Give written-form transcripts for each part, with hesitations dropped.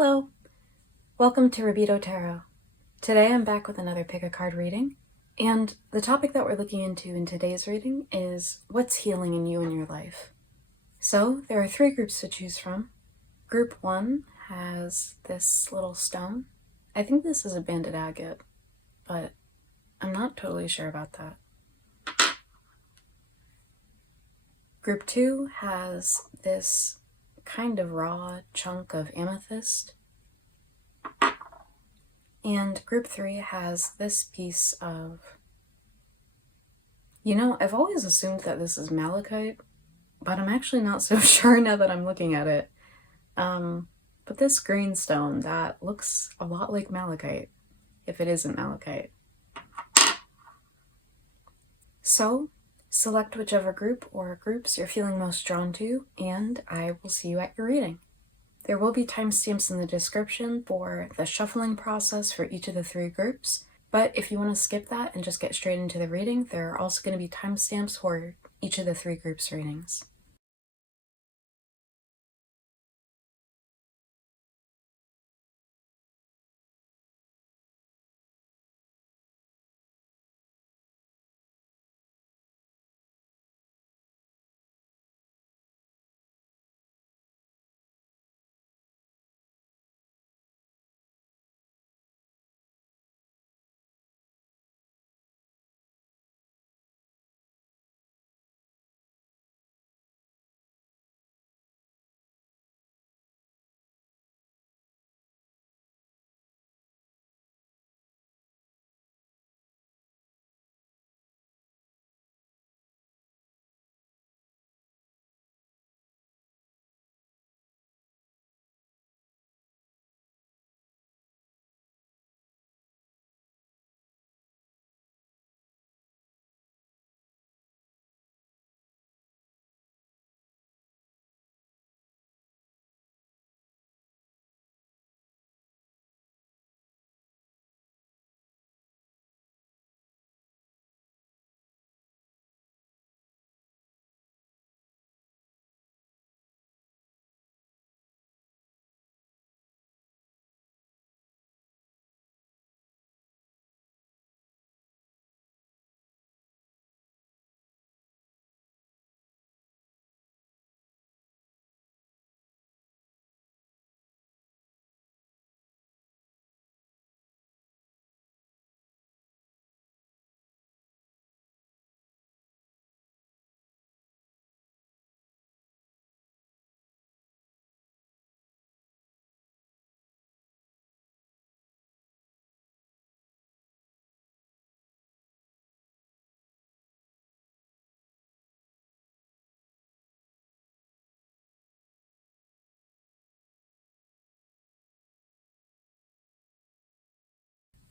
Hello! Welcome to Rabito Tarot. Today I'm back with another pick a card reading, and the topic that we're looking into in today's reading is what's healing in you in your life. So there are three groups to choose from. Group 1 has this little stone. I think this is a banded agate, but I'm not totally sure about that. Group 2 has this kind of raw chunk of amethyst. And group 3 has this piece of, I've always assumed that this is malachite, but I'm actually not so sure now that I'm looking at it. But this green stone, that looks a lot like malachite, if it isn't malachite. So, select whichever group or groups you're feeling most drawn to, and I will see you at your reading. There will be timestamps in the description for the shuffling process for each of the three groups, but if you want to skip that and just get straight into the reading, there are also going to be timestamps for each of the three groups' readings.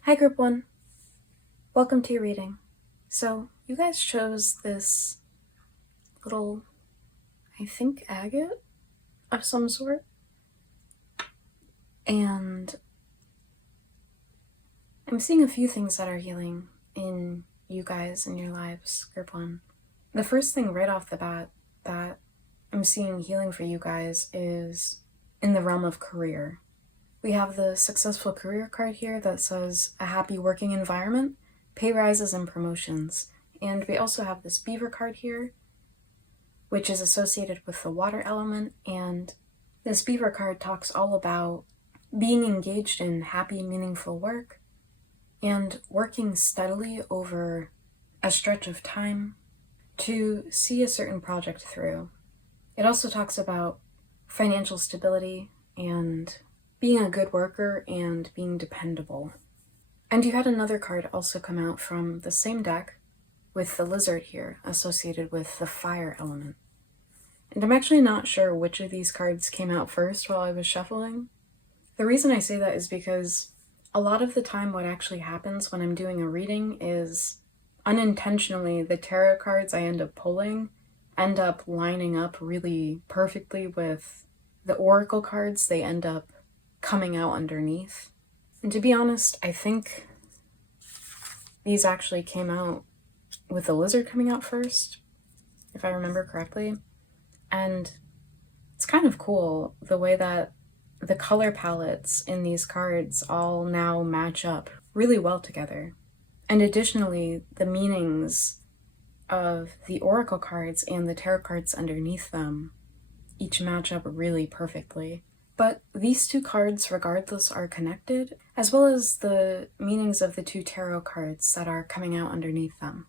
Hi Group 1, welcome to your reading. So you guys chose this little, I think, agate of some sort, and I'm seeing a few things that are healing in you guys in your lives, Group 1. The first thing right off the bat that I'm seeing healing for you guys is in the realm of career. We have the successful career card here that says a happy working environment, pay rises and promotions. And we also have this beaver card here, which is associated with the water element. And this beaver card talks all about being engaged in happy, meaningful work and working steadily over a stretch of time to see a certain project through. It also talks about financial stability and being a good worker and being dependable. And you had another card also come out from the same deck with the lizard here associated with the fire element. And I'm actually not sure which of these cards came out first while I was shuffling. The reason I say that is because a lot of the time what actually happens when I'm doing a reading is unintentionally the tarot cards I end up pulling end up lining up really perfectly with the oracle cards they end up coming out underneath. And to be honest, I think these actually came out with the lizard coming out first, if I remember correctly. And it's kind of cool the way that the color palettes in these cards all now match up really well together. And additionally, the meanings of the oracle cards and the tarot cards underneath them each match up really perfectly. But these two cards, regardless, are connected, as well as the meanings of the two tarot cards that are coming out underneath them.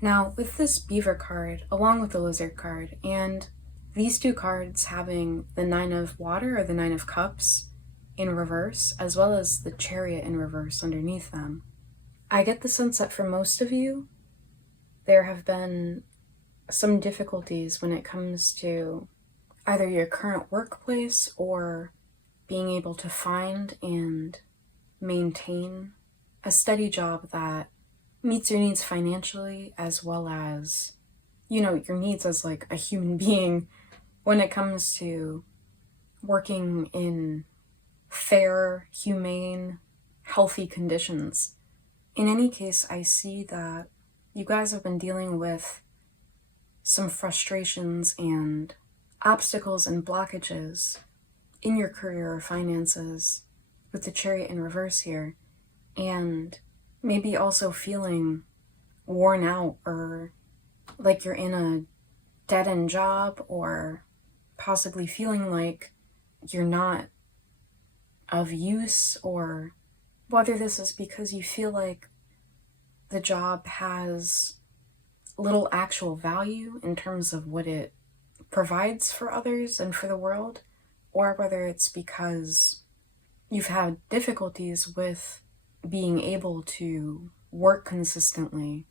Now, with this beaver card, along with the lizard card, and these two cards having the Nine of Water or the Nine of Cups in reverse, as well as the Chariot in reverse underneath them, I get the sense that for most of you, there have been some difficulties when it comes to either your current workplace or being able to find and maintain a steady job that meets your needs financially, as well as, your needs as like a human being when it comes to working in fair, humane, healthy conditions. In any case, I see that you guys have been dealing with some frustrations and obstacles and blockages in your career or finances with the Chariot in reverse here, and maybe also feeling worn out or like you're in a dead-end job, or possibly feeling like you're not of use, or whether this is because you feel like the job has little actual value in terms of what it provides for others and for the world, or whether it's because you've had difficulties with being able to work consistently.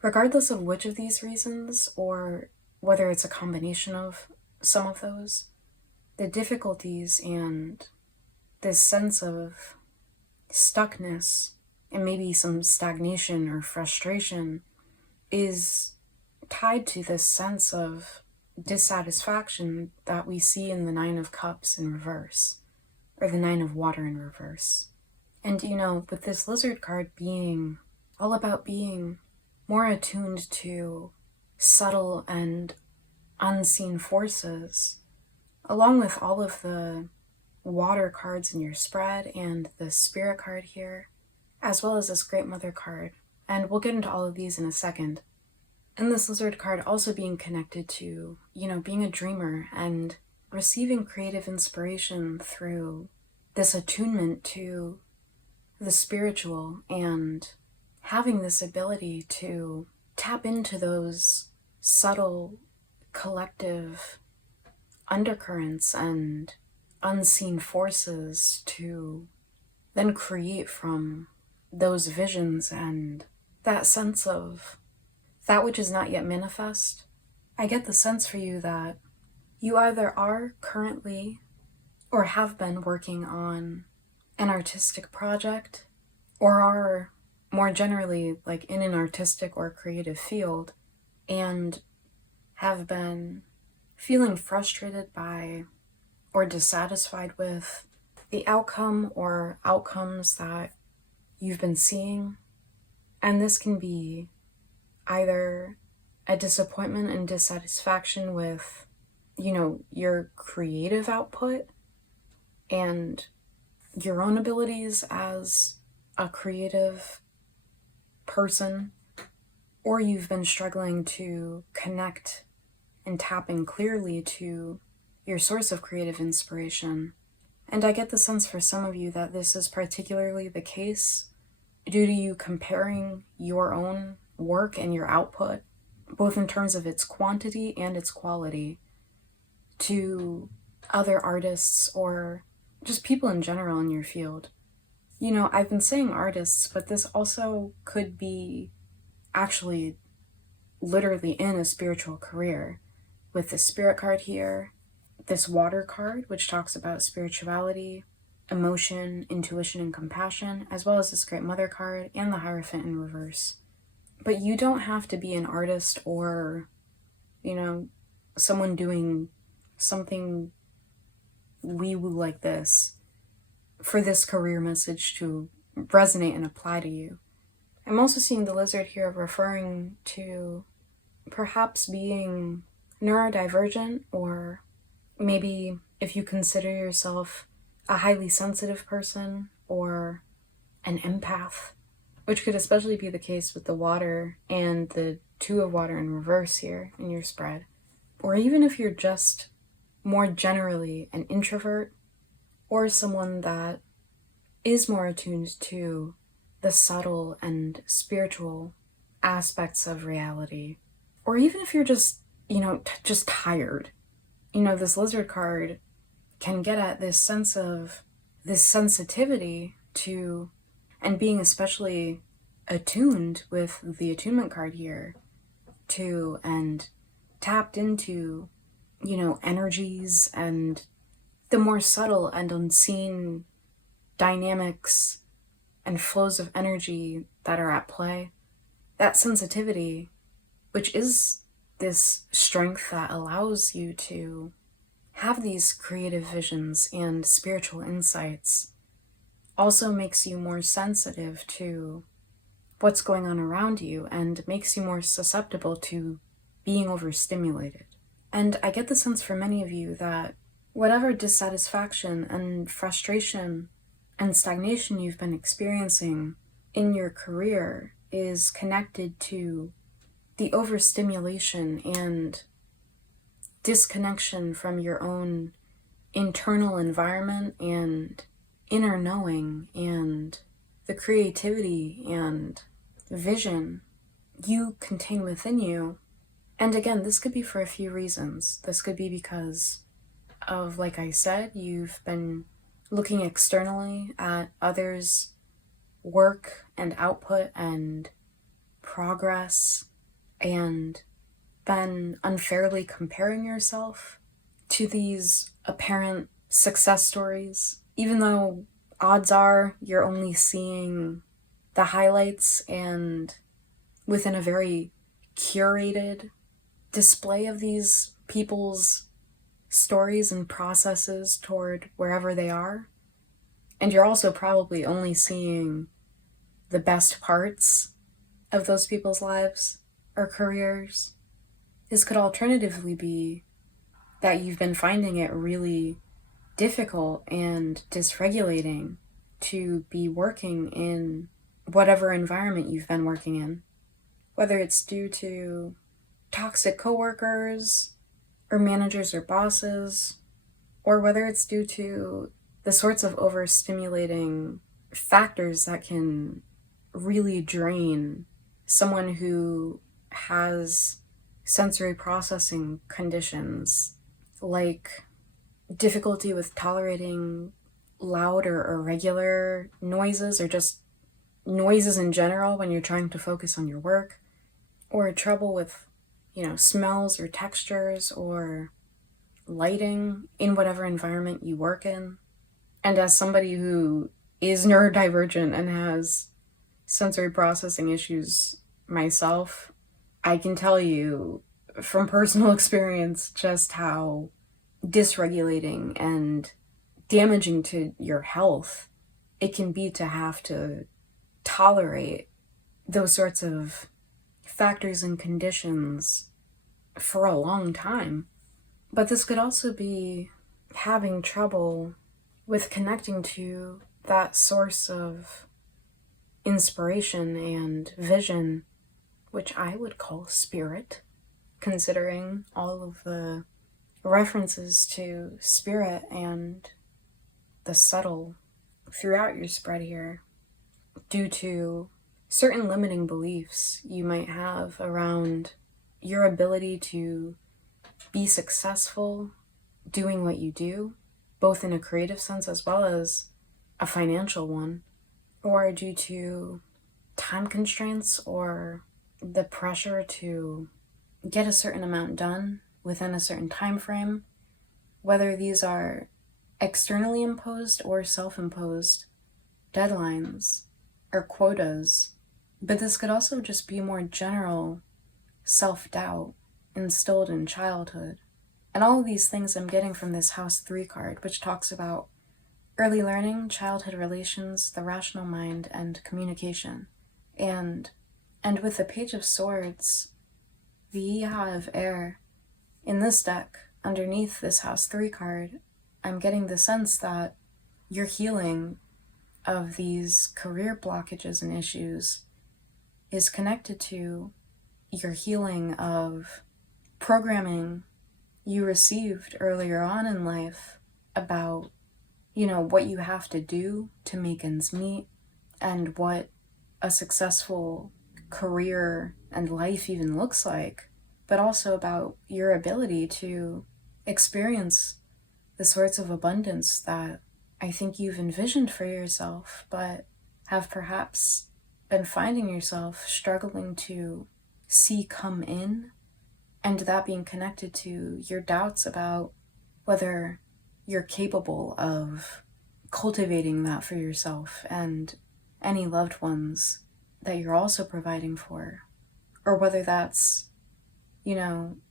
Regardless of which of these reasons, or whether it's a combination of some of those, the difficulties and this sense of stuckness and maybe some stagnation or frustration is tied to this sense of dissatisfaction that we see in the Nine of Cups in reverse, or the Nine of Water in reverse. And with this lizard card being all about being more attuned to subtle and unseen forces, along with all of the water cards in your spread and the spirit card here, as well as this Great Mother card, and we'll get into all of these in a second. And this lizard card also being connected to, being a dreamer and receiving creative inspiration through this attunement to the spiritual, and having this ability to tap into those subtle collective undercurrents and unseen forces to then create from those visions and that sense of that which is not yet manifest. I get the sense for you that you either are currently or have been working on an artistic project, or are more generally like in an artistic or creative field, and have been feeling frustrated by or dissatisfied with the outcome or outcomes that you've been seeing. And this can be either a disappointment and dissatisfaction with, your creative output and your own abilities as a creative person, or you've been struggling to connect and tap in clearly to your source of creative inspiration. And I get the sense for some of you that this is particularly the case due to you comparing your own work and your output, both in terms of its quantity and its quality, to other artists or just people in general in your field. I've been saying artists, but this also could be actually literally in a spiritual career, with the spirit card here, this water card, which talks about spirituality, emotion, intuition, and compassion, as well as this Great Mother card and the Hierophant in reverse. But you don't have to be an artist or, someone doing something woo-woo like this for this career message to resonate and apply to you. I'm also seeing the lizard here referring to perhaps being neurodivergent, or maybe if you consider yourself a highly sensitive person or an empath, which could especially be the case with the water and the two of water in reverse here in your spread. Or even if you're just more generally an introvert or someone that is more attuned to the subtle and spiritual aspects of reality. Or even if you're just, just tired. This lizard card can get at this sense of this sensitivity to, and being especially attuned with the attunement card here to, and tapped into, energies and the more subtle and unseen dynamics and flows of energy that are at play. That sensitivity, which is this strength that allows you to have these creative visions and spiritual insights, also makes you more sensitive to what's going on around you and makes you more susceptible to being overstimulated. And I get the sense for many of you that whatever dissatisfaction and frustration and stagnation you've been experiencing in your career is connected to the overstimulation and disconnection from your own internal environment and inner knowing and the creativity and vision you contain within you. And again, this could be for a few reasons. This could be because of, like I said, you've been looking externally at others' work and output and progress and been unfairly comparing yourself to these apparent success stories, even though odds are you're only seeing the highlights and within a very curated display of these people's stories and processes toward wherever they are. And you're also probably only seeing the best parts of those people's lives or careers. This could alternatively be that you've been finding it really difficult and dysregulating to be working in whatever environment you've been working in, whether it's due to toxic coworkers or managers or bosses, or whether it's due to the sorts of overstimulating factors that can really drain someone who has sensory processing conditions like difficulty with tolerating loud or irregular noises, or just noises in general when you're trying to focus on your work, or trouble with smells or textures or lighting in whatever environment you work in. And as somebody who is neurodivergent and has sensory processing issues myself, I can tell you from personal experience just how dysregulating and damaging to your health it can be to have to tolerate those sorts of factors and conditions for a long time. But this could also be having trouble with connecting to that source of inspiration and vision, which I would call spirit, considering all of the references to spirit and the subtle throughout your spread here, due to certain limiting beliefs you might have around your ability to be successful doing what you do, both in a creative sense as well as a financial one, or due to time constraints or the pressure to get a certain amount done within a certain time frame, whether these are externally imposed or self-imposed deadlines or quotas. But this could also just be more general self-doubt instilled in childhood. And all of these things I'm getting from this House 3 card, which talks about early learning, childhood relations, the rational mind, and communication. And with the Page of Swords, the Iha of Air, in this deck, underneath this House 3 card, I'm getting the sense that your healing of these career blockages and issues is connected to your healing of programming you received earlier on in life about, what you have to do to make ends meet and what a successful career and life even looks like, but also about your ability to experience the sorts of abundance that I think you've envisioned for yourself, but have perhaps been finding yourself struggling to see come in, and that being connected to your doubts about whether you're capable of cultivating that for yourself and any loved ones that you're also providing for, or whether that's,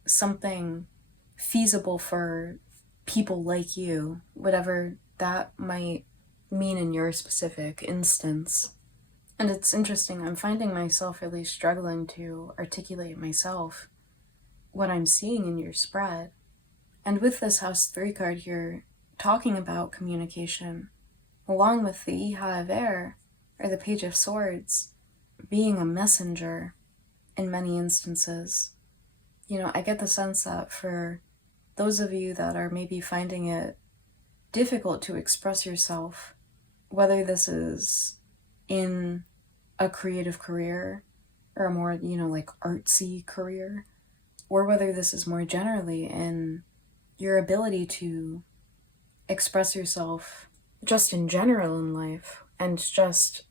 something feasible for people like you, whatever that might mean in your specific instance. And it's interesting, I'm finding myself really struggling to articulate myself what I'm seeing in your spread. And with this House 3 card here, talking about communication, along with the Iha of Air, or the Page of Swords, being a messenger in many instances. I get the sense that for those of you that are maybe finding it difficult to express yourself, whether this is in a creative career or a more, like artsy career, or whether this is more generally in your ability to express yourself just in general in life and just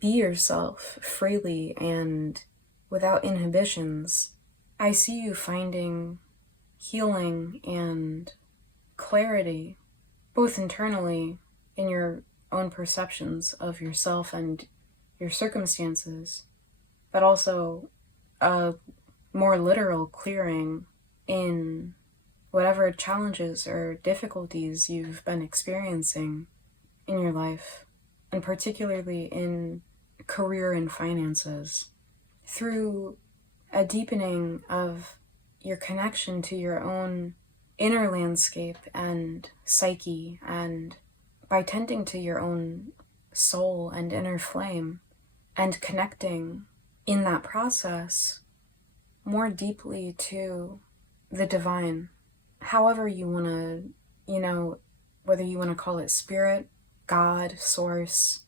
be yourself freely and without inhibitions, I see you finding healing and clarity, both internally in your own perceptions of yourself and your circumstances, but also a more literal clearing in whatever challenges or difficulties you've been experiencing in your life, and particularly in career and finances, through a deepening of your connection to your own inner landscape and psyche, and by tending to your own soul and inner flame, and connecting in that process more deeply to the divine, however you want to, whether you want to call it spirit, God, source,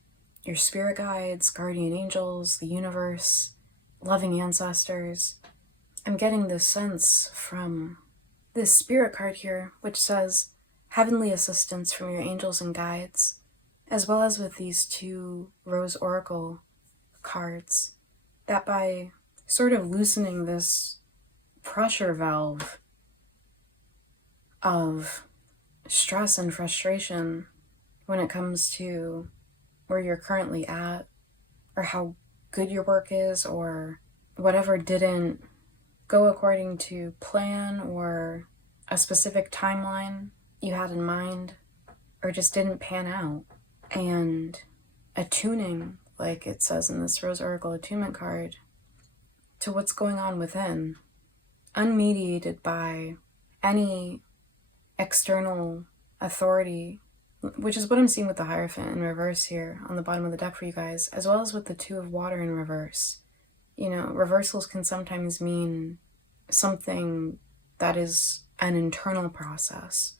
your spirit guides, guardian angels, the universe, loving ancestors. I'm getting this sense from this spirit card here, which says heavenly assistance from your angels and guides, as well as with these 2 Rose Oracle cards, that by sort of loosening this pressure valve of stress and frustration when it comes to where you're currently at, or how good your work is, or whatever didn't go according to plan or a specific timeline you had in mind, or just didn't pan out, and attuning, like it says in this Rose Oracle attunement card, to what's going on within, unmediated by any external authority, which is what I'm seeing with the Hierophant in reverse here on the bottom of the deck for you guys, as well as with the 2 of Water in reverse. Reversals can sometimes mean something that is an internal process.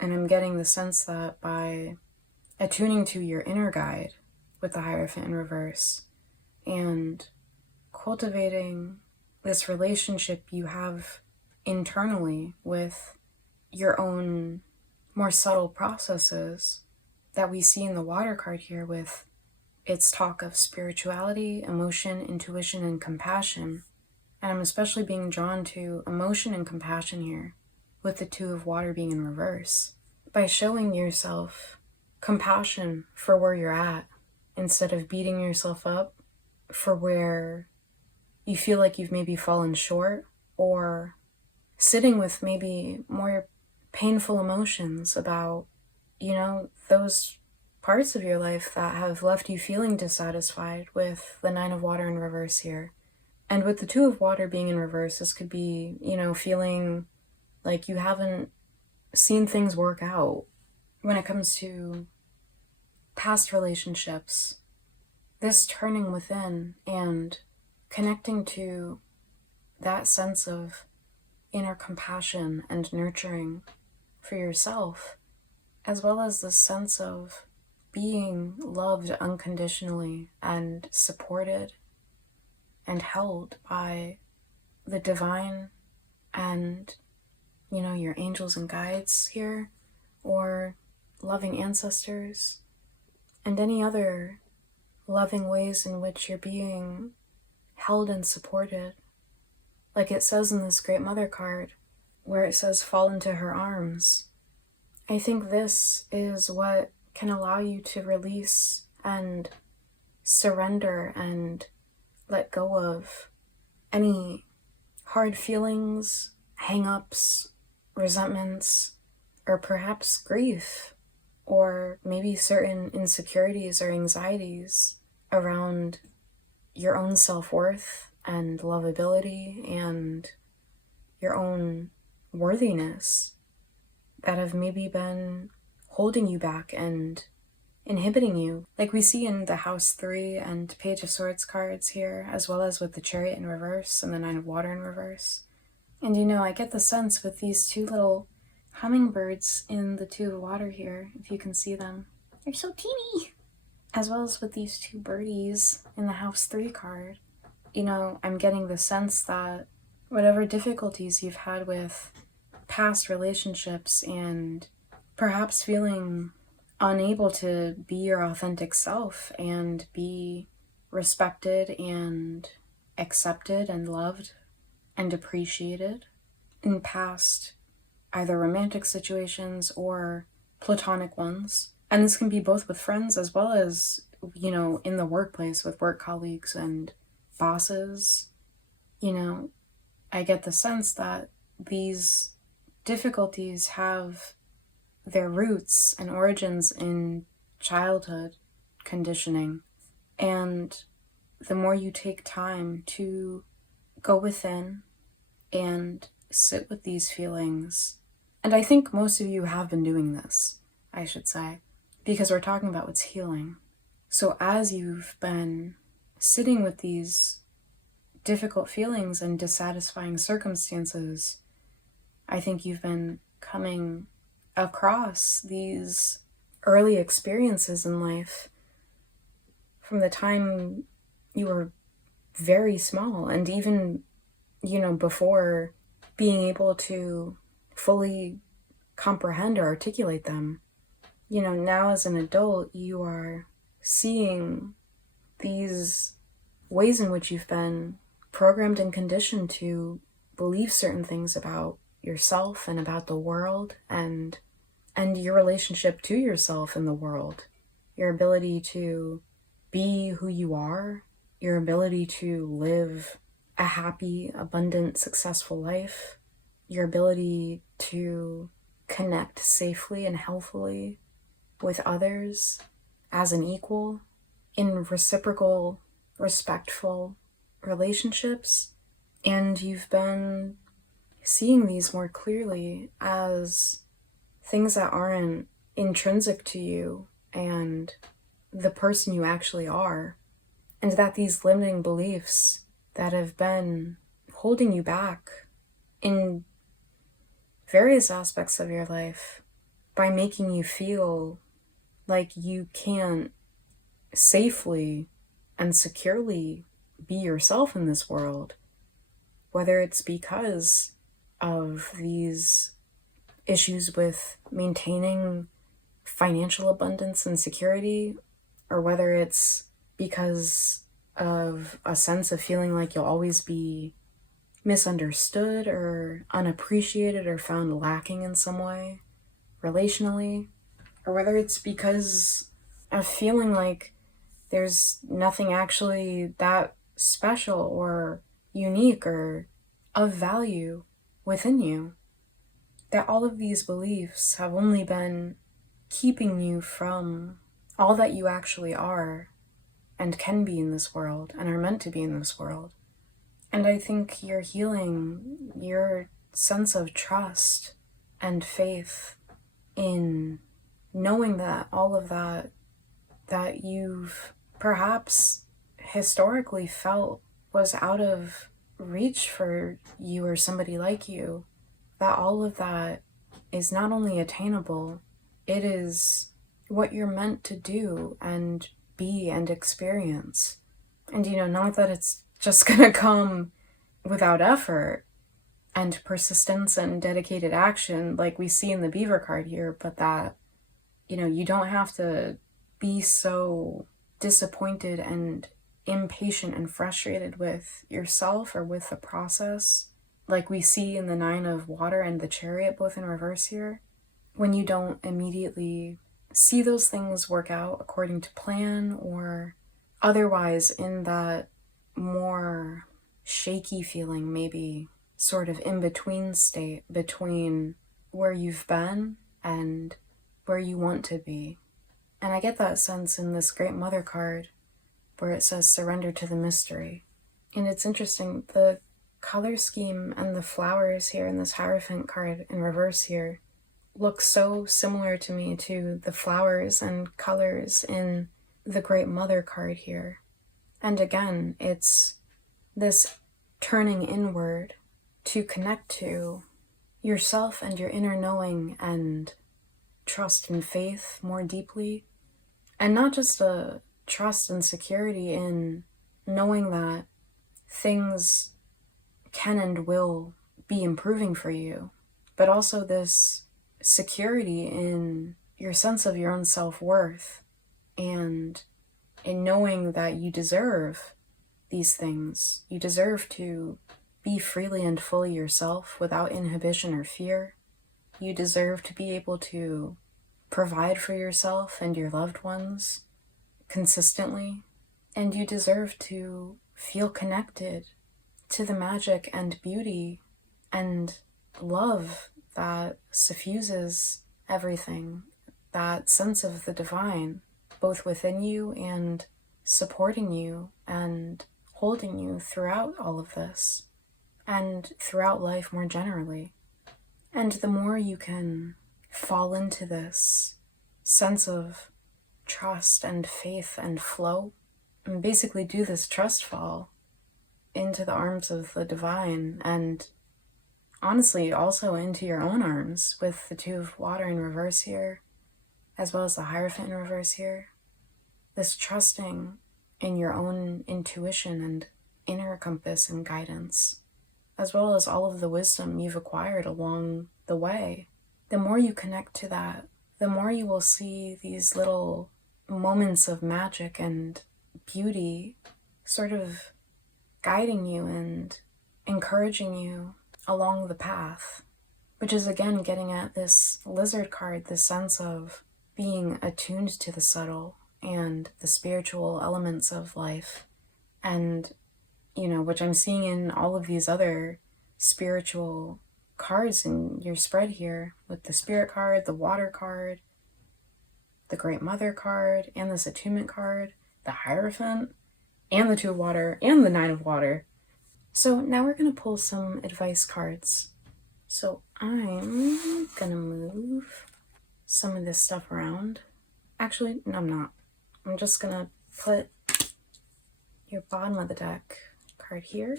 And I'm getting the sense that by attuning to your inner guide with the Hierophant in reverse and cultivating this relationship you have internally with your own more subtle processes that we see in the Water card here, with its talk of spirituality, emotion, intuition, and compassion. And I'm especially being drawn to emotion and compassion here, with the 2 of Water being in reverse. By showing yourself compassion for where you're at, instead of beating yourself up for where you feel like you've maybe fallen short, or sitting with maybe more painful emotions about, those parts of your life that have left you feeling dissatisfied, with the 9 of Water in reverse here. And with the 2 of Water being in reverse, this could be, feeling like you haven't seen things work out when it comes to past relationships, this turning within and connecting to that sense of inner compassion and nurturing for yourself, as well as this sense of being loved unconditionally and supported and held by the divine and, your angels and guides here, or loving ancestors, and any other loving ways in which you're being held and supported. Like it says in this Great Mother card, where it says, fall into her arms. I think this is what can allow you to release and surrender and let go of any hard feelings, hang-ups, resentments, or perhaps grief, or maybe certain insecurities or anxieties around your own self-worth and lovability and your own worthiness that have maybe been holding you back and inhibiting you, like we see in the House 3 and Page of Swords cards here, as well as with the Chariot in reverse and the Nine of Water in reverse. And I get the sense with these two little hummingbirds in the Two of Water here, if you can see them. They're so teeny! As well as with these two birdies in the House 3 card. I'm getting the sense that whatever difficulties you've had with past relationships and perhaps feeling unable to be your authentic self and be respected and accepted and loved and appreciated in past either romantic situations or platonic ones. And this can be both with friends as well as, in the workplace with work colleagues and bosses. I get the sense that these difficulties have their roots and origins in childhood conditioning. And the more you take time to go within and sit with these feelings, and I think most of you have been doing this, I should say, because we're talking about what's healing. So as you've been sitting with these difficult feelings and dissatisfying circumstances, I think you've been coming across these early experiences in life from the time you were very small, and even, before being able to fully comprehend or articulate them. Now as an adult, you are seeing these ways in which you've been programmed and conditioned to believe certain things about yourself and about the world and your relationship to yourself and the world, your ability to be who you are, your ability to live a happy, abundant, successful life, your ability to connect safely and healthily with others as an equal in reciprocal, respectful relationships. And you've been seeing these more clearly as things that aren't intrinsic to you and the person you actually are, and that these limiting beliefs that have been holding you back in various aspects of your life by making you feel like you can't safely and securely be yourself in this world, whether it's because of these issues with maintaining financial abundance and security, or whether it's because of a sense of feeling like you'll always be misunderstood or unappreciated or found lacking in some way relationally, or whether it's because of feeling like there's nothing actually that special or unique or of value within you, that all of these beliefs have only been keeping you from all that you actually are and can be in this world and are meant to be in this world. And I think you're healing your sense of trust and faith in knowing that all of that that you've perhaps historically felt was out of reach for you or somebody like you, that all of that is not only attainable, it is what you're meant to do and be and experience. And not that it's just gonna come without effort and persistence and dedicated action like we see in the beaver card here, but that you don't have to be so disappointed and impatient and frustrated with yourself or with the process, like we see in the Nine of Water and the Chariot, both in reverse here. When you don't immediately see those things work out according to plan, or otherwise in that more shaky feeling, maybe sort of in-between state between where you've been and where you want to be. And I get that sense in this Great Mother card where it says surrender to the mystery. And it's interesting, the color scheme and the flowers here in this Hierophant card in reverse here look so similar to me to the flowers and colors in the Great Mother card here. And again, it's this turning inward to connect to yourself and your inner knowing and trust and faith more deeply. And not just a trust and security in knowing that things can and will be improving for you, but also this security in your sense of your own self-worth and in knowing that you deserve these things. You deserve to be freely and fully yourself without inhibition or fear. You deserve to be able to provide for yourself and your loved ones consistently. And you deserve to feel connected to the magic and beauty and love that suffuses everything, that sense of the divine, both within you and supporting you and holding you throughout all of this and throughout life more generally. And the more you can fall into this sense of trust and faith and flow, and basically do this trust fall into the arms of the divine, and honestly also into your own arms with the Two of Water in reverse here, as well as the Hierophant in reverse here. This trusting in your own intuition and inner compass and guidance, as well as all of the wisdom you've acquired along the way. The more you connect to that, the more you will see these little moments of magic and beauty sort of guiding you and encouraging you along the path, which is again getting at this Lizard card, this sense of being attuned to the subtle and the spiritual elements of life, and which I'm seeing in all of these other spiritual cards in your spread here, with the Spirit card, the Water card, the Great Mother card, and this Attunement card, the Hierophant, and the Two of Water, and the Nine of Water. So now we're going to pull some advice cards. So I'm going to move some of this stuff around. Actually, no, I'm not. I'm just going to put your bottom of the deck card here.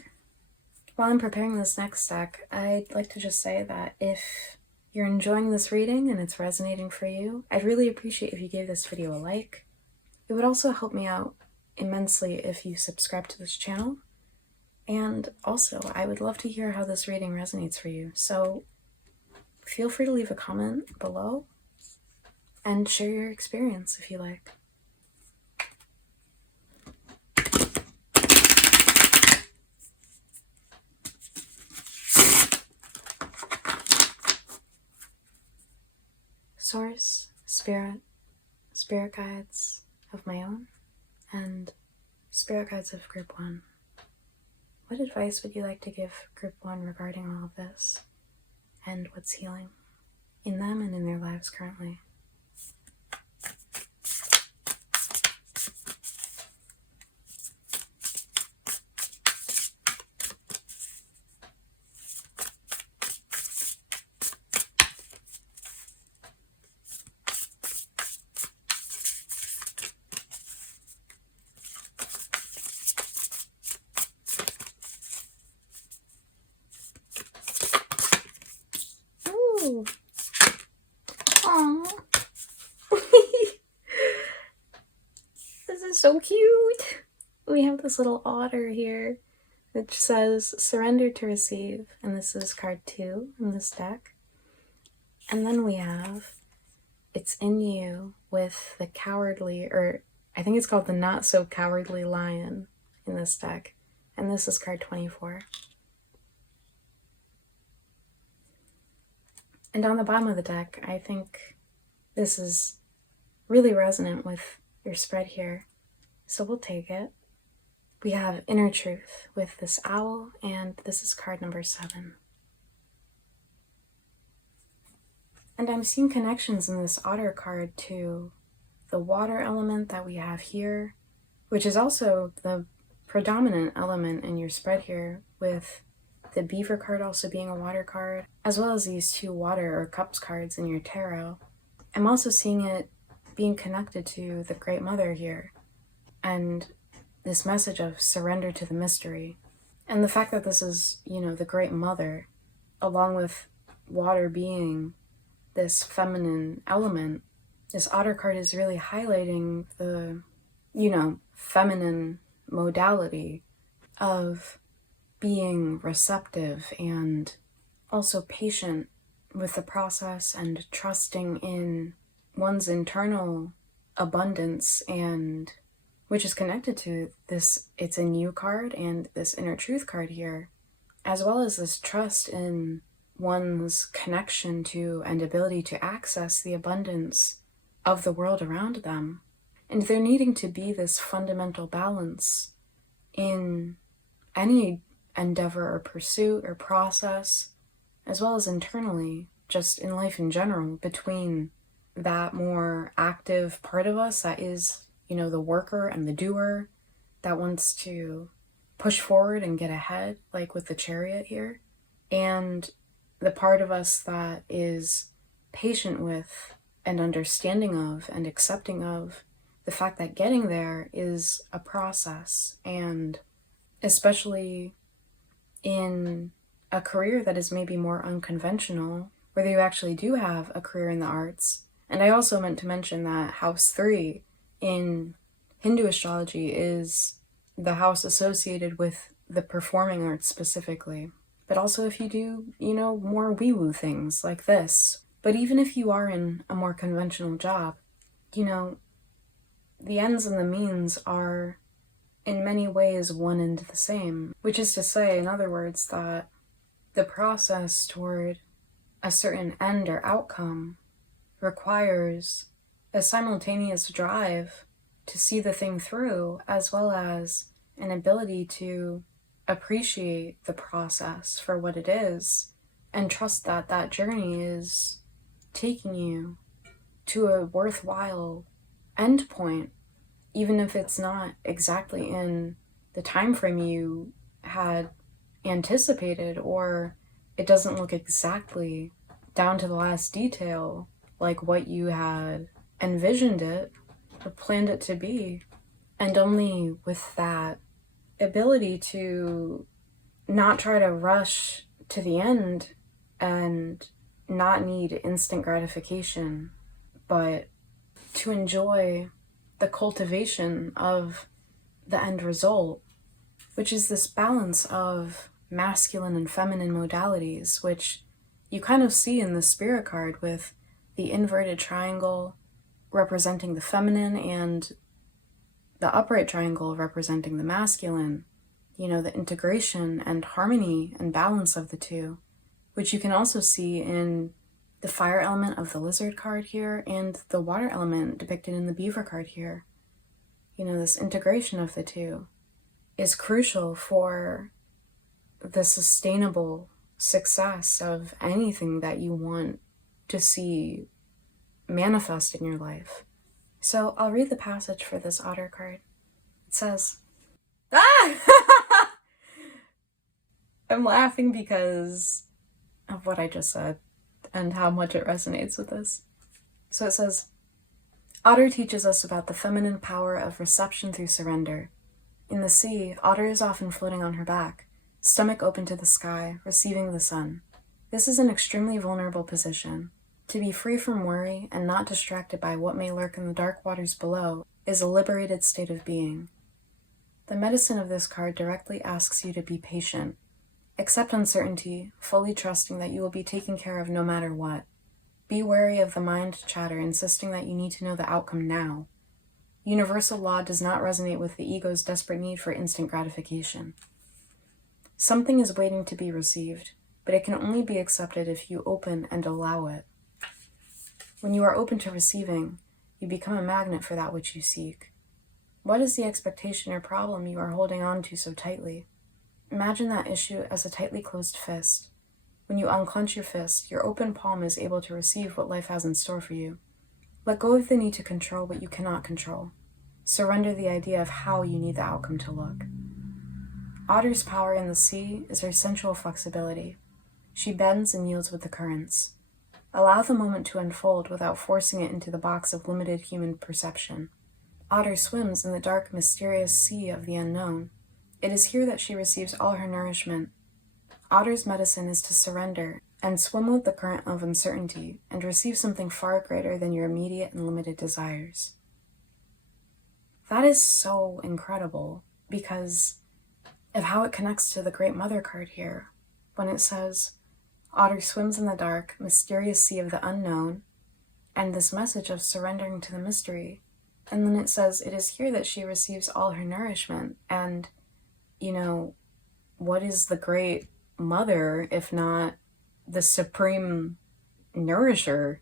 While I'm preparing this next deck, I'd like to just say that if you're enjoying this reading and it's resonating for you, I'd really appreciate if you gave this video a like. It would also help me out immensely if you subscribe to this channel. And also, I would love to hear how this reading resonates for you. So feel free to leave a comment below and share your experience if you like. Source, spirit guides of my own, and spirit guides of Group 1. What advice would you like to give Group 1 regarding all of this, and what's healing in them and in their lives currently? Ooh. Aww. This is so cute. We have this little otter here, which says surrender to receive, and this is card 2 in this deck. And then we have it's in you with the cowardly, or I think it's called the not so cowardly lion in this deck, and this is card 24. And on the bottom of the deck, I think this is really resonant with your spread here, so we'll take it. We have inner truth with this owl, and this is card number 7. And I'm seeing connections in this otter card to the water element that we have here, which is also the predominant element in your spread here, with the beaver card also being a water card, as well as these 2 water or cups cards in your tarot. I'm also seeing it being connected to the Great Mother here, and this message of surrender to the mystery. And the fact that this is, the Great Mother, along with water being this feminine element, this otter card is really highlighting the, feminine modality of being receptive and also patient with the process and trusting in one's internal abundance, and which is connected to this it's in you card and this inner truth card here, as well as this trust in one's connection to and ability to access the abundance of the world around them. And there needing to be this fundamental balance in any endeavor or pursuit or process, as well as internally, just in life in general, between that more active part of us that is, the worker and the doer that wants to push forward and get ahead, like with the Chariot here, and the part of us that is patient with and understanding of and accepting of the fact that getting there is a process, and especially in a career that is maybe more unconventional, whether you actually do have a career in the arts. And I also meant to mention that house 3 in Hindu astrology is the house associated with the performing arts specifically. But also if you do, more wee-woo things like this. But even if you are in a more conventional job, the ends and the means are in many ways one and the same. Which is to say, in other words, that the process toward a certain end or outcome requires a simultaneous drive to see the thing through, as well as an ability to appreciate the process for what it is and trust that that journey is taking you to a worthwhile end point, even if it's not exactly in the time frame you had anticipated, or it doesn't look exactly down to the last detail like what you had envisioned it or planned it to be. And only with that ability to not try to rush to the end and not need instant gratification, but to enjoy the cultivation of the end result, which is this balance of masculine and feminine modalities, which you kind of see in the spirit card with the inverted triangle representing the feminine and the upright triangle representing the masculine, the integration and harmony and balance of the two, which you can also see in the fire element of the lizard card here and the water element depicted in the beaver card here. This integration of the two is crucial for the sustainable success of anything that you want to see manifest in your life. So I'll read the passage for this otter card. It says, I'm laughing because of what I just said and how much it resonates with this. So it says, Otter teaches us about the feminine power of reception through surrender. In the sea, Otter is often floating on her back, stomach open to the sky, receiving the sun. This is an extremely vulnerable position. To be free from worry and not distracted by what may lurk in the dark waters below is a liberated state of being. The medicine of this card directly asks you to be patient. Accept uncertainty, fully trusting that you will be taken care of no matter what. Be wary of the mind chatter insisting that you need to know the outcome now. Universal law does not resonate with the ego's desperate need for instant gratification. Something is waiting to be received, but it can only be accepted if you open and allow it. When you are open to receiving, you become a magnet for that which you seek. What is the expectation or problem you are holding on to so tightly? Imagine that issue as a tightly closed fist. When you unclench your fist, your open palm is able to receive what life has in store for you. Let go of the need to control what you cannot control. Surrender the idea of how you need the outcome to look. Otter's power in the sea is her sensual flexibility. She bends and yields with the currents. Allow the moment to unfold without forcing it into the box of limited human perception. Otter swims in the dark, mysterious sea of the unknown. It is here that she receives all her nourishment. Otter's medicine is to surrender and swim with the current of uncertainty and receive something far greater than your immediate and limited desires. That is so incredible because of how it connects to the Great Mother card here, when it says, Otter swims in the dark, mysterious sea of the unknown, and this message of surrendering to the mystery. And then it says, it is here that she receives all her nourishment. And, what is the Great Mother if not the supreme nourisher?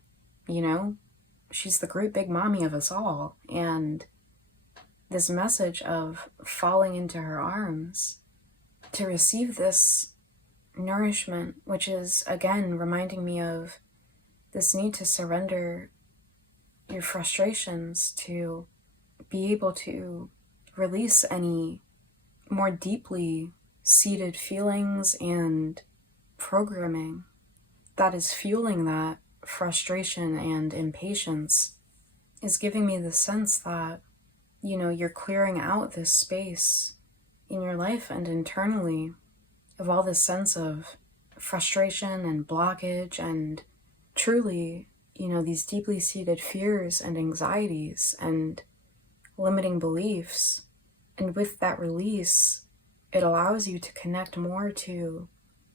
She's the great big mommy of us all. And this message of falling into her arms to receive this nourishment, which is, again, reminding me of this need to surrender your frustrations, to be able to release any more deeply seated feelings and programming that is fueling that frustration and impatience, is giving me the sense that, you're clearing out this space in your life and internally of all this sense of frustration and blockage and truly, these deeply seated fears and anxieties and limiting beliefs. And with that release, it allows you to connect more to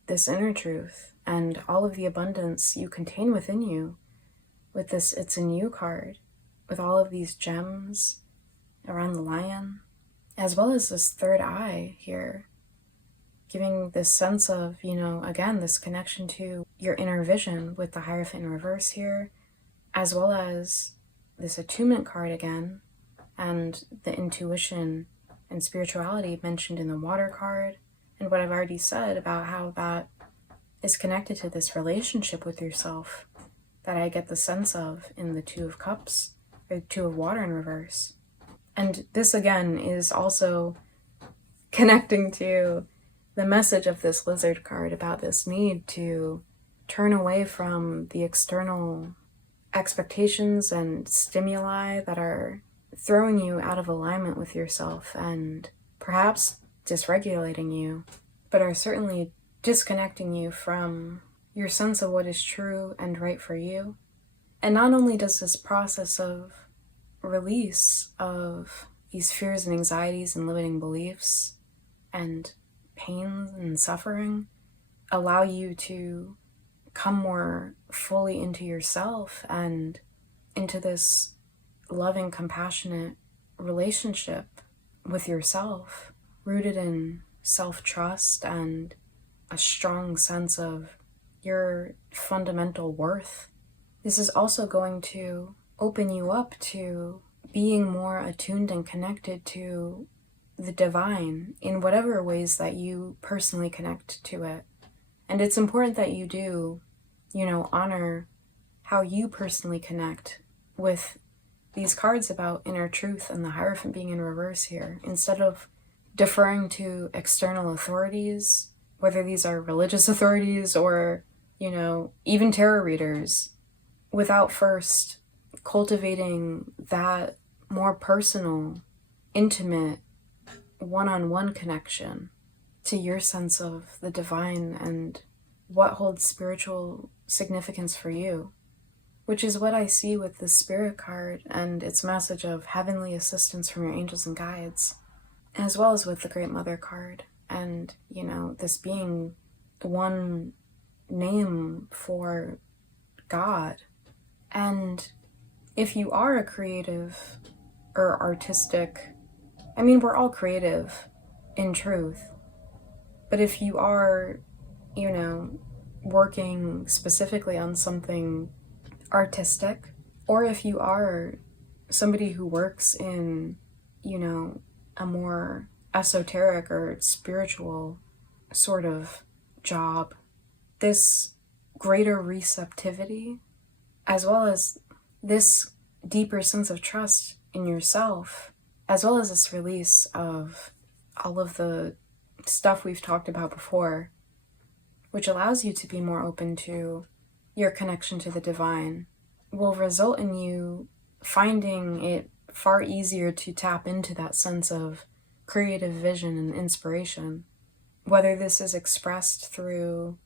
this inner truth and all of the abundance you contain within you with this It's in You card, with all of these gems around the lion, as well as this third eye here, giving this sense of, again, this connection to your inner vision with the Hierophant in reverse here, as well as this attunement card again, and the intuition and spirituality mentioned in the water card, and what I've already said about how that is connected to this relationship with yourself that I get the sense of in the Two of Cups, or Two of Water in reverse. And this again is also connecting to the message of this Lizard card about this need to turn away from the external expectations and stimuli that are throwing you out of alignment with yourself and perhaps dysregulating you, but are certainly disconnecting you from your sense of what is true and right for you. And not only does this process of release of these fears and anxieties and limiting beliefs and pain and suffering allow you to come more fully into yourself and into this loving, compassionate relationship with yourself, rooted in self-trust and a strong sense of your fundamental worth. This is also going to open you up to being more attuned and connected to the divine in whatever ways that you personally connect to it. And it's important that you do, honor how you personally connect with these cards about inner truth and the Hierophant being in reverse here, instead of deferring to external authorities, whether these are religious authorities or, even tarot readers, without first cultivating that more personal, intimate, one-on-one connection to your sense of the divine and what holds spiritual significance for you, which is what I see with the Spirit card and its message of heavenly assistance from your angels and guides, as well as with the Great Mother card, and, you know, this being one name for God. And if you are a creative or artistic, I mean, we're all creative in truth, but if you are, you know, working specifically on something artistic, or if you are somebody who works in, you know, a more esoteric or spiritual sort of job, this greater receptivity, as well as this deeper sense of trust in yourself, as well as this release of all of the stuff we've talked about before, which allows you to be more open to your connection to the divine, will result in you finding it far easier to tap into that sense of creative vision and inspiration, whether this is expressed through,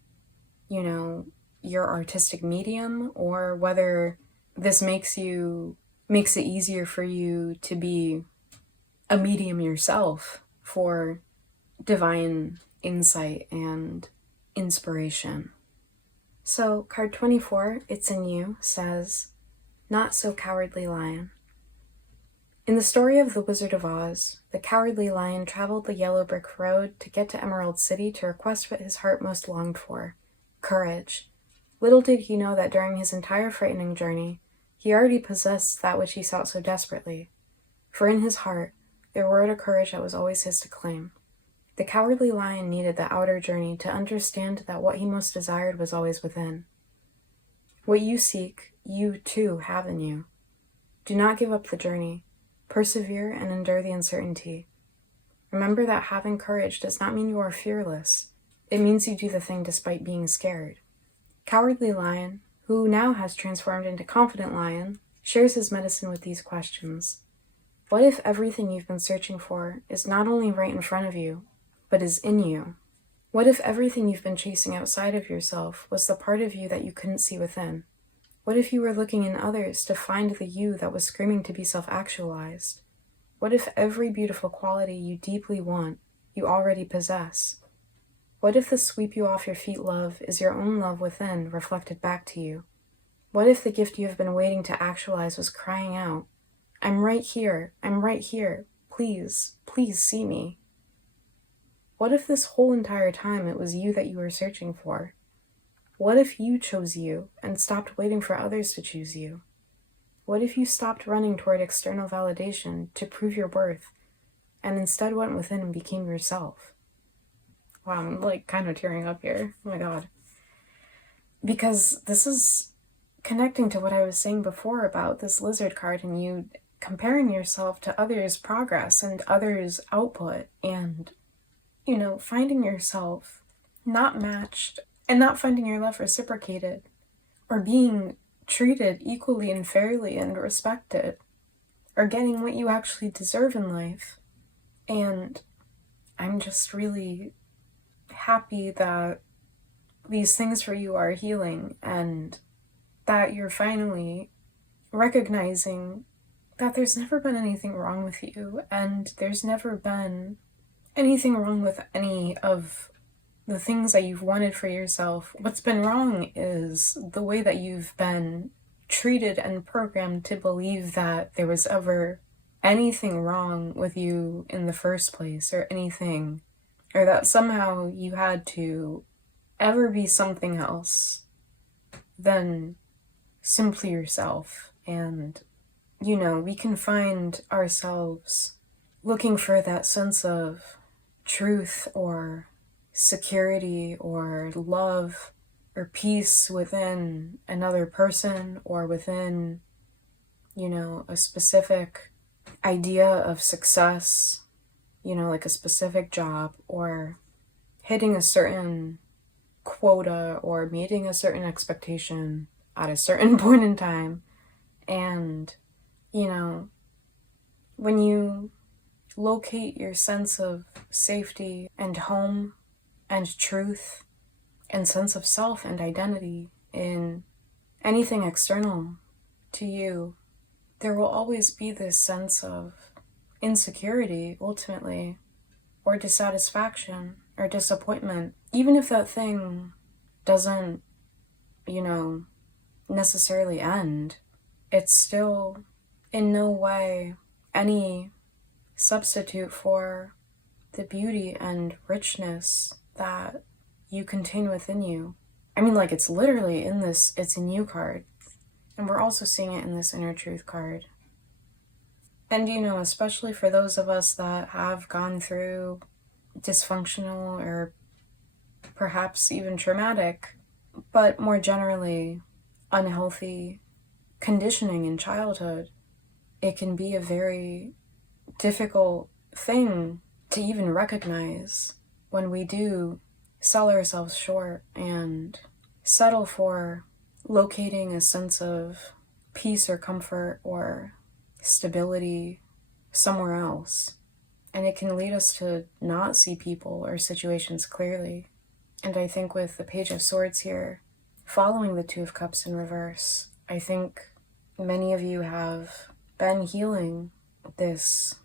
you know, your artistic medium, or whether this makes it easier for you to be a medium yourself for divine insight and inspiration. So card 24, It's in You, says, Not So Cowardly Lion. In the story of The Wizard of Oz, the Cowardly Lion traveled the yellow brick road to get to Emerald City to request what his heart most longed for, courage. Little did he know that during his entire frightening journey, he already possessed that which he sought so desperately. For in his heart, there were a courage that was always his to claim. The Cowardly Lion needed the outer journey to understand that what he most desired was always within. What you seek, you too have in you. Do not give up the journey. Persevere and endure the uncertainty. Remember that having courage does not mean you are fearless. It means you do the thing despite being scared. Cowardly Lion, who now has transformed into Confident Lion, shares his medicine with these questions. What if everything you've been searching for is not only right in front of you, but is in you? What if everything you've been chasing outside of yourself was the part of you that you couldn't see within? What if you were looking in others to find the you that was screaming to be self-actualized? What if every beautiful quality you deeply want, you already possess? What if the sweep you off your feet love is your own love within reflected back to you? What if the gift you have been waiting to actualize was crying out, I'm right here, please, please see me? What if this whole entire time it was you that you were searching for? What if you chose you and stopped waiting for others to choose you? What if you stopped running toward external validation to prove your worth and instead went within and became yourself? Wow, I'm like kind of tearing up here. Oh my god. Because this is connecting to what I was saying before about this lizard card and you comparing yourself to others' progress and others' output and, you know, finding yourself not matched and not finding your love reciprocated or being treated equally and fairly and respected or getting what you actually deserve in life. And I'm just really happy that these things for you are healing and that you're finally recognizing that there's never been anything wrong with you and there's never been anything wrong with any of the things that you've wanted for yourself. What's been wrong is the way that you've been treated and programmed to believe that there was ever anything wrong with you in the first place or anything, or that somehow you had to ever be something else than simply yourself. And, you know, we can find ourselves looking for that sense of truth or security or love or peace within another person or within, you know, a specific idea of success, you know, like a specific job or hitting a certain quota or meeting a certain expectation at a certain point in time. And, you know, when you locate your sense of safety and home and truth and sense of self and identity in anything external to you, there will always be this sense of insecurity, ultimately, or dissatisfaction or disappointment. Even if that thing doesn't, necessarily end, it's still in no way any substitute for the beauty and richness that you contain within you. I mean, like, it's literally in this It's in You card. And we're also seeing it in this Inner Truth card. And, especially for those of us that have gone through dysfunctional or perhaps even traumatic, but more generally unhealthy conditioning in childhood, it can be a very difficult thing to even recognize when we do sell ourselves short and settle for locating a sense of peace or comfort or stability somewhere else. And it can lead us to not see people or situations clearly. And I think with the Page of Swords here, following the Two of Cups in reverse, I think many of you have been healing this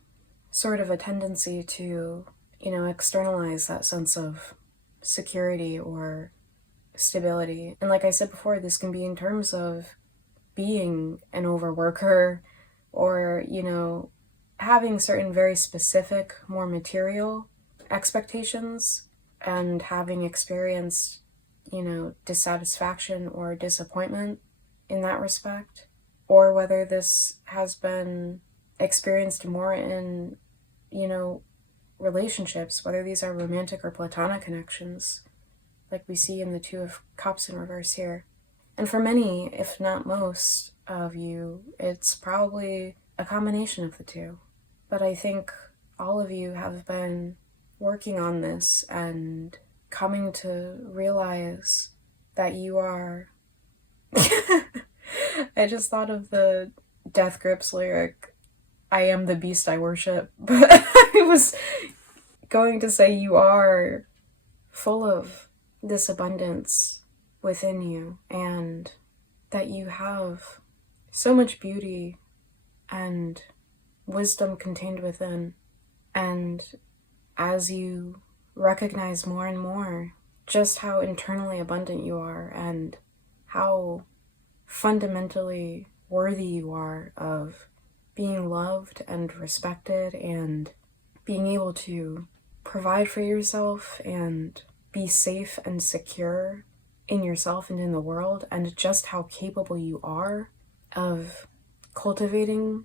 sort of a tendency to, externalize that sense of security or stability. And like I said before, this can be in terms of being an overworker or, having certain very specific, more material expectations and having experienced, dissatisfaction or disappointment in that respect. Or whether this has been experienced more in, relationships, whether these are romantic or platonic connections, like we see in the Two of Cups in reverse here. And for many, if not most of you, it's probably a combination of the two. But I think all of you have been working on this and coming to realize that you are... I just thought of the Death Grips lyric, I am the beast I worship, but I was going to say you are full of this abundance within you, and that you have so much beauty and wisdom contained within. And as you recognize more and more just how internally abundant you are and how fundamentally worthy you are of being loved and respected and being able to provide for yourself and be safe and secure in yourself and in the world, and just how capable you are of cultivating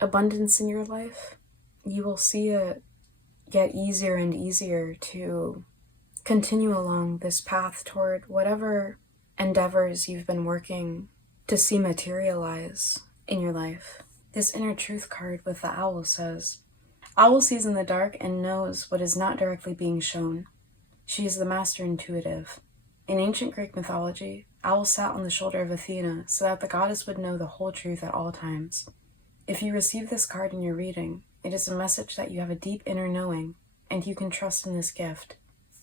abundance in your life, you will see it get easier and easier to continue along this path toward whatever endeavors you've been working to see materialize in your life. This Inner Truth card with the owl says, Owl sees in the dark and knows what is not directly being shown. She is the master intuitive. In ancient Greek mythology, Owl sat on the shoulder of Athena so that the goddess would know the whole truth at all times. If you receive this card in your reading, it is a message that you have a deep inner knowing, and you can trust in this gift.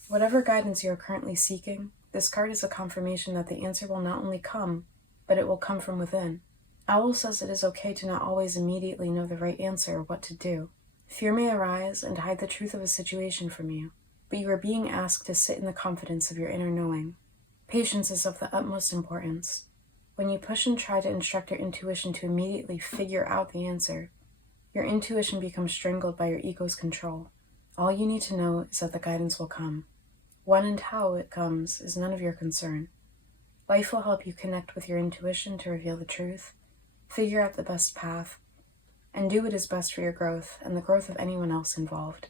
Whatever guidance you are currently seeking, this card is a confirmation that the answer will not only come, but it will come from within. Owl says it is okay to not always immediately know the right answer or what to do. Fear may arise and hide the truth of a situation from you, but you are being asked to sit in the confidence of your inner knowing. Patience is of the utmost importance. When you push and try to instruct your intuition to immediately figure out the answer, your intuition becomes strangled by your ego's control. All you need to know is that the guidance will come. When and how it comes is none of your concern. Life will help you connect with your intuition to reveal the truth, figure out the best path, and do what is best for your growth and the growth of anyone else involved.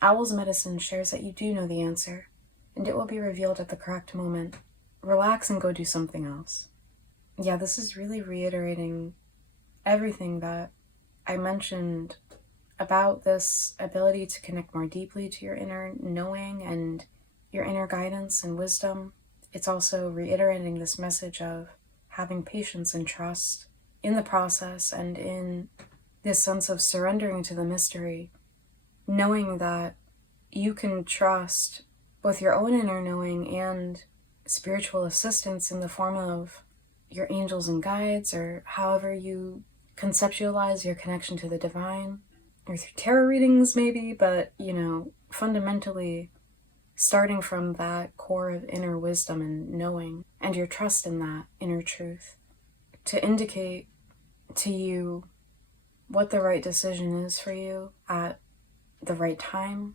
Owl's medicine shares that you do know the answer, and it will be revealed at the correct moment. Relax and go do something else. Yeah, this is really reiterating everything that I mentioned about this ability to connect more deeply to your inner knowing and your inner guidance and wisdom. It's also reiterating this message of having patience and trust in the process and in this sense of surrendering to the mystery, knowing that you can trust both your own inner knowing and spiritual assistance in the form of your angels and guides, or however you conceptualize your connection to the divine, or through tarot readings maybe, but, fundamentally starting from that core of inner wisdom and knowing, and your trust in that inner truth, to indicate to you what the right decision is for you at the right time,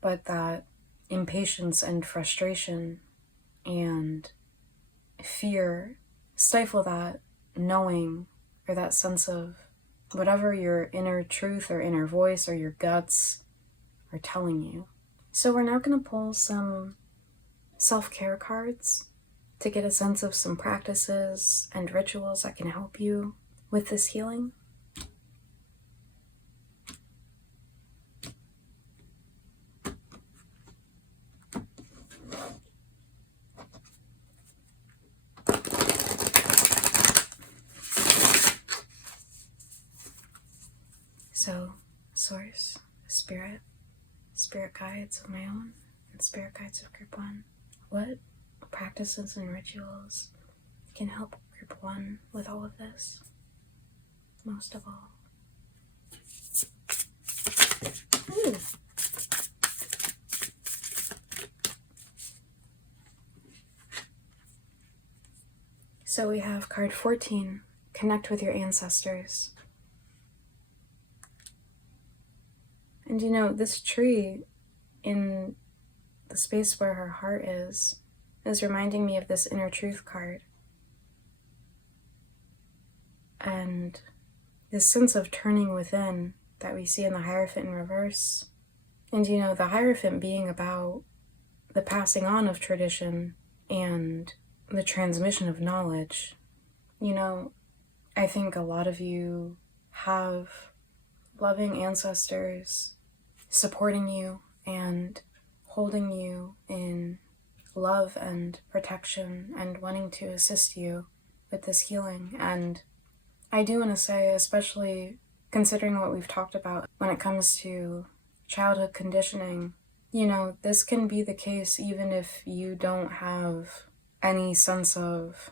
but that impatience and frustration and fear stifle that knowing, or that sense of whatever your inner truth or inner voice or your guts are telling you. So we're now going to pull some self-care cards to get a sense of some practices and rituals that can help you with this healing. So, Source, Spirit guides of my own, and Spirit guides of Group 1. What practices and rituals can help Group 1 with all of this? Most of all. Ooh. So we have card 14, Connect with your ancestors. And this tree in the space where her heart is reminding me of this inner truth card. And this sense of turning within that we see in the Hierophant in reverse. And the Hierophant being about the passing on of tradition and the transmission of knowledge. I think a lot of you have loving ancestors supporting you and holding you in love and protection and wanting to assist you with this healing. And I do want to say, especially considering what we've talked about when it comes to childhood conditioning, this can be the case even if you don't have any sense of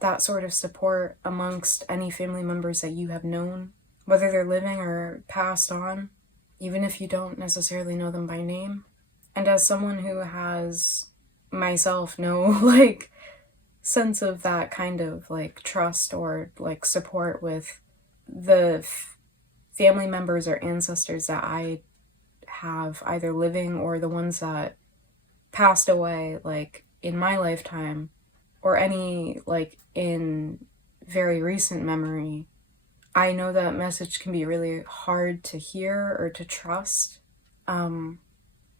that sort of support amongst any family members that you have known, whether they're living or passed on, even if you don't necessarily know them by name. And as someone who has myself no sense of that kind of trust or support with the family members or ancestors that I have either living or the ones that passed away in my lifetime, or any in very recent memory, I know that message can be really hard to hear or to trust. And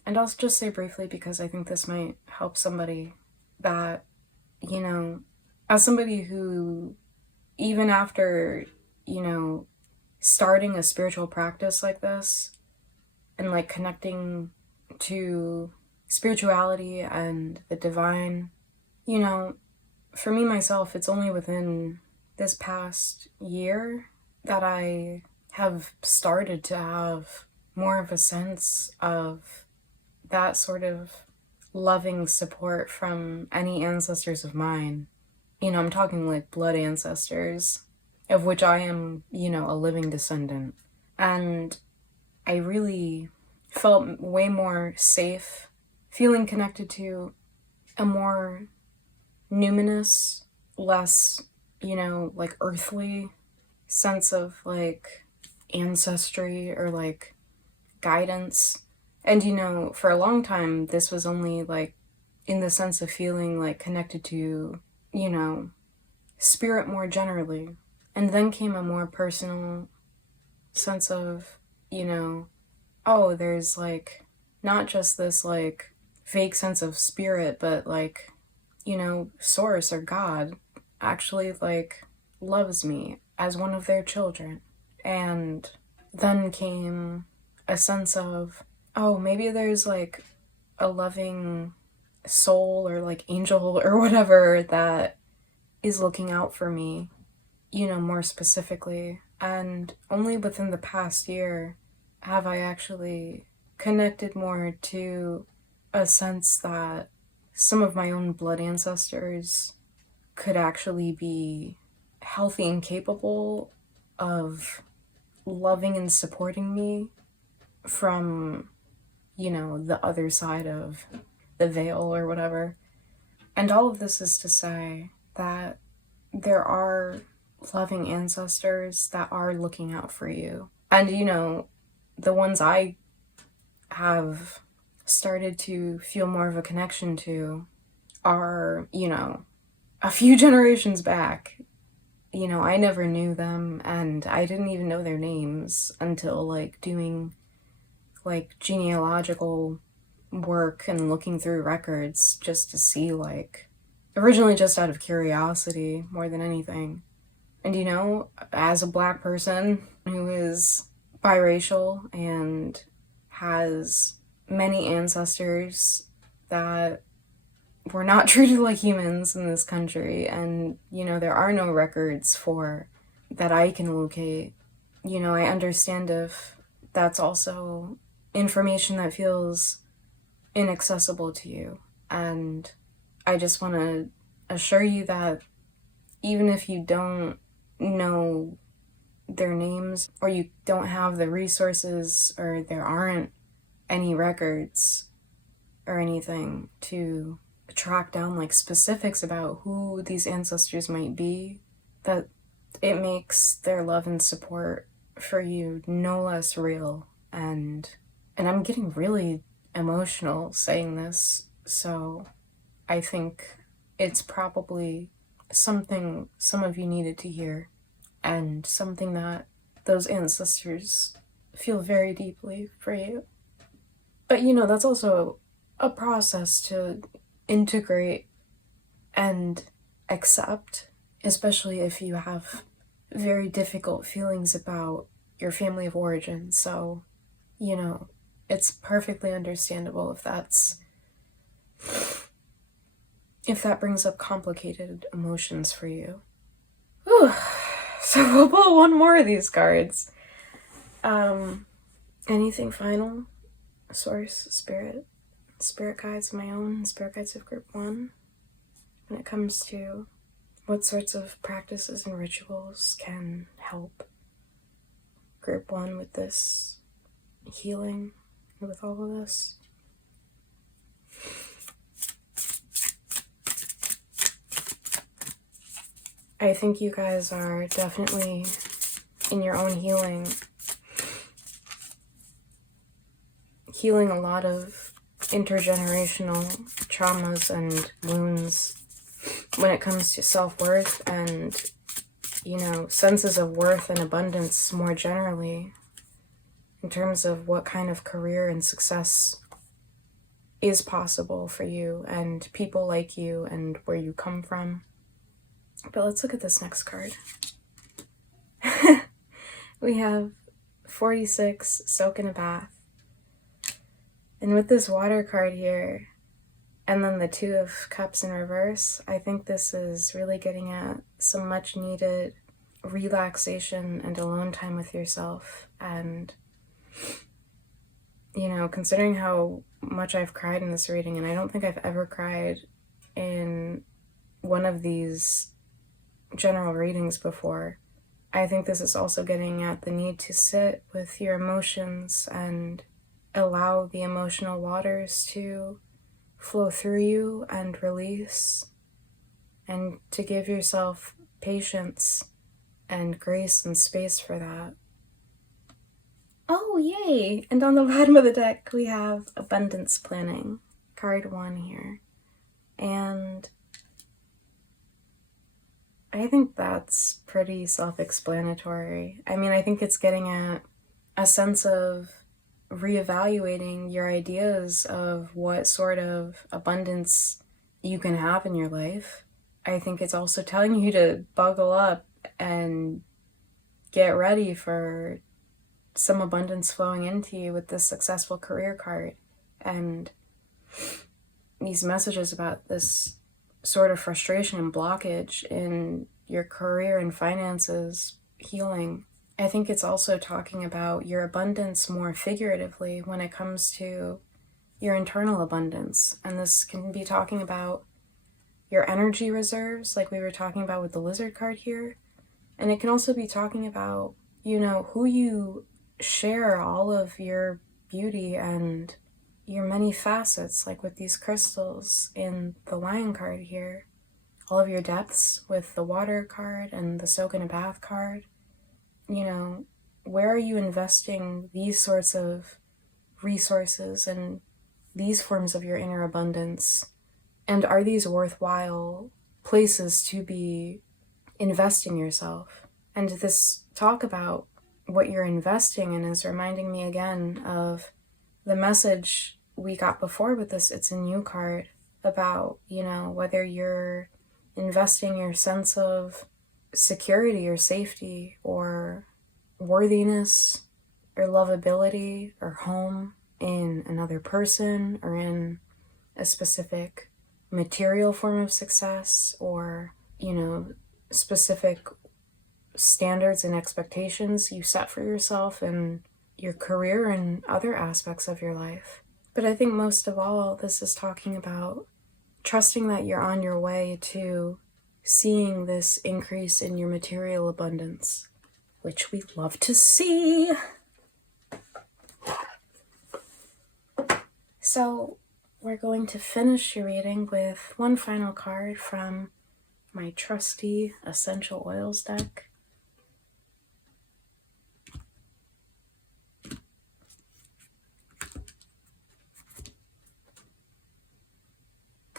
I'll just say briefly, because I think this might help somebody, that, as somebody who, even after, starting a spiritual practice like this, and connecting to spirituality and the divine, for me myself, it's only within this past year that I have started to have more of a sense of that sort of loving support from any ancestors of mine. I'm talking blood ancestors, of which I am, a living descendant. And I really felt way more safe, feeling connected to a more numinous, less, earthly sense of ancestry or guidance. And for a long time this was only in the sense of feeling connected to spirit more generally. And then came a more personal sense of oh, there's not just this fake sense of spirit, but source or God actually loves me as one of their children. And then came a sense of, oh, maybe there's a loving soul or angel or whatever that is looking out for me, more specifically. And only within the past year have I actually connected more to a sense that some of my own blood ancestors could actually be healthy and capable of loving and supporting me from, you know, the other side of the veil or whatever. And all of this is to say that there are loving ancestors that are looking out for you. And, you know, the ones I have started to feel more of a connection to are, you know, a few generations back. You know, I never knew them, and I didn't even know their names until, like, doing, like, genealogical work and looking through records just to see, like, originally just out of curiosity more than anything. And, you know, as a Black person who is biracial and has many ancestors that were not treated like humans in this country, and, you know, there are no records for that I can locate, you know, I understand if that's also information that feels inaccessible to you. And I just want to assure you that even if you don't know their names, or you don't have the resources, or there aren't any records or anything to track down like specifics about who these ancestors might be, that it makes their love and support for you no less real. And I'm getting really emotional saying this, so I think it's probably something some of you needed to hear, and something that those ancestors feel very deeply for you. But, you know, that's also a process to integrate and accept, especially if you have very difficult feelings about your family of origin. So, you know, it's perfectly understandable if that brings up complicated emotions for you. Whew. So we'll pull one more of these cards. Anything final? Source, spirit guides of my own, spirit guides of group 1, when it comes to what sorts of practices and rituals can help group 1 with this healing, with all of this. I think you guys are definitely in your own healing a lot of intergenerational traumas and wounds when it comes to self-worth and, you know, senses of worth and abundance more generally, in terms of what kind of career and success is possible for you and people like you and where you come from. But let's look at this next card. We have 46, soak in a bath. And with this water card here, and then the 2 of Cups in reverse, I think this is really getting at some much needed relaxation and alone time with yourself. And, you know, considering how much I've cried in this reading, and I don't think I've ever cried in one of these general readings before, I think this is also getting at the need to sit with your emotions and allow the emotional waters to flow through you and release, and to give yourself patience and grace and space for that. Oh, yay! And on the bottom of the deck, we have Abundance Planning, card 1 here. And I think that's pretty self-explanatory. I mean, I think it's getting at a sense of reevaluating your ideas of what sort of abundance you can have in your life. I think it's also telling you to buckle up and get ready for some abundance flowing into you with this successful career card, and these messages about this sort of frustration and blockage in your career and finances healing. I think it's also talking about your abundance more figuratively when it comes to your internal abundance. And this can be talking about your energy reserves, like we were talking about with the lizard card here. And it can also be talking about, you know, who you share all of your beauty and your many facets, like with these crystals in the lion card here. All of your depths with the water card and the soak in a bath card. You know, where are you investing these sorts of resources and these forms of your inner abundance? And are these worthwhile places to be investing yourself? And this talk about what you're investing in is reminding me again of the message we got before with this It's in You card about, you know, whether you're investing your sense of security or safety or worthiness or lovability or home in another person or in a specific material form of success or, you know, specific standards and expectations you set for yourself and your career and other aspects of your life. But I think most of all, this is talking about trusting that you're on your way to seeing this increase in your material abundance, which we love to see. So we're going to finish your reading with one final card from my trusty essential oils deck.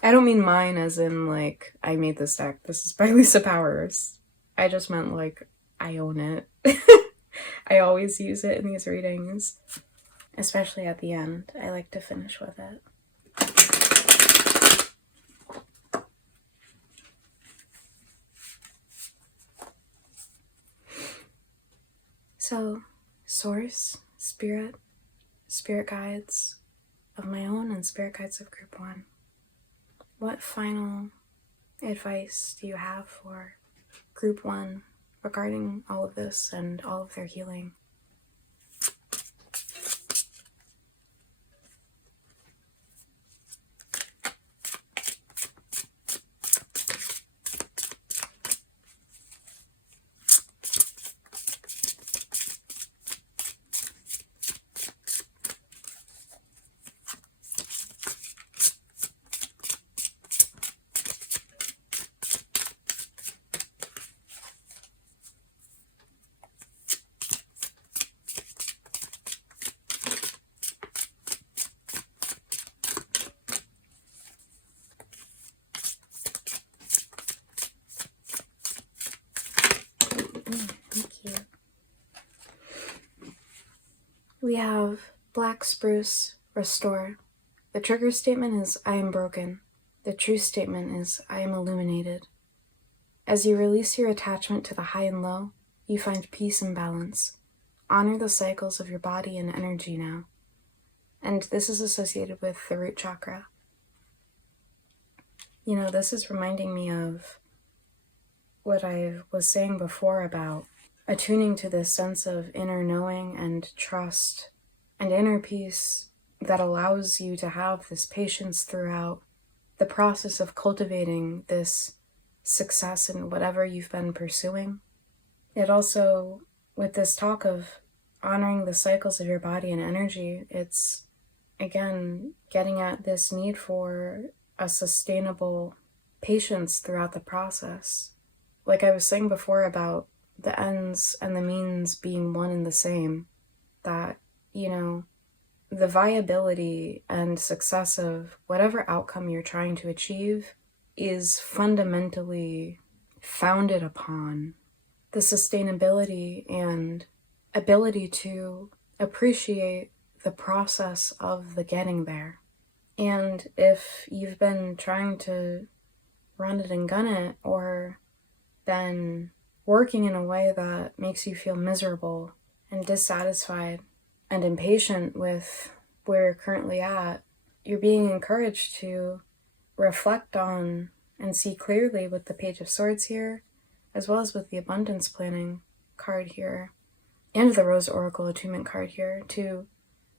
I don't mean mine as in, like, I made this deck. This is by Lisa Powers. I just meant, like, I own it. I always use it in these readings, especially at the end. I like to finish with it. So, source, spirit guides of my own and spirit guides of group 1. What final advice do you have for group 1 regarding all of this and all of their healing? Thank you. We have Black Spruce, Restore. The trigger statement is, I am broken. The truth statement is, I am illuminated. As you release your attachment to the high and low, you find peace and balance. Honor the cycles of your body and energy now. And this is associated with the root chakra. You know, this is reminding me of what I was saying before about attuning to this sense of inner knowing and trust and inner peace that allows you to have this patience throughout the process of cultivating this success in whatever you've been pursuing. It also, with this talk of honoring the cycles of your body and energy, it's, again, getting at this need for a sustainable patience throughout the process. Like I was saying before about the ends and the means being one and the same, that, you know, the viability and success of whatever outcome you're trying to achieve is fundamentally founded upon the sustainability and ability to appreciate the process of the getting there. And if you've been trying to run it and gun it, or been working in a way that makes you feel miserable and dissatisfied and impatient with where you're currently at, you're being encouraged to reflect on and see clearly with the Page of Swords here, as well as with the Abundance Planning card here, and the Rose Oracle Attunement card here, to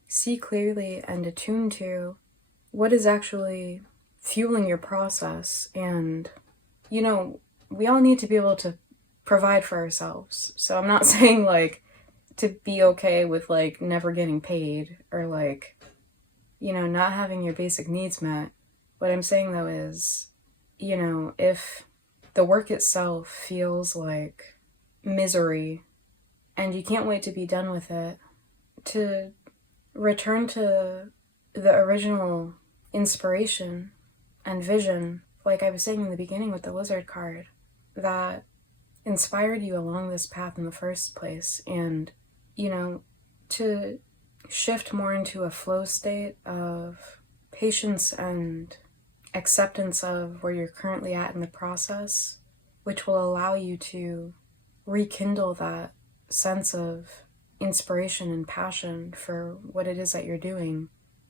see clearly and attune to what is actually fueling your process. And, you know, we all need to be able to provide for ourselves. So I'm not saying, like, to be okay with, like, never getting paid or, like, you know, not having your basic needs met. What I'm saying, though, is, you know, if the work itself feels like misery and you can't wait to be done with it, to return to the original inspiration and vision, like I was saying in the beginning with the lizard card, that inspired you along this path in the first place. And, you know, to shift more into a flow state of patience and acceptance of where you're currently at in the process, which will allow you to rekindle that sense of inspiration and passion for what it is that you're doing,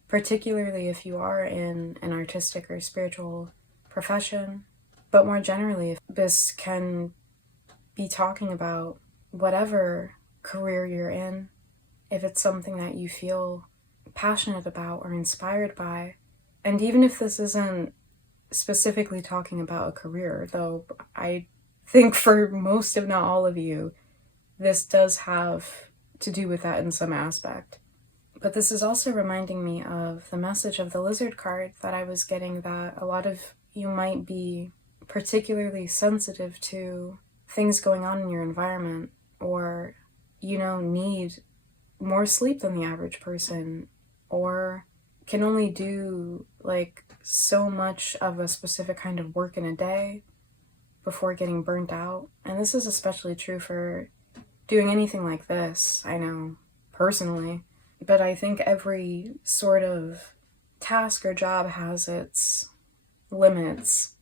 particularly if you are in an artistic or spiritual profession. But more generally, if this can be talking about whatever career you're in, if it's something that you feel passionate about or inspired by. And even if this isn't specifically talking about a career, though I think for most, if not all of you, this does have to do with that in some aspect. But this is also reminding me of the message of the lizard card that I was getting, that a lot of you might be particularly sensitive to things going on in your environment, or, you know, need more sleep than the average person, or can only do like so much of a specific kind of work in a day before getting burnt out. And this is especially true for doing anything like this, I know, personally. But I think every sort of task or job has its limits.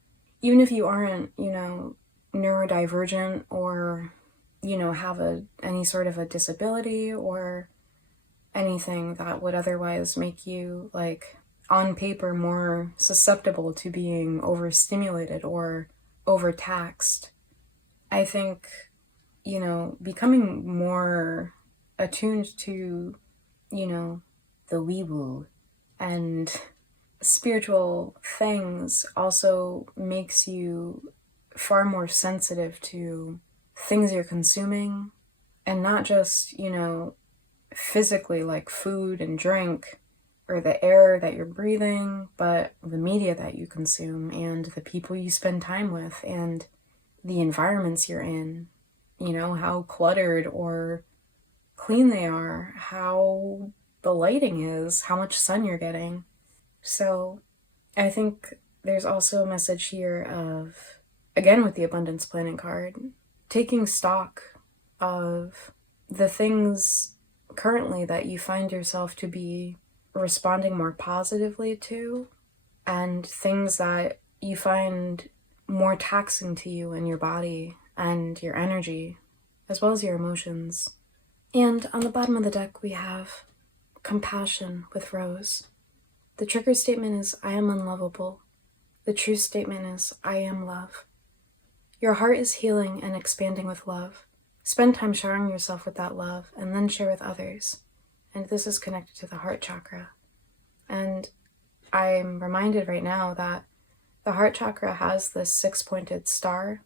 Even if you aren't, you know, neurodivergent or, you know, have any sort of a disability or anything that would otherwise make you, like, on paper more susceptible to being overstimulated or overtaxed. I think, you know, becoming more attuned to, you know, the wee-woo and spiritual things also makes you far more sensitive to things you're consuming, and not just, you know, physically like food and drink or the air that you're breathing, but the media that you consume and the people you spend time with and the environments you're in. You know, how cluttered or clean they are, how the lighting is, how much sun you're getting. So I think there's also a message here of, again with the Abundance Planet card, taking stock of the things currently that you find yourself to be responding more positively to, and things that you find more taxing to you and your body and your energy, as well as your emotions. And on the bottom of the deck, we have compassion with Rose. The trigger statement is, I am unlovable. The truth statement is, I am love. Your heart is healing and expanding with love. Spend time showering yourself with that love and then share with others. And this is connected to the heart chakra. And I'm reminded right now that the heart chakra has this 6-pointed star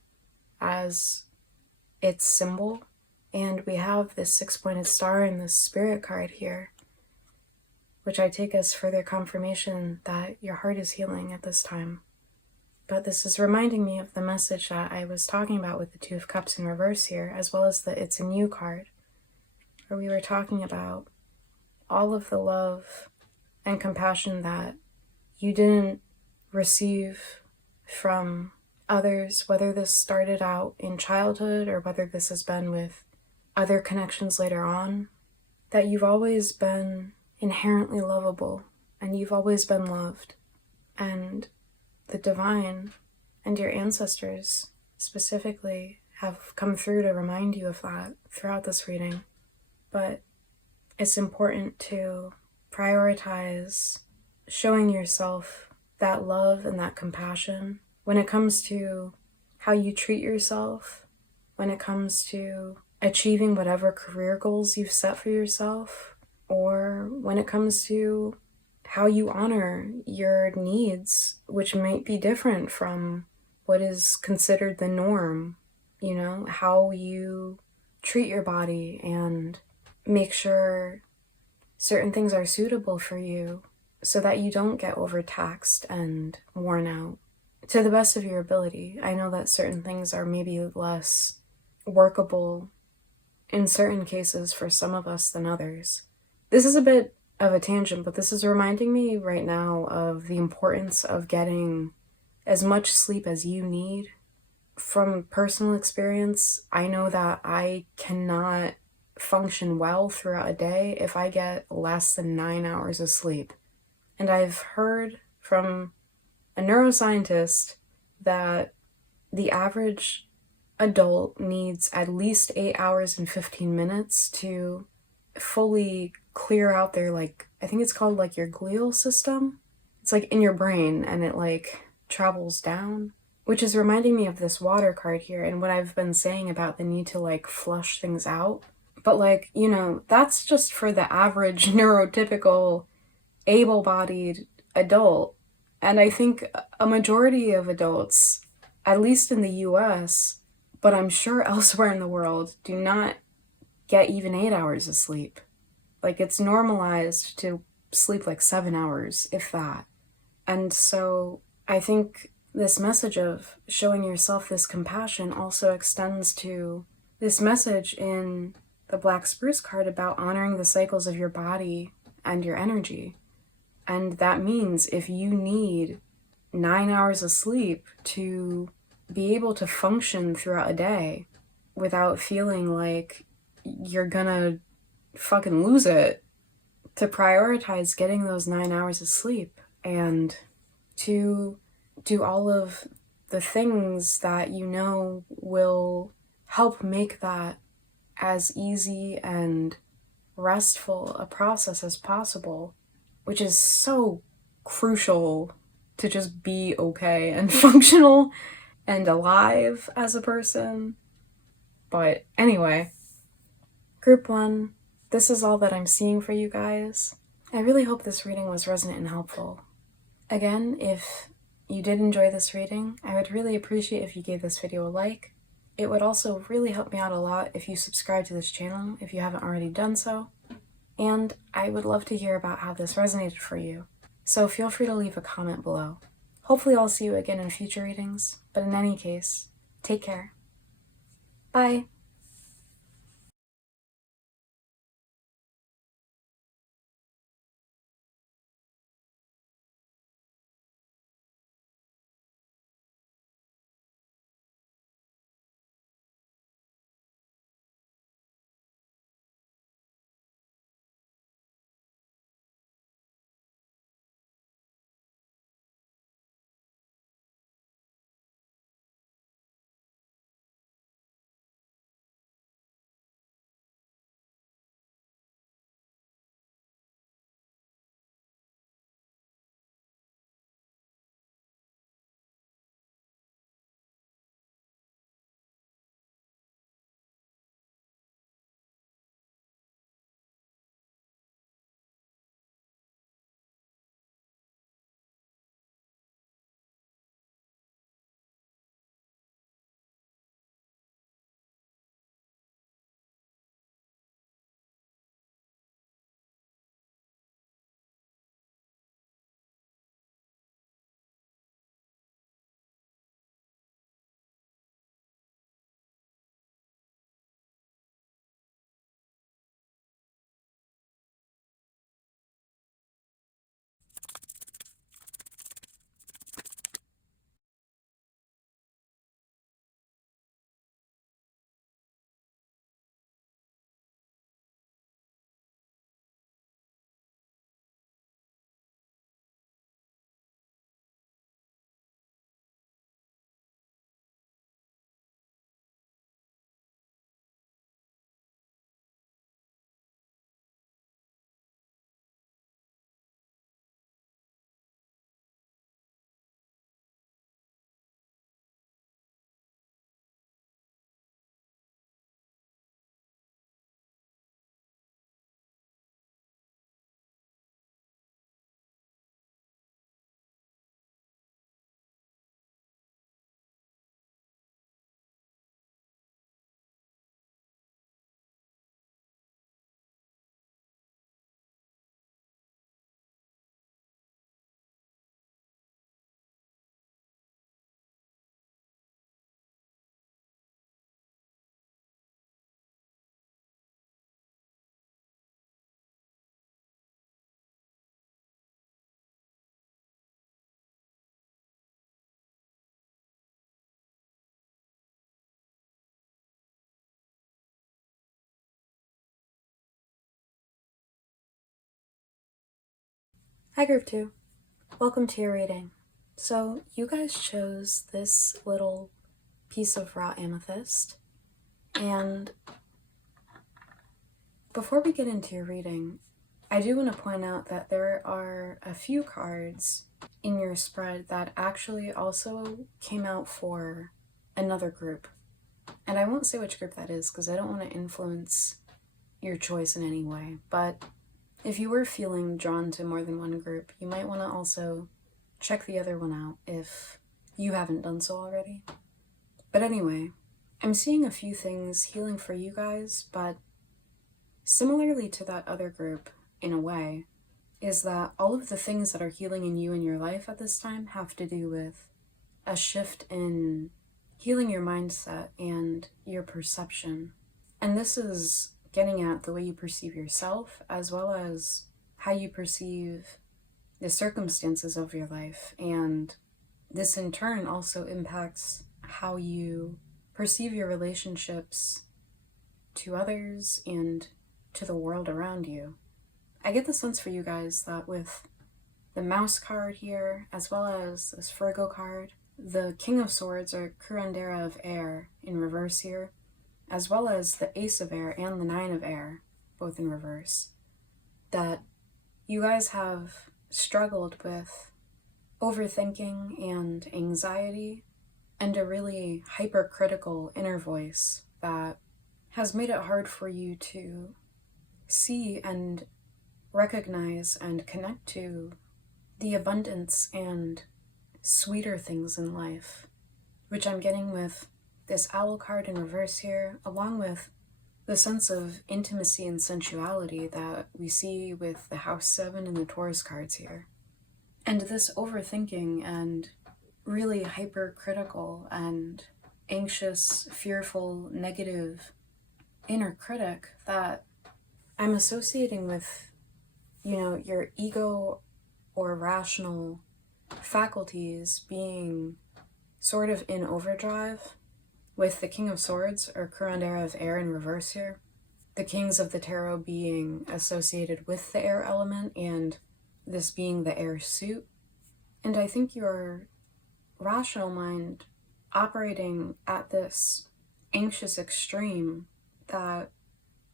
as its symbol. And we have this 6-pointed star in this spirit card here, which I take as further confirmation that your heart is healing at this time. But this is reminding me of the message that I was talking about with the Two of Cups in reverse here, as well as the It's a New card, where we were talking about all of the love and compassion that you didn't receive from others, whether this started out in childhood or whether this has been with other connections later on, that you've always been inherently lovable and you've always been loved. And the divine and your ancestors specifically have come through to remind you of that throughout this reading. But it's important to prioritize showing yourself that love and that compassion when it comes to how you treat yourself, when it comes to achieving whatever career goals you've set for yourself, or when it comes to how you honor your needs, which might be different from what is considered the norm, you know, how you treat your body and make sure certain things are suitable for you so that you don't get overtaxed and worn out to the best of your ability. I know that certain things are maybe less workable in certain cases for some of us than others. This is a bit of a tangent, but this is reminding me right now of the importance of getting as much sleep as you need. From personal experience, I know that I cannot function well throughout a day if I get less than 9 hours of sleep. And I've heard from a neuroscientist that the average adult needs at least 8 hours and 15 minutes to fully clear out their, like, I think it's called like your glial system. It's like in your brain and it like travels down, which is reminding me of this water card here and what I've been saying about the need to like flush things out. But like, you know, that's just for the average neurotypical able-bodied adult. And I think a majority of adults, at least in the US, but I'm sure elsewhere in the world, do not get even 8 hours of sleep. Like, it's normalized to sleep like 7 hours, if that. And so I think this message of showing yourself this compassion also extends to this message in the Black Spruce card about honoring the cycles of your body and your energy. And that means if you need 9 hours of sleep to be able to function throughout a day without feeling like you're gonna fucking lose it, to prioritize getting those 9 hours of sleep and to do all of the things that you know will help make that as easy and restful a process as possible, which is so crucial to just be okay and functional and alive as a person. But anyway, Group 1, this is all that I'm seeing for you guys. I really hope this reading was resonant and helpful. Again, if you did enjoy this reading, I would really appreciate if you gave this video a like. It would also really help me out a lot if you subscribe to this channel if you haven't already done so. And I would love to hear about how this resonated for you, so feel free to leave a comment below. Hopefully I'll see you again in future readings, but in any case, take care. Bye! Hi Group 2, welcome to your reading. So you guys chose this little piece of raw amethyst, and before we get into your reading, I do want to point out that there are a few cards in your spread that actually also came out for another group. And I won't say which group that is because I don't want to influence your choice in any way, but if you were feeling drawn to more than one group, you might want to also check the other one out if you haven't done so already. But anyway, I'm seeing a few things healing for you guys, but similarly to that other group, in a way, is that all of the things that are healing in you in your life at this time have to do with a shift in healing your mindset and your perception. And this is getting at the way you perceive yourself as well as how you perceive the circumstances of your life. And this in turn also impacts how you perceive your relationships to others and to the world around you. I get the sense for you guys that with the mouse card here, as well as this Virgo card, the King of Swords or Curandera of Air in reverse here, as well as the Ace of Air and the Nine of Air, both in reverse, that you guys have struggled with overthinking and anxiety and a really hypercritical inner voice that has made it hard for you to see and recognize and connect to the abundance and sweeter things in life, which I'm getting with this owl card in reverse here, along with the sense of intimacy and sensuality that we see with the House 7 and the Taurus cards here. And this overthinking and really hypercritical and anxious, fearful, negative inner critic that I'm associating with, your ego or rational faculties being sort of in overdrive, with the King of Swords or Curandera of Air in reverse here, the Kings of the Tarot being associated with the air element and this being the air suit. And I think your rational mind operating at this anxious extreme that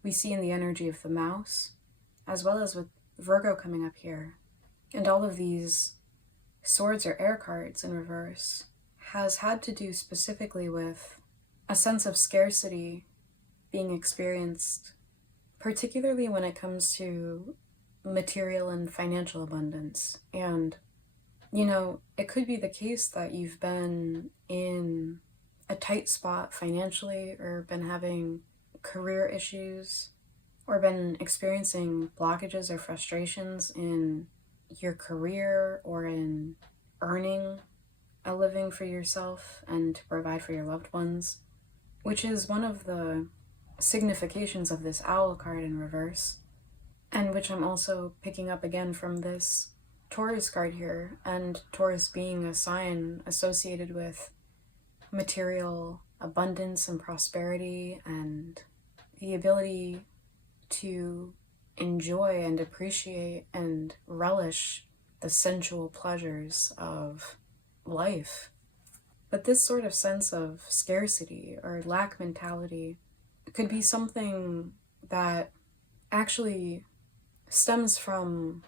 we see in the energy of the mouse, as well as with Virgo coming up here, and all of these swords or air cards in reverse, has had to do specifically with a sense of scarcity being experienced, particularly when it comes to material and financial abundance. And, it could be the case that you've been in a tight spot financially, or been having career issues, or been experiencing blockages or frustrations in your career or in earning a living for yourself and to provide for your loved ones, which is one of the significations of this owl card in reverse, and which I'm also picking up again from this Taurus card here, and Taurus being a sign associated with material abundance and prosperity and the ability to enjoy and appreciate and relish the sensual pleasures of life. But this sort of sense of scarcity or lack mentality could be something that actually stems from,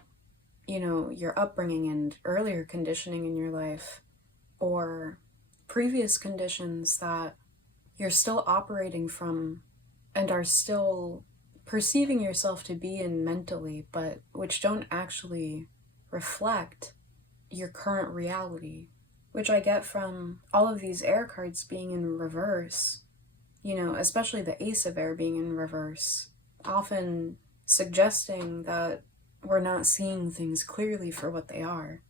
your upbringing and earlier conditioning in your life, or previous conditions that you're still operating from and are still perceiving yourself to be in mentally, but which don't actually reflect your current reality, which I get from all of these air cards being in reverse, especially the Ace of Air being in reverse, often suggesting that we're not seeing things clearly for what they are.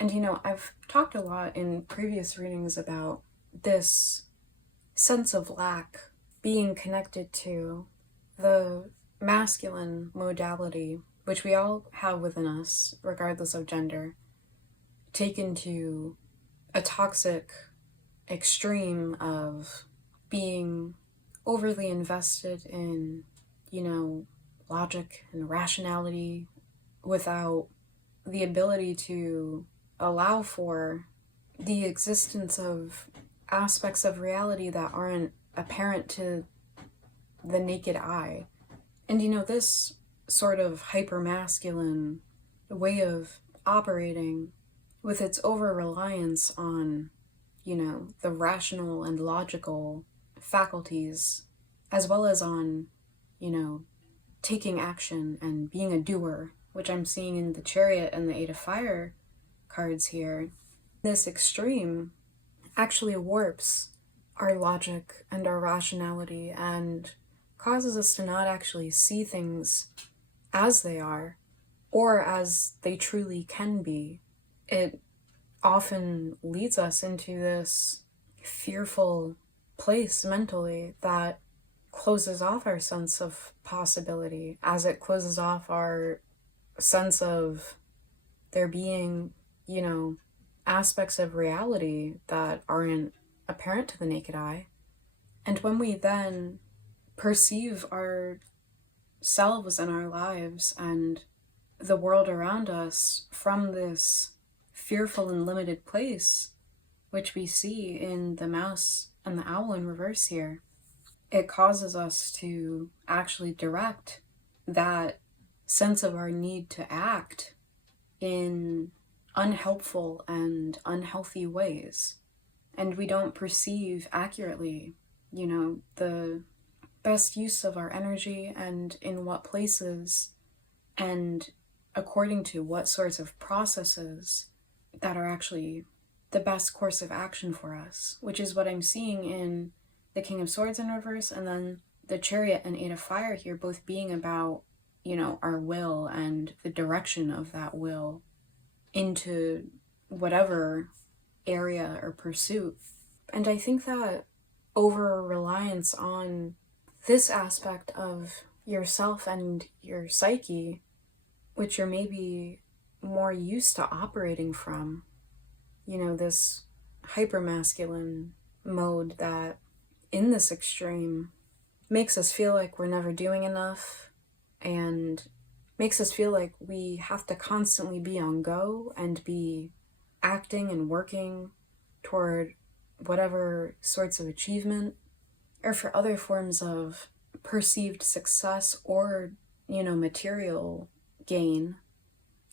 And I've talked a lot in previous readings about this sense of lack being connected to the masculine modality, which we all have within us, regardless of gender, taken to a toxic extreme of being overly invested in, logic and rationality without the ability to allow for the existence of aspects of reality that aren't apparent to the naked eye. And this sort of hypermasculine way of operating, with its over-reliance on, the rational and logical faculties, as well as on, taking action and being a doer, which I'm seeing in the Chariot and the Eight of Fire cards here. This extreme actually warps our logic and our rationality and causes us to not actually see things as they are or as they truly can be. It often leads us into this fearful place mentally that closes off our sense of possibility, as it closes off our sense of there being, aspects of reality that aren't apparent to the naked eye. And when we then perceive ourselves and our lives and the world around us from this fearful and limited place, which we see in the mouse and the owl in reverse here, it causes us to actually direct that sense of our need to act in unhelpful and unhealthy ways. And we don't perceive accurately, the best use of our energy and in what places and according to what sorts of processes that are actually the best course of action for us, which is what I'm seeing in the King of Swords in reverse, and then the Chariot and Eight of Fire here, both being about, our will and the direction of that will into whatever area or pursuit. And I think that over-reliance on this aspect of yourself and your psyche, which you're maybe more used to operating from, this hypermasculine mode that in this extreme makes us feel like we're never doing enough and makes us feel like we have to constantly be on go and be acting and working toward whatever sorts of achievement or for other forms of perceived success or, material gain.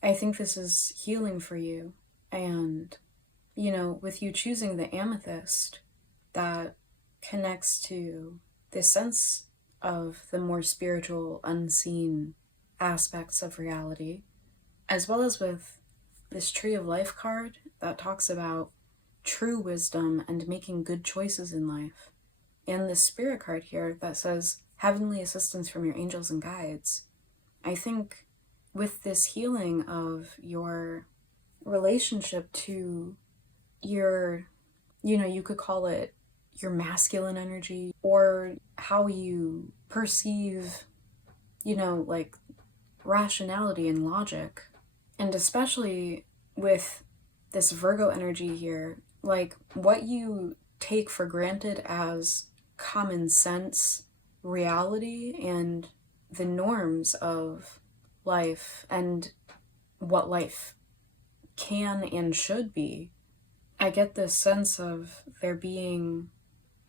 I think this is healing for you. And, with you choosing the amethyst, that connects to this sense of the more spiritual, unseen aspects of reality, as well as with this Tree of Life card that talks about true wisdom and making good choices in life, and this Spirit card here that says heavenly assistance from your angels and guides. I think with this healing of your relationship to your, you could call it your masculine energy, or how you perceive, like rationality and logic, and especially with this Virgo energy here, like what you take for granted as common sense reality and the norms of life and what life can and should be. I get this sense of there being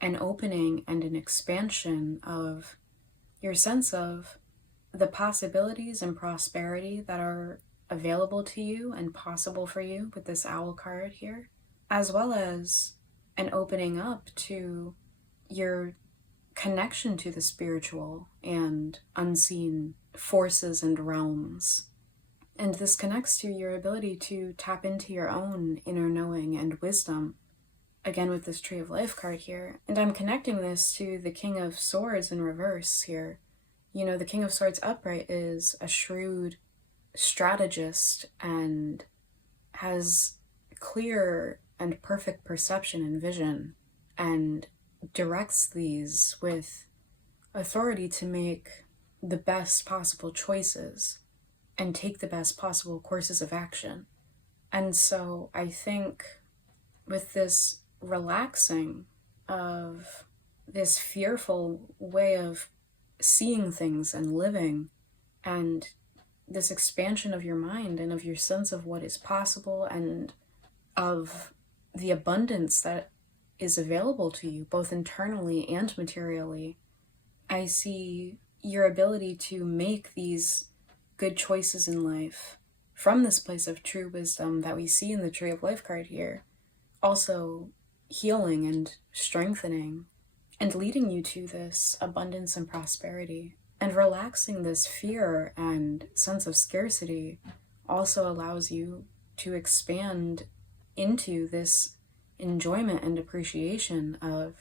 an opening and an expansion of your sense of the possibilities and prosperity that are available to you and possible for you with this owl card here, as well as an opening up to your connection to the spiritual and unseen forces and realms. And this connects to your ability to tap into your own inner knowing and wisdom, again with this Tree of Life card here. And I'm connecting this to the King of Swords in reverse here. The King of Swords upright is a shrewd strategist and has clear and perfect perception and vision, and directs these with authority to make the best possible choices and take the best possible courses of action. And so I think with this relaxing of this fearful way of seeing things and living and this expansion of your mind and of your sense of what is possible and of the abundance that is available to you, both internally and materially. I see your ability to make these good choices in life from this place of true wisdom that we see in the Tree of Life card here, also healing and strengthening and leading you to this abundance and prosperity. And relaxing this fear and sense of scarcity also allows you to expand into this enjoyment and appreciation of,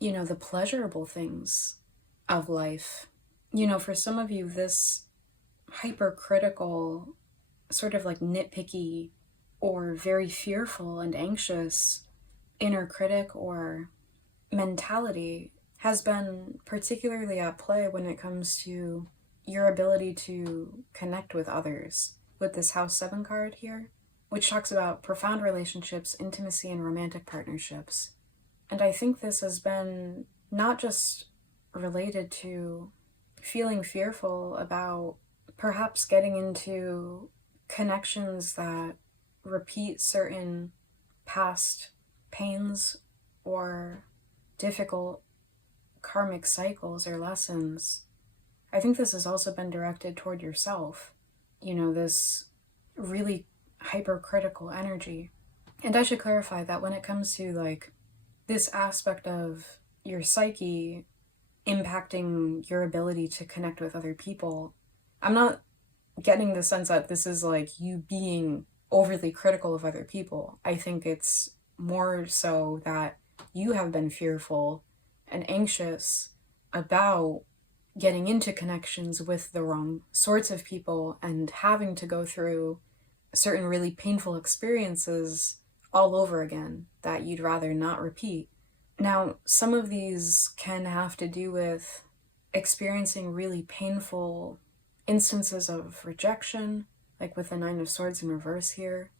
the pleasurable things of life. For some of you, this hypercritical, sort of like nitpicky or very fearful and anxious inner critic or mentality has been particularly at play when it comes to your ability to connect with others, with this House 7 card here, which talks about profound relationships, intimacy, and romantic partnerships. And I think this has been not just related to feeling fearful about perhaps getting into connections that repeat certain past pains or difficult karmic cycles or lessons. I think this has also been directed toward yourself, this really hypercritical energy. And I should clarify that when it comes to like this aspect of your psyche impacting your ability to connect with other people, I'm not getting the sense that this is like you being overly critical of other people. I think it's more so that you have been fearful and anxious about getting into connections with the wrong sorts of people and having to go through certain really painful experiences all over again that you'd rather not repeat. Now, some of these can have to do with experiencing really painful instances of rejection, like with the Nine of Swords in reverse here.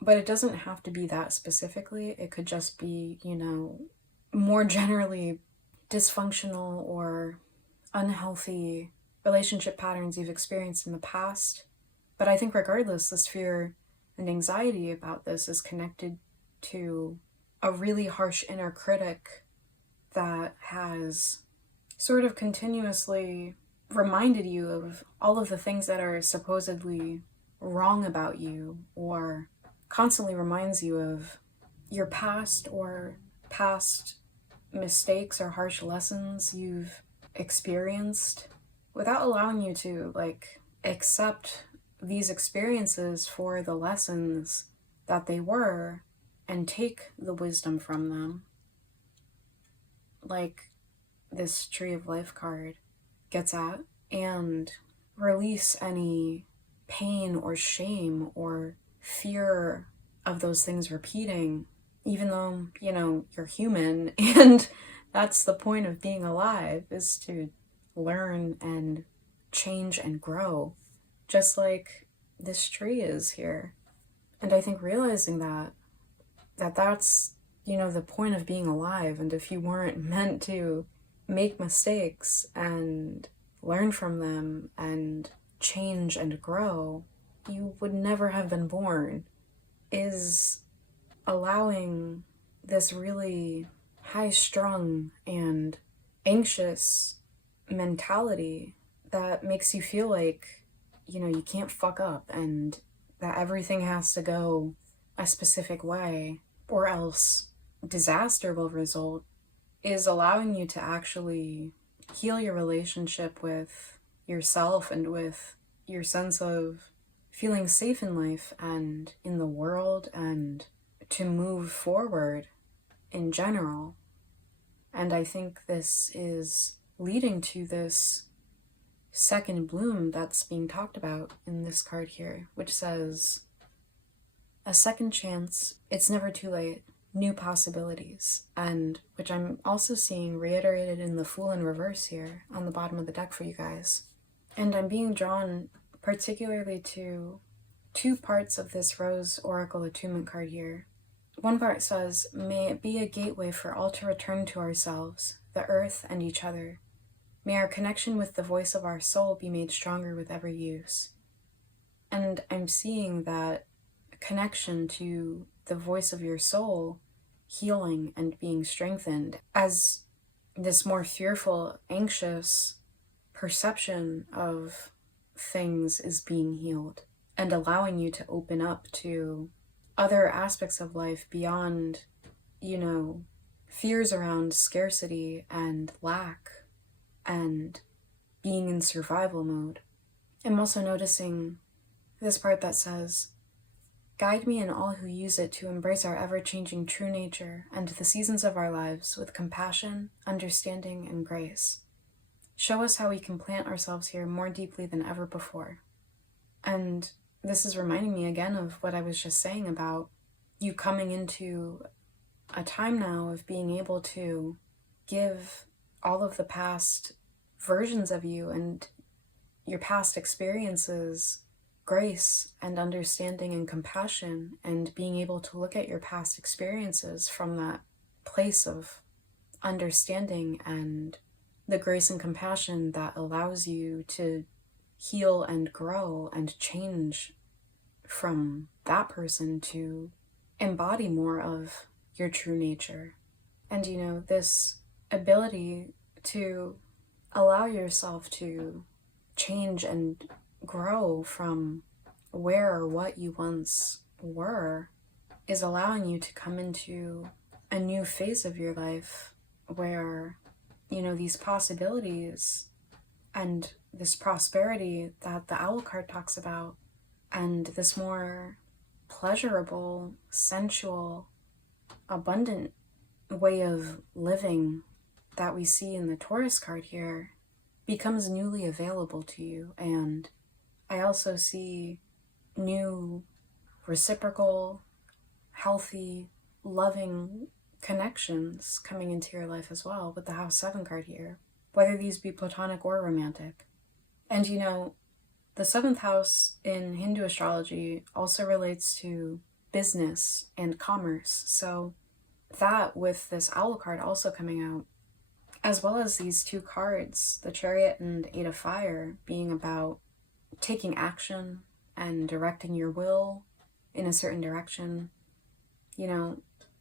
But it doesn't have to be that specifically. It could just be, more generally dysfunctional or unhealthy relationship patterns you've experienced in the past. But I think regardless, this fear and anxiety about this is connected to a really harsh inner critic that has sort of continuously reminded you of all of the things that are supposedly wrong about you, or constantly reminds you of your past or past mistakes or harsh lessons you've experienced, without allowing you to accept these experiences for the lessons that they were and take the wisdom from them, like this Tree of Life card gets at, and release any pain or shame or fear of those things repeating, even though, you're human and that's the point of being alive, is to learn and change and grow, just like this tree is here. And I think realizing that's, the point of being alive, and if you weren't meant to make mistakes and learn from them and change and grow, you would never have been born, is allowing this really high-strung and anxious mentality that makes you feel like, you can't fuck up and that everything has to go a specific way or else disaster will result, is allowing you to actually heal your relationship with yourself and with your sense of feeling safe in life and in the world, and to move forward in general. And I think this is leading to this second bloom that's being talked about in this card here, which says, a second chance, it's never too late, new possibilities, and which I'm also seeing reiterated in the Fool in reverse here on the bottom of the deck for you guys. And I'm being drawn particularly to two parts of this Rose Oracle Attunement card here. One part says, may it be a gateway for all to return to ourselves, the earth, and each other. May our connection with the voice of our soul be made stronger with every use. And I'm seeing that connection to the voice of your soul healing and being strengthened as this more fearful, anxious perception of things is being healed and allowing you to open up to other aspects of life beyond, fears around scarcity and lack and being in survival mode. I'm also noticing this part that says, "Guide me and all who use it to embrace our ever-changing true nature and the seasons of our lives with compassion, understanding, and grace. Show us how we can plant ourselves here more deeply than ever before." And this is reminding me again of what I was just saying about you coming into a time now of being able to give all of the past versions of you and your past experiences grace and understanding and compassion, and being able to look at your past experiences from that place of understanding and the grace and compassion that allows you to heal and grow and change from that person to embody more of your true nature. And this ability to allow yourself to change and grow from where or what you once were is allowing you to come into a new phase of your life where, these possibilities and this prosperity that the owl card talks about, and this more pleasurable, sensual, abundant way of living that we see in the Taurus card here becomes newly available to you. And I also see new, reciprocal, healthy, loving connections coming into your life as well with the House 7 card here, whether these be platonic or romantic. And the 7th house in Hindu astrology also relates to business and commerce. So that, with this owl card also coming out, as well as these two cards, the Chariot and 8 of Fire, being about taking action and directing your will in a certain direction,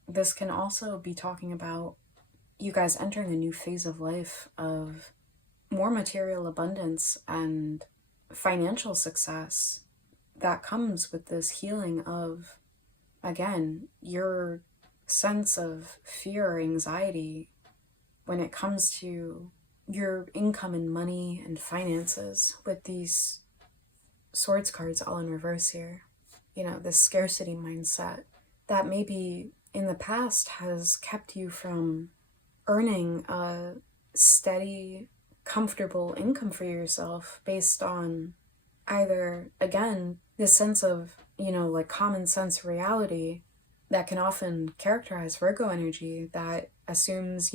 this can also be talking about you guys entering a new phase of life of more material abundance and financial success that comes with this healing of, again, your sense of fear or anxiety when it comes to your income and money and finances, with these swords cards all in reverse here. This scarcity mindset that maybe in the past has kept you from earning a steady, comfortable income for yourself based on either, again, this sense of, common sense reality that can often characterize Virgo energy that assumes,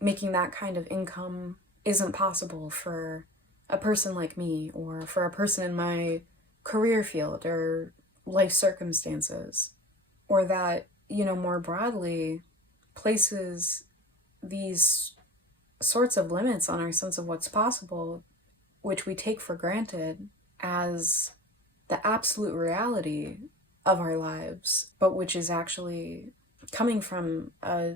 making that kind of income isn't possible for a person like me or for a person in my career field or life circumstances, or that, more broadly places these sorts of limits on our sense of what's possible, which we take for granted as the absolute reality of our lives, but which is actually coming from a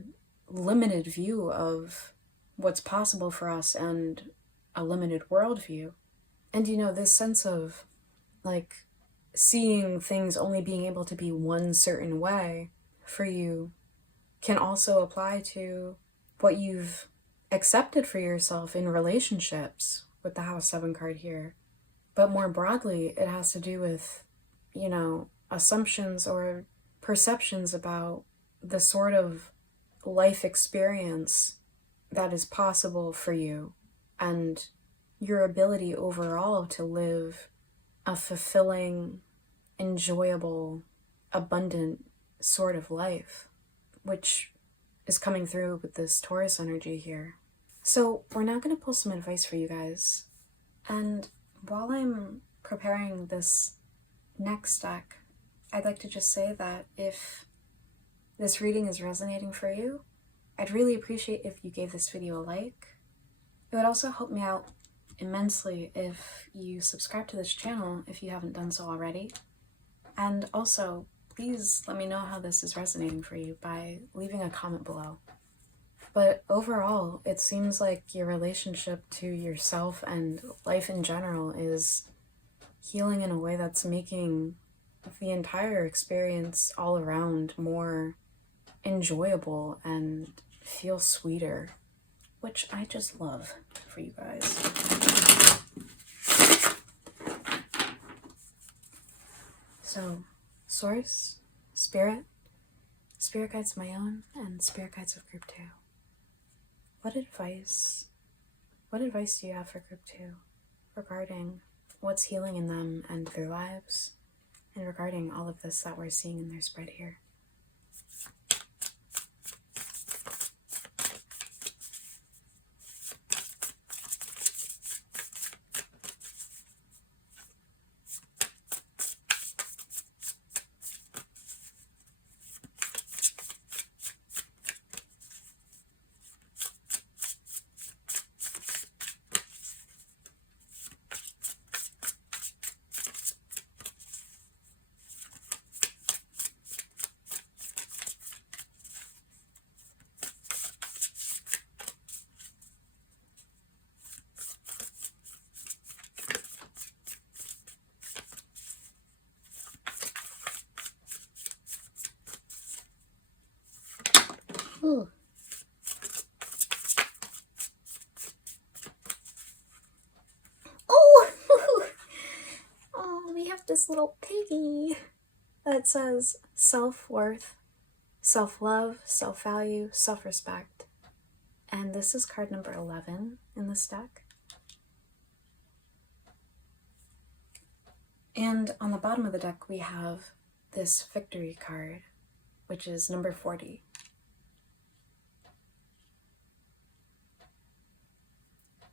limited view of what's possible for us and a limited worldview. And this sense of seeing things only being able to be one certain way for you can also apply to what you've accepted for yourself in relationships with the House 7 card here. But more broadly, it has to do with, assumptions or perceptions about the sort of life experience that is possible for you and your ability overall to live a fulfilling, enjoyable, abundant sort of life, which is coming through with this Taurus energy here. So we're now going to pull some advice for you guys. And while I'm preparing this next deck, I'd like to just say that if this reading is resonating for you, I'd really appreciate if you gave this video a like. It would also help me out immensely if you subscribe to this channel if you haven't done so already. And also, please let me know how this is resonating for you by leaving a comment below. But overall, it seems like your relationship to yourself and life in general is healing in a way that's making the entire experience all around more enjoyable and feel sweeter, which I just love for you guys. So, Source, Spirit guides of my own, and Spirit guides of Group 2. What advice do you have for Group 2 regarding what's healing in them and their lives, and regarding all of this that we're seeing in their spread here? Ooh. Oh! Oh, we have this little piggy that says self-worth, self-love, self-value, self-respect. And this is card number 11 in this deck. And on the bottom of the deck, we have this victory card, which is number 40.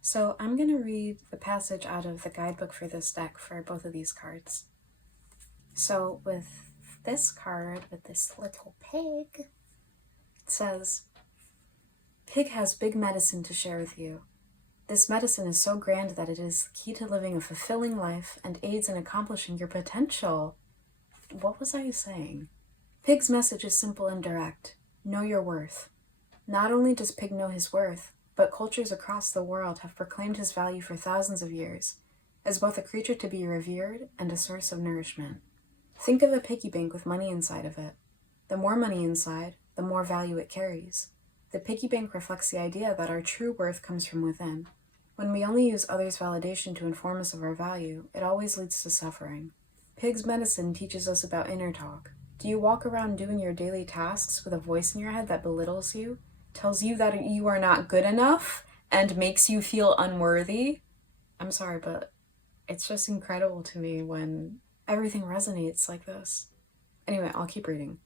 So I'm going to read the passage out of the guidebook for this deck for both of these cards. So with this card, with this little pig, it says, "Pig has big medicine to share with you. This medicine is so grand that it is the key to living a fulfilling life and aids in accomplishing your potential." What was I saying? Pig's message is simple and direct. Know your worth. Not only does Pig know his worth, but cultures across the world have proclaimed his value for thousands of years, as both a creature to be revered and a source of nourishment. Think of a piggy bank with money inside of it. The more money inside, the more value it carries. The piggy bank reflects the idea that our true worth comes from within. When we only use others' validation to inform us of our value, it always leads to suffering. Pig's medicine teaches us about inner talk. Do you walk around doing your daily tasks with a voice in your head that belittles you, tells you that you are not good enough, and makes you feel unworthy? I'm sorry, but it's just incredible to me when everything resonates like this. Anyway, I'll keep reading.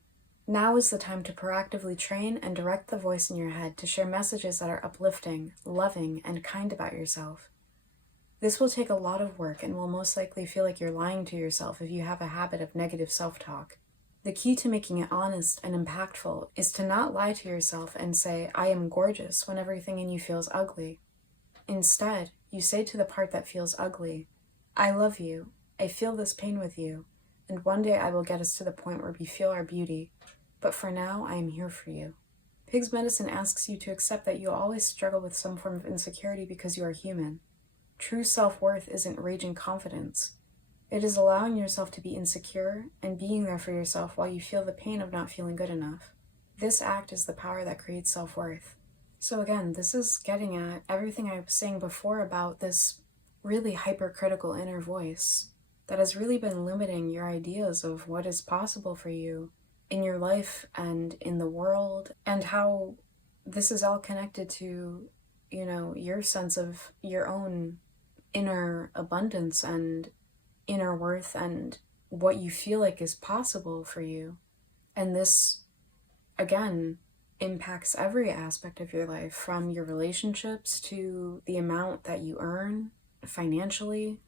Now is the time to proactively train and direct the voice in your head to share messages that are uplifting, loving, and kind about yourself. This will take a lot of work and will most likely feel like you're lying to yourself if you have a habit of negative self-talk. The key to making it honest and impactful is to not lie to yourself and say, "I am gorgeous," when everything in you feels ugly. Instead, you say to the part that feels ugly, "I love you, I feel this pain with you, and one day I will get us to the point where we feel our beauty, but for now I am here for you." Pig's medicine asks you to accept that you always struggle with some form of insecurity because you are human. True self-worth isn't raging confidence. It is allowing yourself to be insecure and being there for yourself while you feel the pain of not feeling good enough. This act is the power that creates self-worth. So again, this is getting at everything I was saying before about this really hypercritical inner voice that has really been limiting your ideas of what is possible for you in your life and in the world, and how this is all connected to, your sense of your own inner abundance and inner worth and what you feel like is possible for you. And this, again, impacts every aspect of your life, from your relationships to the amount that you earn financially,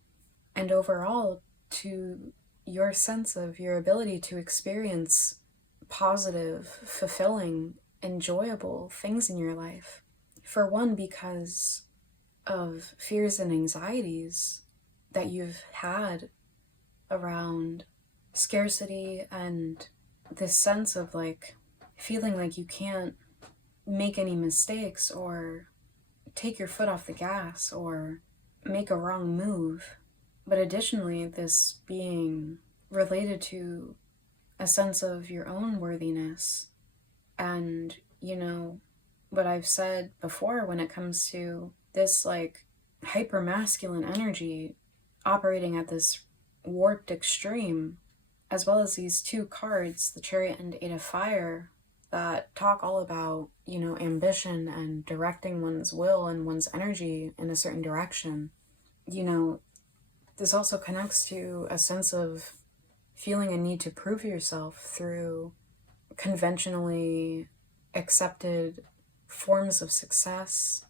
and overall to your sense of your ability to experience positive, fulfilling, enjoyable things in your life. For one, because of fears and anxieties that you've had around scarcity and this sense of like feeling like you can't make any mistakes or take your foot off the gas or make a wrong move. But additionally, this being related to a sense of your own worthiness and, what I've said before when it comes to this like hyper masculine energy operating at this warped extreme, as well as these two cards, the Chariot and Eight of Fire, that talk all about, ambition and directing one's will and one's energy in a certain direction. This also connects to a sense of feeling a need to prove yourself through conventionally accepted forms of success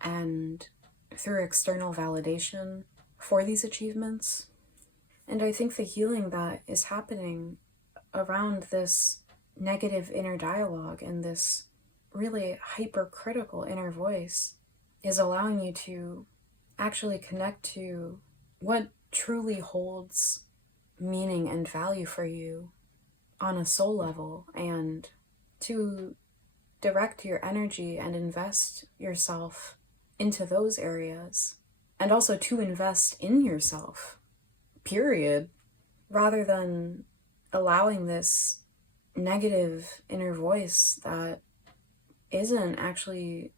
and through external validation for these achievements. And I think the healing that is happening around this negative inner dialogue and this really hypercritical inner voice is allowing you to actually connect to what truly holds meaning and value for you on a soul level, and to direct your energy and invest yourself into those areas, and also to invest in yourself, period, rather than allowing this negative inner voice that isn't actually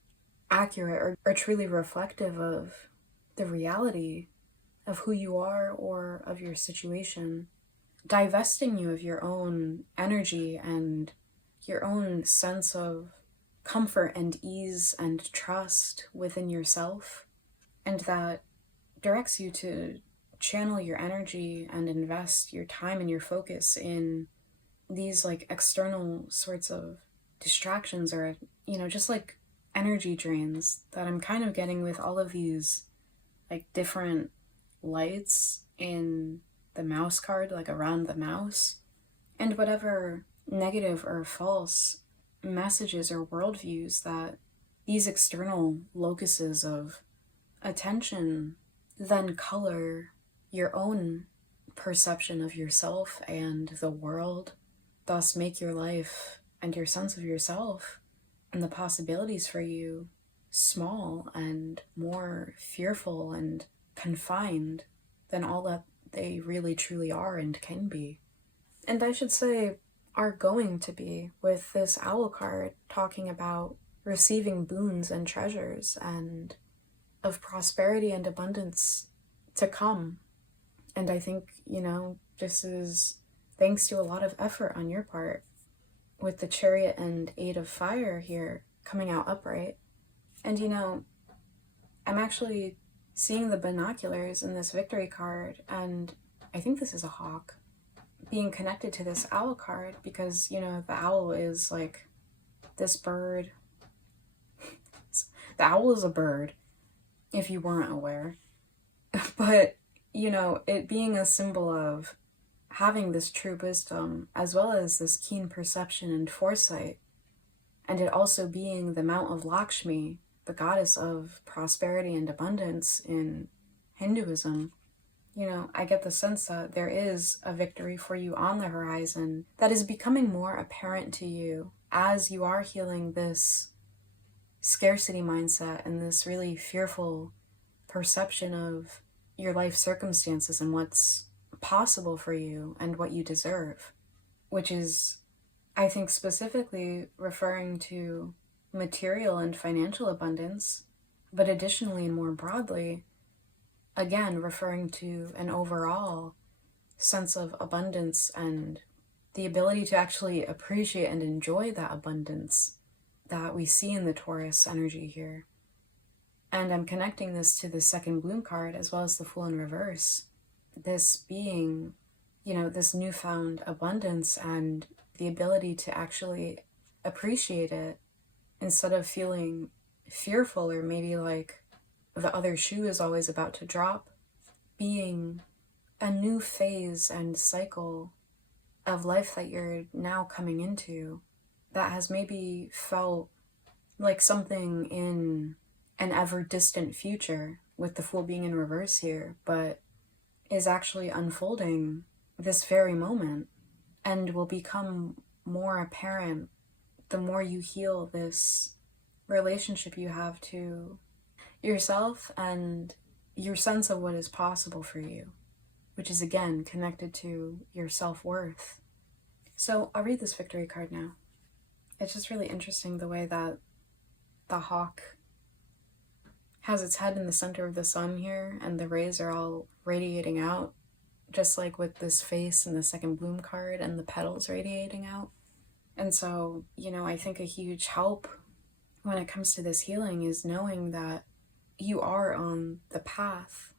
accurate or truly reflective of the reality of who you are or of your situation, divesting you of your own energy and your own sense of comfort and ease and trust within yourself, and that directs you to channel your energy and invest your time and your focus in these like external sorts of distractions, or just like energy drains that I'm kind of getting with all of these like different lights in the mouse card, like around the mouse, and whatever negative or false messages or worldviews that these external locuses of attention then color your own perception of yourself and the world, thus make your life and your sense of yourself and the possibilities for you small and more fearful and confined than all that they really truly are and can be. And I should say, are going to be, with this owl card talking about receiving boons and treasures and of prosperity and abundance to come. And I think, this is thanks to a lot of effort on your part, with the Chariot and Eight of Fire here coming out upright. And I'm actually seeing the binoculars in this victory card, and I think this is a hawk being connected to this owl card because, the owl is like this bird. The owl is a bird, if you weren't aware. But, it being a symbol of having this true wisdom, as well as this keen perception and foresight, and it also being the Mount of Lakshmi, the goddess of prosperity and abundance in Hinduism, I get the sense that there is a victory for you on the horizon that is becoming more apparent to you as you are healing this scarcity mindset and this really fearful perception of your life circumstances and what's possible for you and what you deserve, which is, I think, specifically referring to material and financial abundance, but additionally and more broadly, again, referring to an overall sense of abundance and the ability to actually appreciate and enjoy that abundance that we see in the Taurus energy here. And I'm connecting this to the second bloom card as well as the Fool in reverse. This being, this newfound abundance and the ability to actually appreciate it instead of feeling fearful or maybe like the other shoe is always about to drop, being a new phase and cycle of life that you're now coming into that has maybe felt like something in an ever distant future, with the Fool being in reverse here, but is actually unfolding this very moment and will become more apparent the more you heal this relationship you have to yourself and your sense of what is possible for you, which is again connected to your self-worth. So I'll read this victory card now. It's just really interesting the way that the hawk has its head in the center of the sun here, and the rays are all radiating out, just like with this face in the second bloom card and the petals radiating out. And so, I think a huge help when it comes to this healing is knowing that you are on the path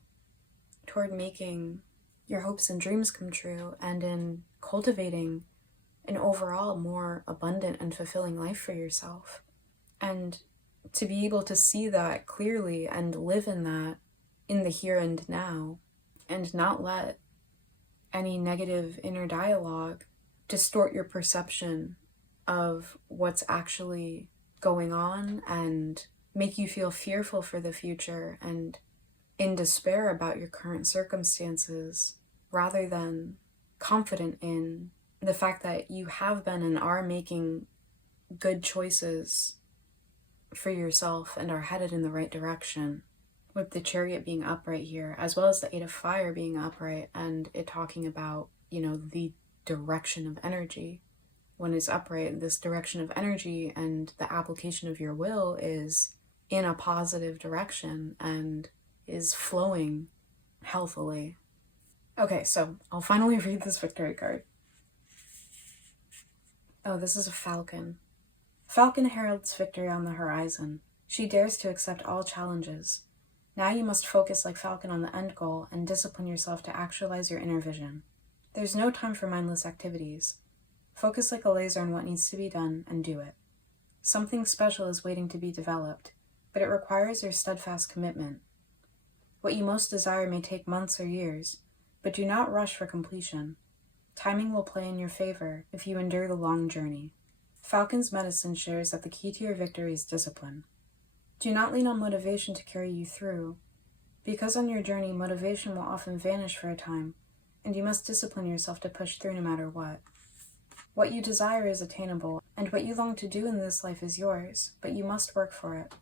toward making your hopes and dreams come true, and in cultivating an overall more abundant and fulfilling life for yourself. And to be able to see that clearly and live in that in the here and now, and not let any negative inner dialogue distort your perception of what's actually going on and make you feel fearful for the future and in despair about your current circumstances, rather than confident in the fact that you have been and are making good choices for yourself and are headed in the right direction. With the Chariot being upright here, as well as the Eight of Fire being upright, and it talking about, the direction of energy. When it's upright, this direction of energy and the application of your will is in a positive direction and is flowing healthily. Okay, so I'll finally read this victory card. Oh, this is a falcon. Falcon heralds victory on the horizon. She dares to accept all challenges. Now you must focus like Falcon on the end goal and discipline yourself to actualize your inner vision. There's no time for mindless activities. Focus like a laser on what needs to be done and do it. Something special is waiting to be developed, but it requires your steadfast commitment. What you most desire may take months or years, but do not rush for completion. Timing will play in your favor if you endure the long journey. Falcon's medicine shares that the key to your victory is discipline. Do not lean on motivation to carry you through, because on your journey, motivation will often vanish for a time, and you must discipline yourself to push through no matter what. What you desire is attainable, and what you long to do in this life is yours, but you must work for it.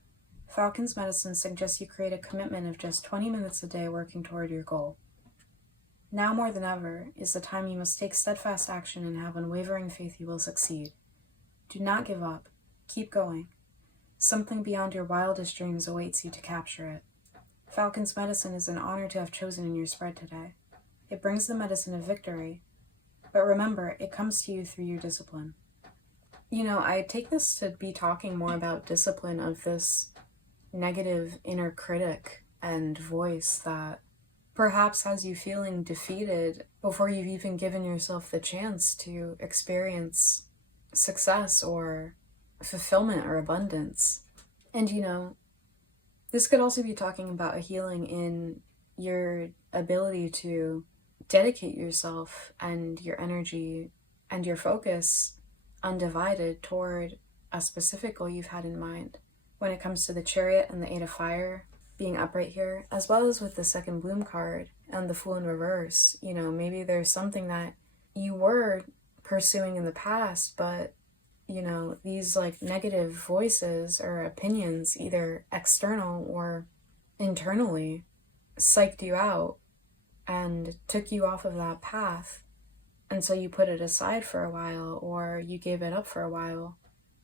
Falcon's medicine suggests you create a commitment of just 20 minutes a day working toward your goal. Now more than ever is the time you must take steadfast action and have unwavering faith you will succeed. Do not give up. Keep going. Something beyond your wildest dreams awaits you to capture it. Falcon's medicine is an honor to have chosen in your spread today. It brings the medicine of victory, but remember, it comes to you through your discipline. I take this to be talking more about discipline of this negative inner critic and voice that perhaps has you feeling defeated before you've even given yourself the chance to experience success or fulfillment or abundance. And this could also be talking about a healing in your ability to dedicate yourself and your energy and your focus undivided toward a specific goal you've had in mind. When it comes to the Chariot and the Eight of Fire being upright here, as well as with the second bloom card and the Fool in reverse, maybe there's something that you were pursuing in the past, but these negative voices or opinions, either external or internally, psyched you out and took you off of that path. And so you put it aside for a while, or you gave it up for a while.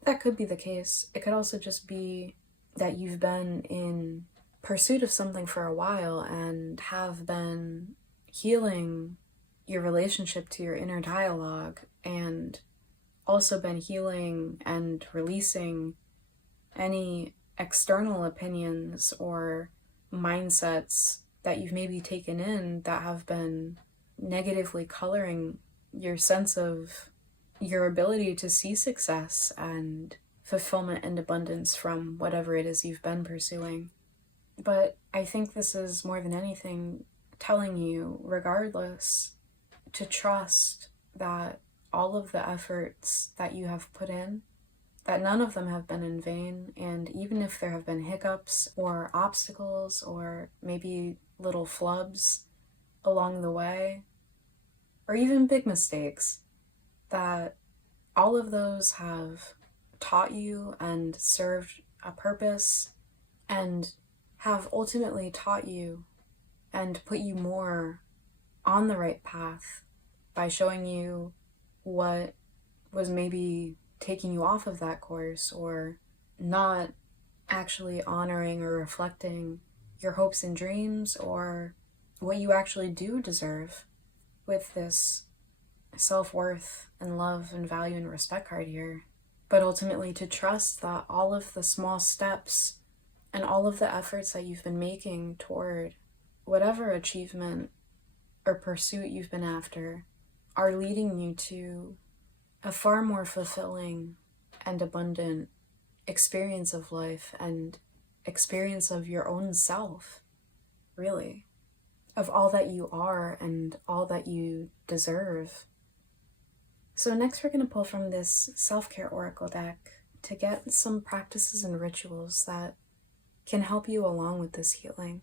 That could be the case. It could also just be that you've been in pursuit of something for a while and have been healing your relationship to your inner dialogue, and also been healing and releasing any external opinions or mindsets that you've maybe taken in that have been negatively coloring your sense of your ability to see success and fulfillment and abundance from whatever it is you've been pursuing. But I think this is more than anything telling you, regardless, to trust that all of the efforts that you have put in that none of them have been in vain, and even if there have been hiccups or obstacles or maybe little flubs along the way, or even big mistakes, that all of those have taught you and served a purpose and have ultimately taught you and put you more on the right path by showing you what was maybe taking you off of that course, or not actually honoring or reflecting your hopes and dreams, or what you actually do deserve with this self-worth and love and value and respect card here. But ultimately to trust that all of the small steps and all of the efforts that you've been making toward whatever achievement or pursuit you've been after are leading you to a far more fulfilling and abundant experience of life and experience of your own self, really, of all that you are and all that you deserve. So next we're going to pull from this self-care oracle deck to get some practices and rituals that can help you along with this healing.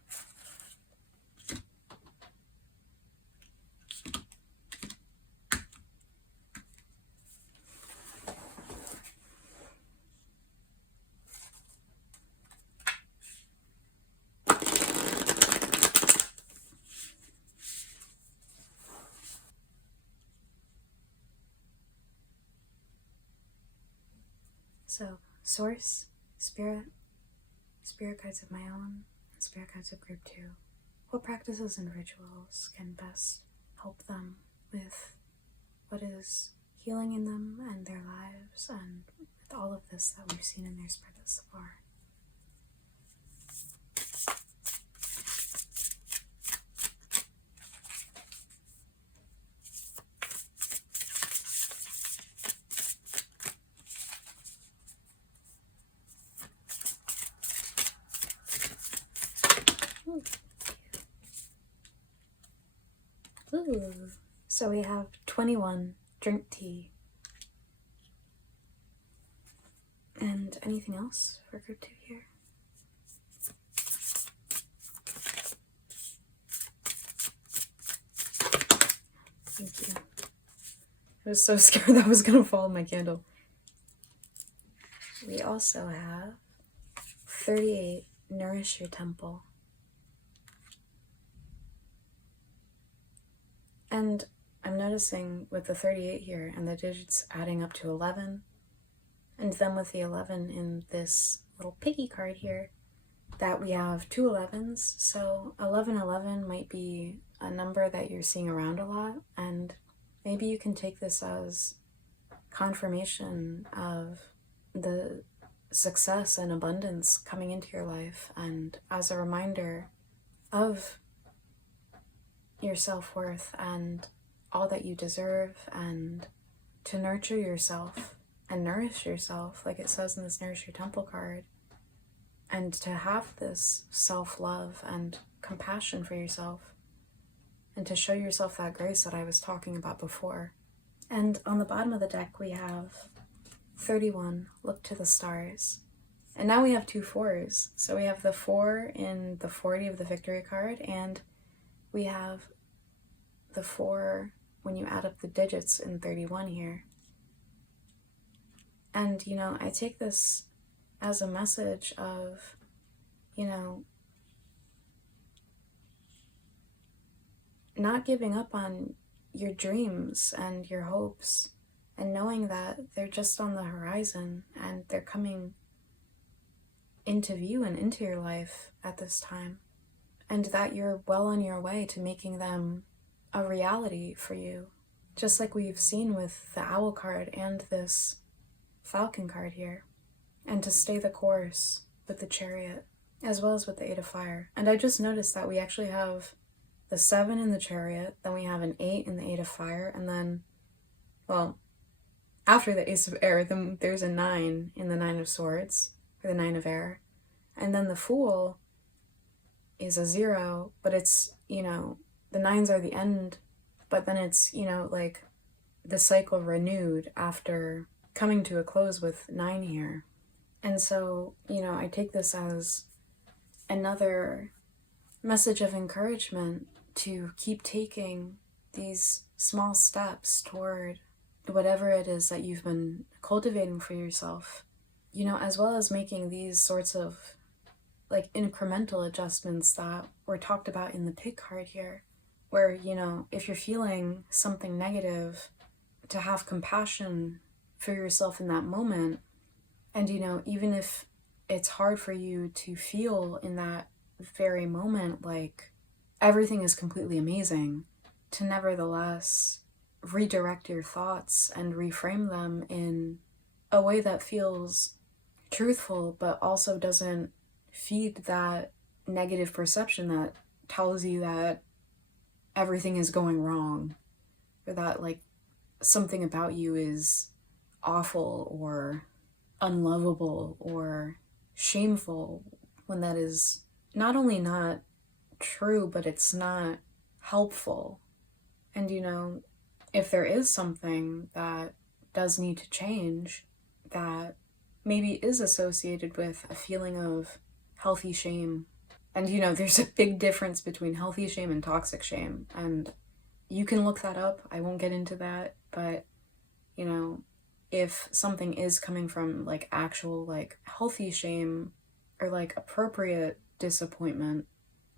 So, Source, Spirit guides of my own, and Spirit guides of Group 2. What practices and rituals can best help them with what is healing in them and their lives, and with all of this that we've seen in their spread thus far? Ooh. So we have 21, drink tea. And anything else for Group 2 here? Thank you. I was so scared that was going to fall in my candle. We also have 38, nourish your temple. And I'm noticing with the 38 here and the digits adding up to 11, and then with the 11 in this little piggy card here, that we have two 11s. So 1111 might be a number that you're seeing around a lot, and maybe you can take this as confirmation of the success and abundance coming into your life, and as a reminder of your self-worth and all that you deserve, and to nurture yourself and nourish yourself, like it says in this Nourish Your Temple card, and to have this self-love and compassion for yourself, and to show yourself that grace that I was talking about before. And on the bottom of the deck we have 31, look to the stars. And now we have two 4s. So we have the 4 in the 40 of the victory card, and we have the 4 when you add up the digits in 31 here. And, you know, I take this as a message of, you know, not giving up on your dreams and your hopes, and knowing that they're just on the horizon and they're coming into view and into your life at this time, and that you're well on your way to making them a reality for you, just like we've seen with the Owl card and this Falcon card here, and to stay the course with the Chariot, as well as with the 8 of Fire. And I just noticed that we actually have the 7 in the Chariot, then we have an 8 in the 8 of Fire, and then, well, after the Ace of Air, then there's a 9 in the 9 of Swords, or the 9 of Air, and then the Fool is a 0, but it's, you know, the 9s are the end, but then it's, you know, like the cycle renewed after coming to a close with 9 here. And so, I take this as another message of encouragement to keep taking these small steps toward whatever it is that you've been cultivating for yourself, as well as making these sorts of incremental adjustments that were talked about in the pig card here, where, if you're feeling something negative, to have compassion for yourself in that moment. And, even if it's hard for you to feel in that very moment like everything is completely amazing, to nevertheless redirect your thoughts and reframe them in a way that feels truthful, but also doesn't feed that negative perception that tells you that everything is going wrong, or that something about you is awful or unlovable or shameful, when that is not only not true, but it's not helpful. And if there is something that does need to change, that maybe is associated with a feeling of healthy shame. And there's a big difference between healthy shame and toxic shame, and you can look that up. I won't get into that, but if something is coming from actual healthy shame, or appropriate disappointment,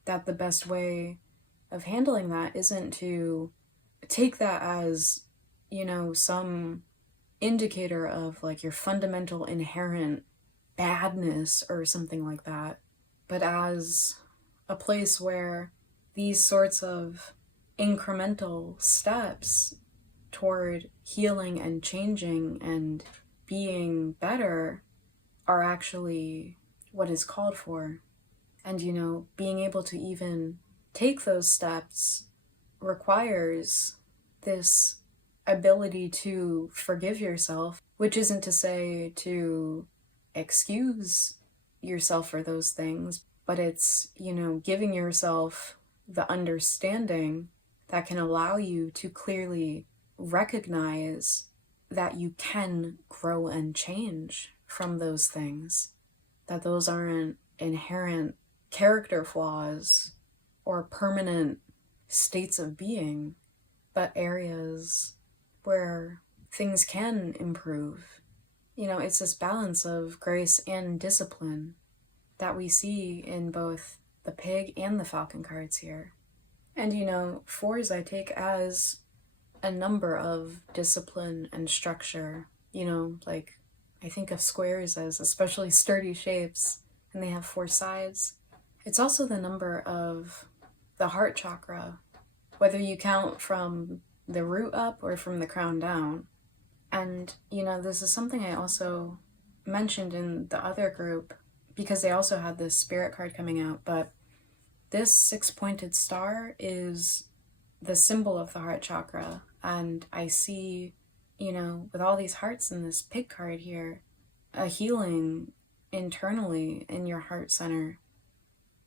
that the best way of handling that isn't to take that as some indicator of your fundamental inherent badness or something like that, but as a place where these sorts of incremental steps toward healing and changing and being better are actually what is called for. And being able to even take those steps requires this ability to forgive yourself, which isn't to say to excuse yourself for those things, but it's, giving yourself the understanding that can allow you to clearly recognize that you can grow and change from those things, that those aren't inherent character flaws or permanent states of being, but areas where things can improve. It's this balance of grace and discipline that we see in both the pig and the falcon cards here. And fours I take as a number of discipline and structure. I think of squares as especially sturdy shapes, and they have 4 sides. It's also the number of the heart chakra, whether you count from the root up or from the crown down. And, this is something I also mentioned in the other group, because they also had this spirit card coming out, but this 6-pointed star is the symbol of the heart chakra. And I see, with all these hearts in this pig card here, a healing internally in your heart center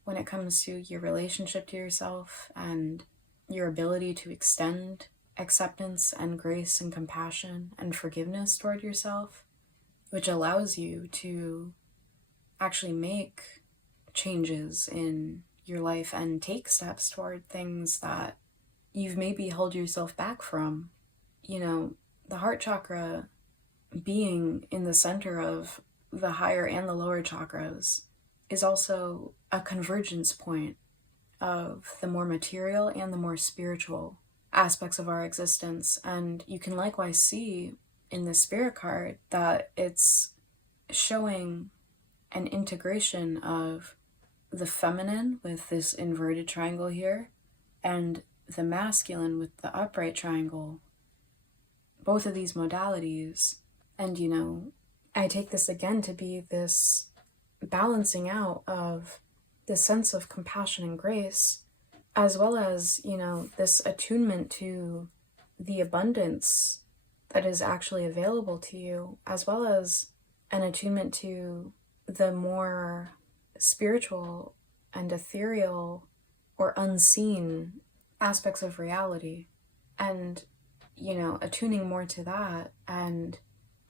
when it comes to your relationship to yourself and your ability to extend acceptance and grace and compassion and forgiveness toward yourself, which allows you to actually make changes in your life and take steps toward things that you've maybe held yourself back from. The heart chakra being in the center of the higher and the lower chakras is also a convergence point of the more material and the more spiritual aspects of our existence. And you can likewise see in the spirit card that it's showing an integration of the feminine with this inverted triangle here, and the masculine with the upright triangle. Both of these modalities. And I take this again to be this balancing out of the sense of compassion and grace, as well as, this attunement to the abundance that is actually available to you, as well as an attunement to the more spiritual and ethereal or unseen aspects of reality. And, attuning more to that and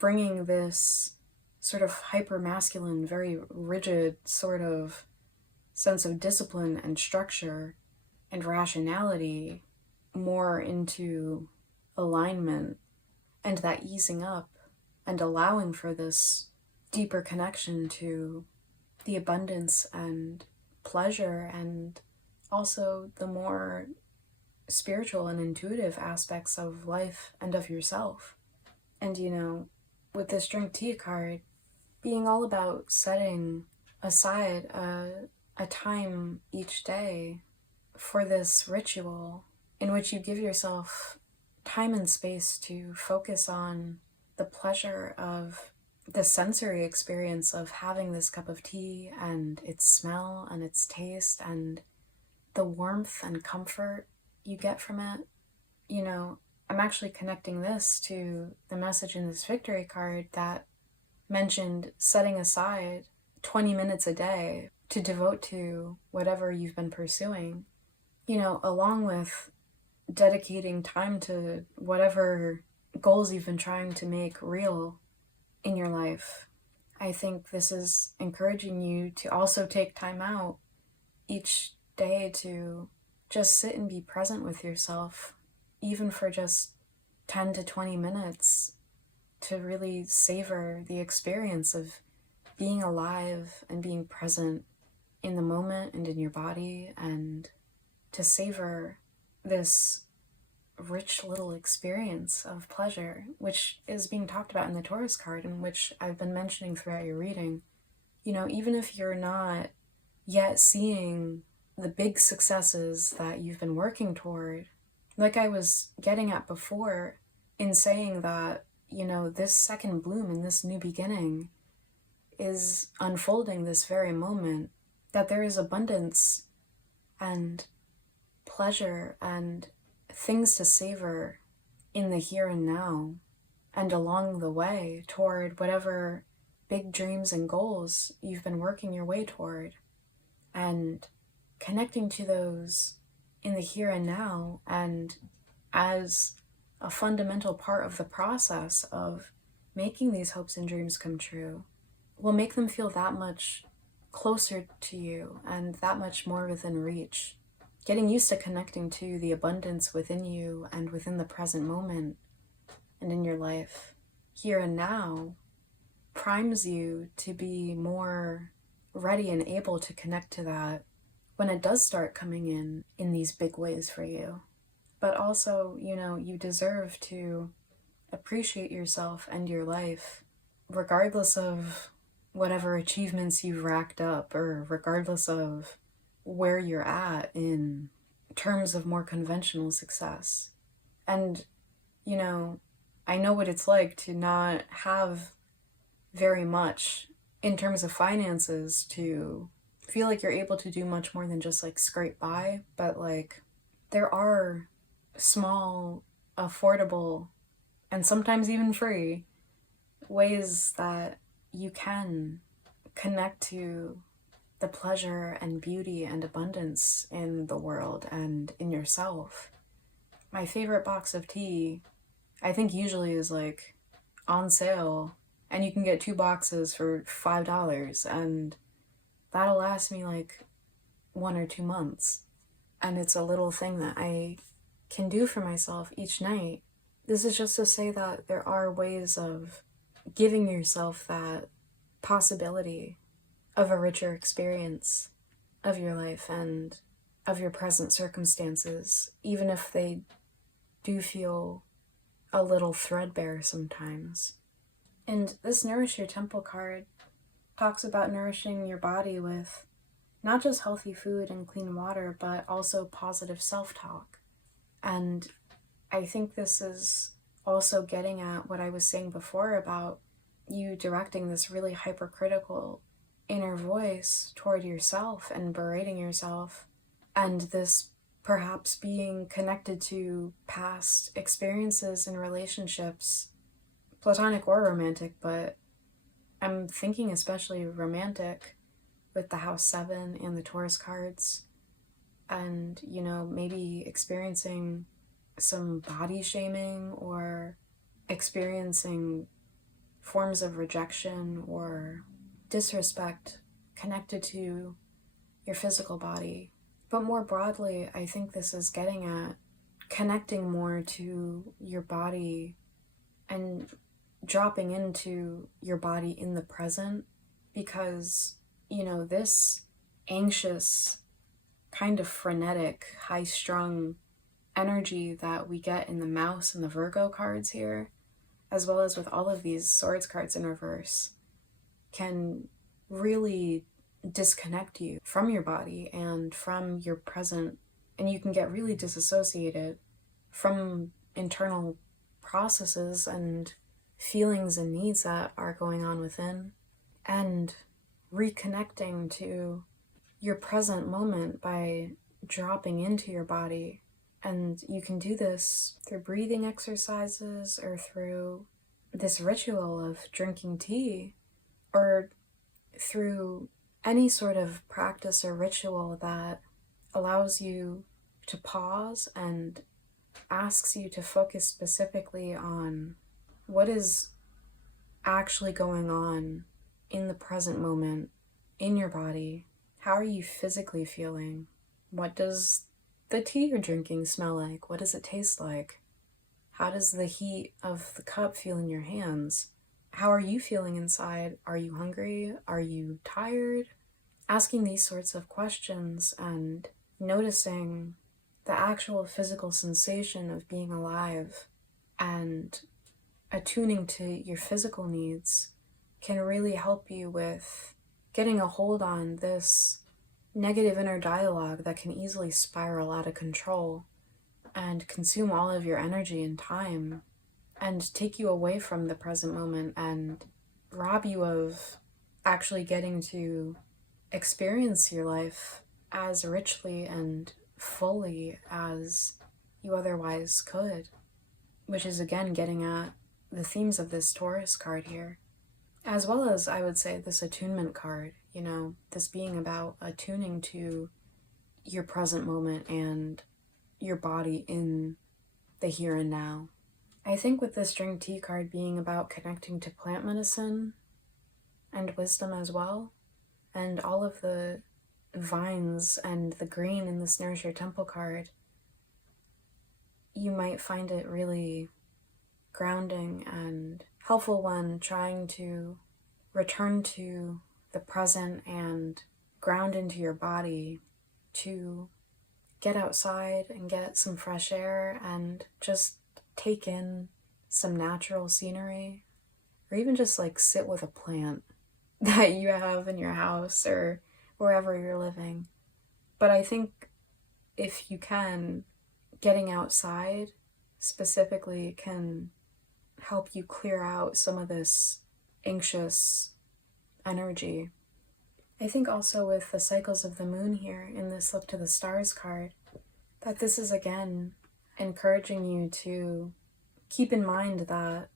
bringing this sort of hyper-masculine, very rigid sort of sense of discipline and structure and rationality more into alignment, and that easing up and allowing for this deeper connection to the abundance and pleasure, and also the more spiritual and intuitive aspects of life and of yourself. And with this drink tea card being all about setting aside a time each day for this ritual in which you give yourself time and space to focus on the pleasure of the sensory experience of having this cup of tea and its smell and its taste and the warmth and comfort you get from it. I'm actually connecting this to the message in this victory card that mentioned setting aside 20 minutes a day to devote to whatever you've been pursuing, along with dedicating time to whatever goals you've been trying to make real in your life. I think this is encouraging you to also take time out each day to just sit and be present with yourself, even for just 10 to 20 minutes, to really savor the experience of being alive and being present in the moment and in your body, and to savor this rich little experience of pleasure, which is being talked about in the Taurus card, and which I've been mentioning throughout your reading. Even if you're not yet seeing the big successes that you've been working toward, like I was getting at before in saying that, this second bloom and this new beginning is unfolding this very moment, that there is abundance and pleasure and things to savor in the here and now, and along the way toward whatever big dreams and goals you've been working your way toward, and connecting to those in the here and now, and as a fundamental part of the process of making these hopes and dreams come true, will make them feel that much closer to you and that much more within reach. Getting used to connecting to the abundance within you and within the present moment and in your life, here and now, primes you to be more ready and able to connect to that when it does start coming in these big ways for you. But also, you deserve to appreciate yourself and your life, regardless of whatever achievements you've racked up, or regardless of where you're at in terms of more conventional success. And, I know what it's like to not have very much in terms of finances, to feel like you're able to do much more than just scrape by, but there are small, affordable, and sometimes even free ways that you can connect to the pleasure and beauty and abundance in the world and in yourself. My favorite box of tea, I think, usually is on sale, and you can get 2 boxes for $5, and that'll last me 1 or 2 months. And it's a little thing that I can do for myself each night. This is just to say that there are ways of giving yourself that possibility of a richer experience of your life and of your present circumstances, even if they do feel a little threadbare sometimes. And this Nourish Your Temple card talks about nourishing your body with not just healthy food and clean water, but also positive self-talk. And I think this is also getting at what I was saying before about you directing this really hypercritical inner voice toward yourself and berating yourself, and this perhaps being connected to past experiences and relationships, platonic or romantic, but I'm thinking especially romantic with the House 7 and the Taurus cards, and maybe experiencing some body shaming or experiencing forms of rejection or disrespect connected to your physical body. But more broadly, I think this is getting at connecting more to your body and dropping into your body in the present, because, you know, this anxious, kind of frenetic, high-strung energy that we get in the Mouse and the Virgo cards here, as well as with all of these Swords cards in reverse, can really disconnect you from your body and from your present, and you can get really disassociated from internal processes and feelings and needs that are going on within, and reconnecting to your present moment by dropping into your body. And you can do this through breathing exercises or through this ritual of drinking tea, or through any sort of practice or ritual that allows you to pause and asks you to focus specifically on what is actually going on in the present moment in your body. How are you physically feeling? What does the tea you're drinking smell like? What does it taste like? How does the heat of the cup feel in your hands? How are you feeling inside? Are you hungry? Are you tired? Asking these sorts of questions and noticing the actual physical sensation of being alive and attuning to your physical needs can really help you with getting a hold on this negative inner dialogue that can easily spiral out of control and consume all of your energy and time and take you away from the present moment and rob you of actually getting to experience your life as richly and fully as you otherwise could, which is again getting at the themes of this Taurus card here, as well as, I would say, this attunement card, you know, this being about attuning to your present moment and your body in the here and now. I think with this drink tea card being about connecting to plant medicine and wisdom as well, and all of the vines and the green in this Nourish Your Temple card, you might find it really grounding and helpful when trying to return to the present and ground into your body, to get outside and get some fresh air and just take in some natural scenery, or even just like sit with a plant that you have in your house or wherever you're living. But I think if you can, getting outside specifically can help you clear out some of this anxious energy. I think also with the cycles of the moon here in this Look to the Stars card, that this is again encouraging you to keep in mind that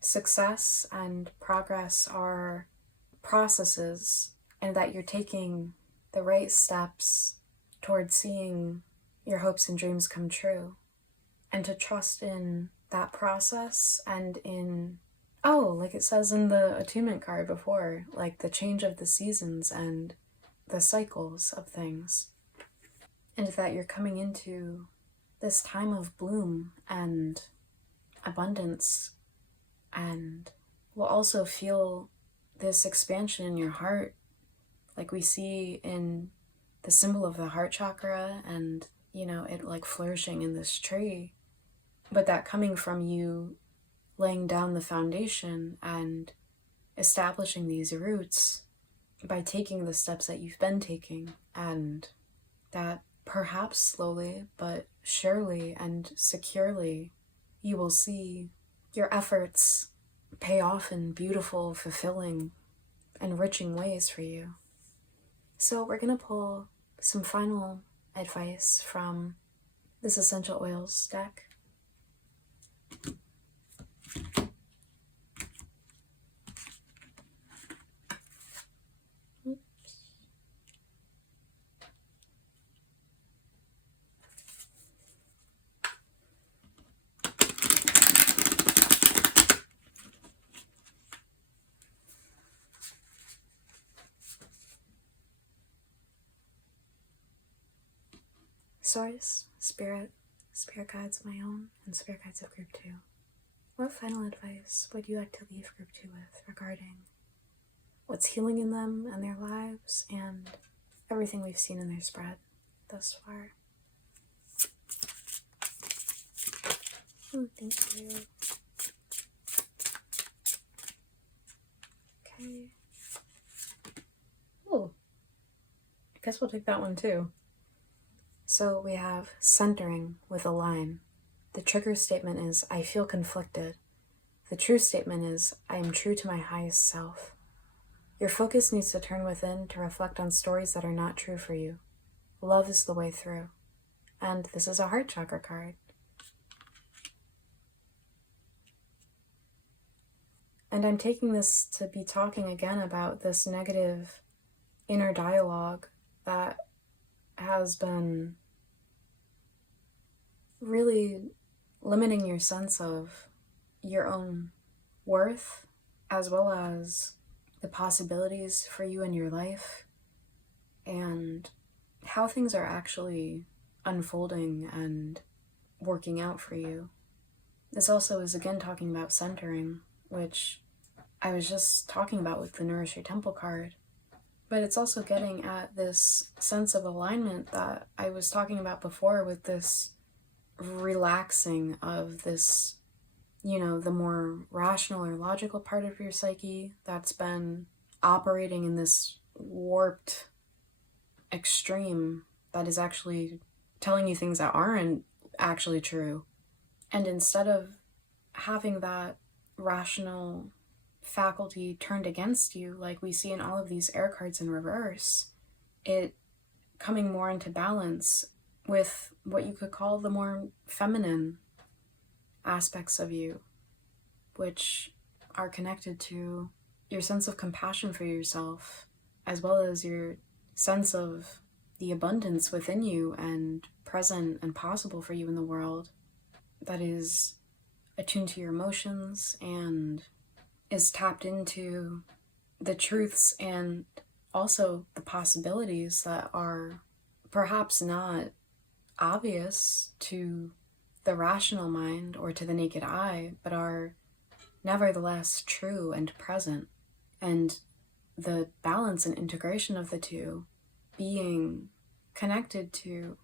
success and progress are processes, and that you're taking the right steps towards seeing your hopes and dreams come true, and to trust in that process and in, like it says in the attunement card before, like the change of the seasons and the cycles of things, and that you're coming into this time of bloom and abundance, and will also feel this expansion in your heart, like we see in the symbol of the heart chakra, and, you know, it like flourishing in this tree, but that coming from you laying down the foundation and establishing these roots by taking the steps that you've been taking, and that perhaps slowly but surely and securely you will see your efforts pay off in beautiful, fulfilling, enriching ways for you. So we're going to pull some final advice from this Essential Oils deck. Source, Spirit, Spirit Guides of my own, and Spirit Guides of Group 2. What final advice would you like to leave Group 2 with regarding what's healing in them and their lives and everything we've seen in their spread thus far? Thank you. Okay. Oh, I guess we'll take that one too. So we have centering with a line. The trigger statement is, I feel conflicted. The true statement is, I am true to my highest self. Your focus needs to turn within to reflect on stories that are not true for you. Love is the way through. And this is a heart chakra card. And I'm taking this to be talking again about this negative inner dialogue that has been really limiting your sense of your own worth, as well as the possibilities for you in your life, and how things are actually unfolding and working out for you. This also is again talking about centering, which I was just talking about with the Nourish Your Temple card, but it's also getting at this sense of alignment that I was talking about before, with this relaxing of this, you know, the more rational or logical part of your psyche that's been operating in this warped extreme that is actually telling you things that aren't actually true. And instead of having that rational faculty turned against you, like we see in all of these air cards in reverse, it coming more into balance with what you could call the more feminine aspects of you, which are connected to your sense of compassion for yourself, as well as your sense of the abundance within you and present and possible for you in the world, that is attuned to your emotions and is tapped into the truths and also the possibilities that are perhaps not obvious to the rational mind or to the naked eye, but are nevertheless true and present. And the balance and integration of the two being connected to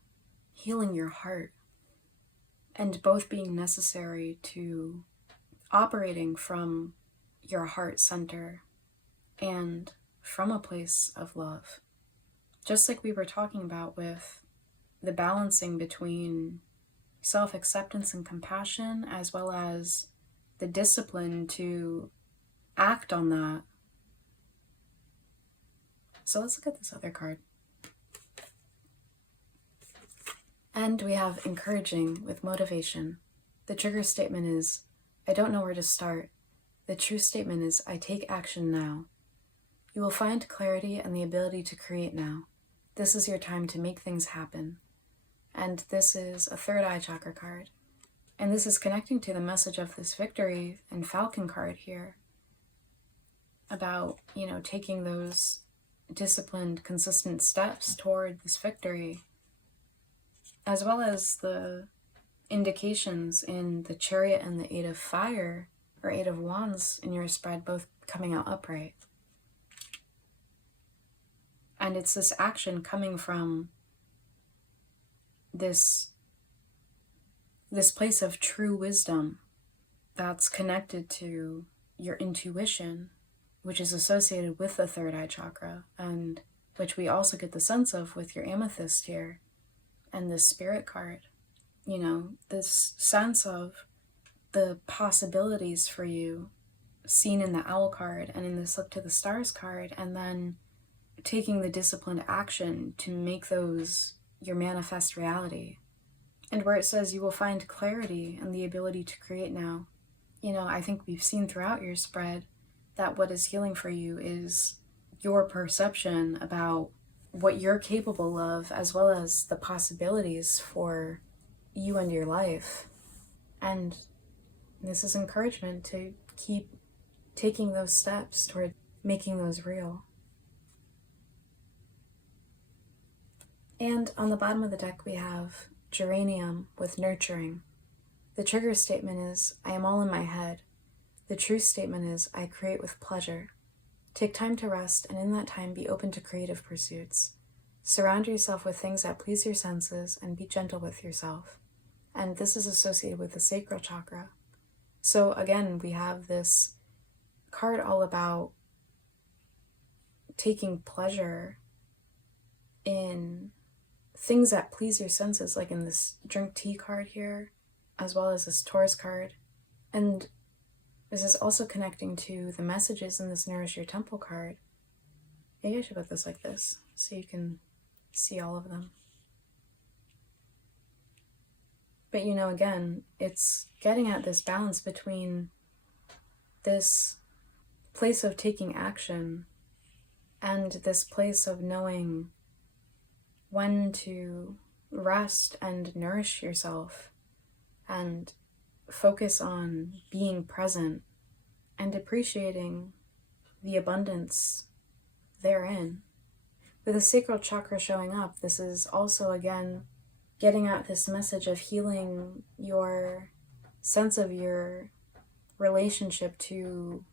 healing your heart, and both being necessary to operating from your heart center and from a place of love. Just like we were talking about with the balancing between self-acceptance and compassion, as well as the discipline to act on that. So let's look at this other card. And we have encouraging with motivation. The trigger statement is, I don't know where to start. The true statement is, I take action now. You will find clarity and the ability to create now. This is your time to make things happen. And this is a third eye chakra card. And this is connecting to the message of this victory and falcon card here about, you know, taking those disciplined, consistent steps toward this victory, as well as the indications in the Chariot and the Eight of Fire, or Eight of Wands in your spread, both coming out upright. And it's this action coming from this place of true wisdom that's connected to your intuition, which is associated with the third eye chakra, and which we also get the sense of with your amethyst here and this spirit card. You know, this sense of the possibilities for you seen in the owl card and in this Look to the Stars card, and then taking the disciplined action to make those your manifest reality. And where it says you will find clarity and the ability to create now, you know, I think we've seen throughout your spread that what is healing for you is your perception about what you're capable of, as well as the possibilities for you and your life. And this is encouragement to keep taking those steps toward making those real. And on the bottom of the deck we have Geranium with Nurturing. The trigger statement is, I am all in my head. The truth statement is, I create with pleasure. Take time to rest, and in that time be open to creative pursuits. Surround yourself with things that please your senses and be gentle with yourself. And this is associated with the sacral chakra. So again, we have this card all about taking pleasure in things that please your senses, like in this drink tea card here, as well as this Taurus card. And this is also connecting to the messages in this Nourish Your Temple card. Maybe I should put this like this so you can see all of them. But you know, again, it's getting at this balance between this place of taking action and this place of knowing when to rest and nourish yourself and focus on being present and appreciating the abundance therein. With the sacral chakra showing up, this is also again getting at this message of healing your sense of your relationship to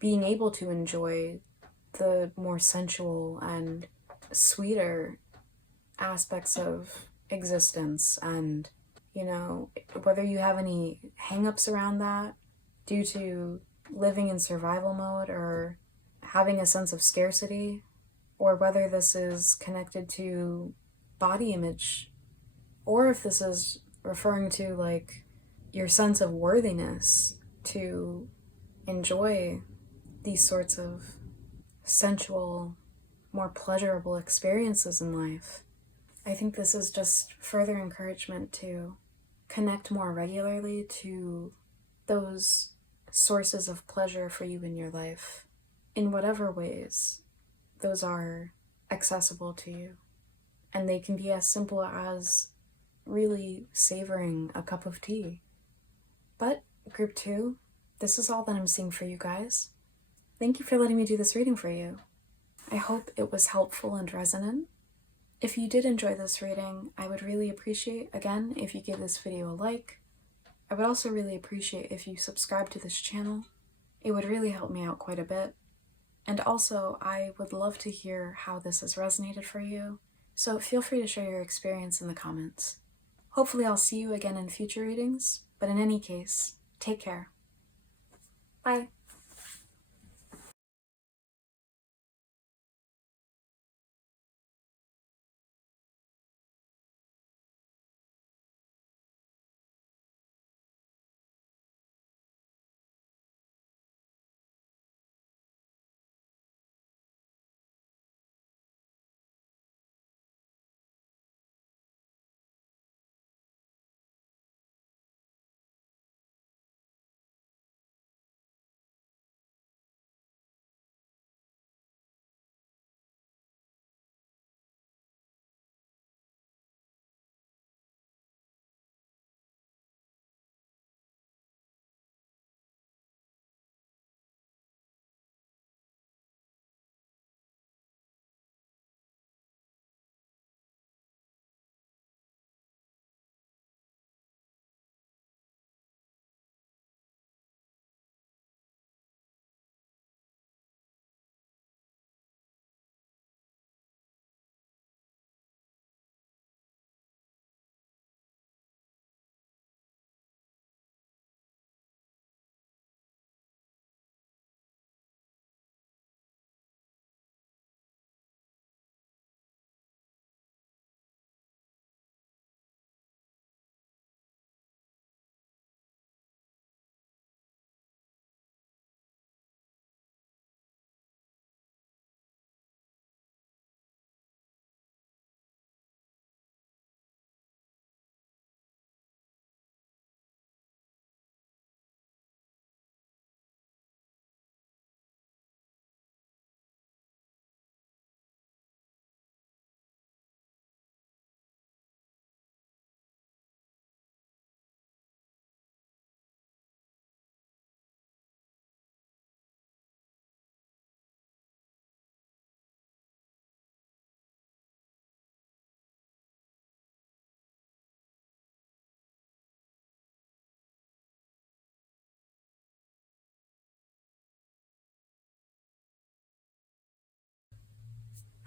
being able to enjoy the more sensual and sweeter aspects of existence. And you know, whether you have any hang-ups around that due to living in survival mode or having a sense of scarcity, or whether this is connected to body image, or if this is referring to like your sense of worthiness to enjoy these sorts of sensual, more pleasurable experiences in life. I think this is just further encouragement to connect more regularly to those sources of pleasure for you in your life, in whatever ways those are accessible to you. And they can be as simple as really savoring a cup of tea. But group 2, this is all that I'm seeing for you guys. Thank you for letting me do this reading for you. I hope it was helpful and resonant. If you did enjoy this reading, I would really appreciate, again, if you give this video a like. I would also really appreciate if you subscribe to this channel. It would really help me out quite a bit. And also, I would love to hear how this has resonated for you, so feel free to share your experience in the comments. Hopefully I'll see you again in future readings, but in any case, take care. Bye!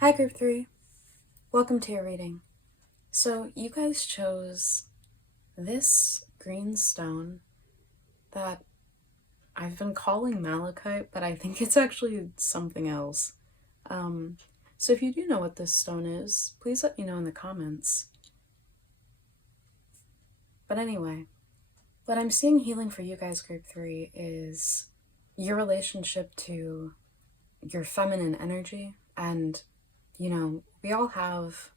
Hi, Group 3. Welcome to your reading. So, you guys chose this green stone that I've been calling malachite, but I think it's actually something else. So if you do know what this stone is, please let me know in the comments. But anyway, what I'm seeing healing for you guys, Group 3, is your relationship to your feminine energy. And, we all have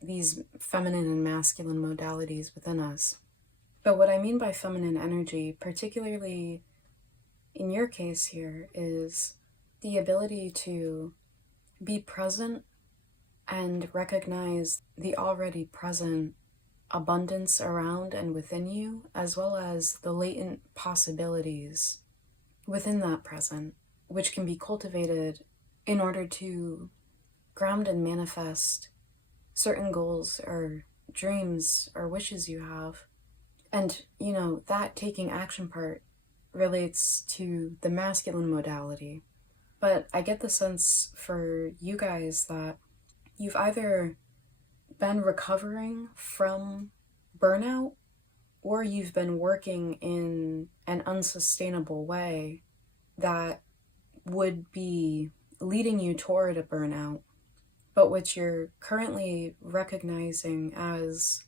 these feminine and masculine modalities within us. But what I mean by feminine energy, particularly in your case here, is the ability to be present and recognize the already present abundance around and within you, as well as the latent possibilities within that present, which can be cultivated in order to ground and manifest certain goals or dreams or wishes you have. And, that taking action part relates to the masculine modality. But I get the sense for you guys that you've either been recovering from burnout or you've been working in an unsustainable way that would be leading you toward a burnout, but which you're currently recognizing as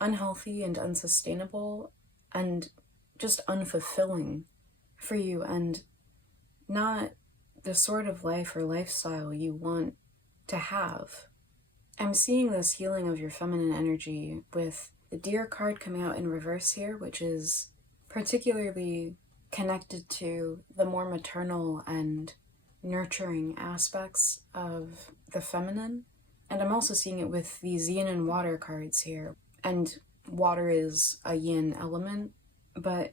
unhealthy and unsustainable and just unfulfilling for you, and not the sort of life or lifestyle you want to have. I'm seeing this healing of your feminine energy with the Deer card coming out in reverse here, which is particularly connected to the more maternal and nurturing aspects of the feminine. And I'm also seeing it with these yin and water cards here. And water is a yin element, but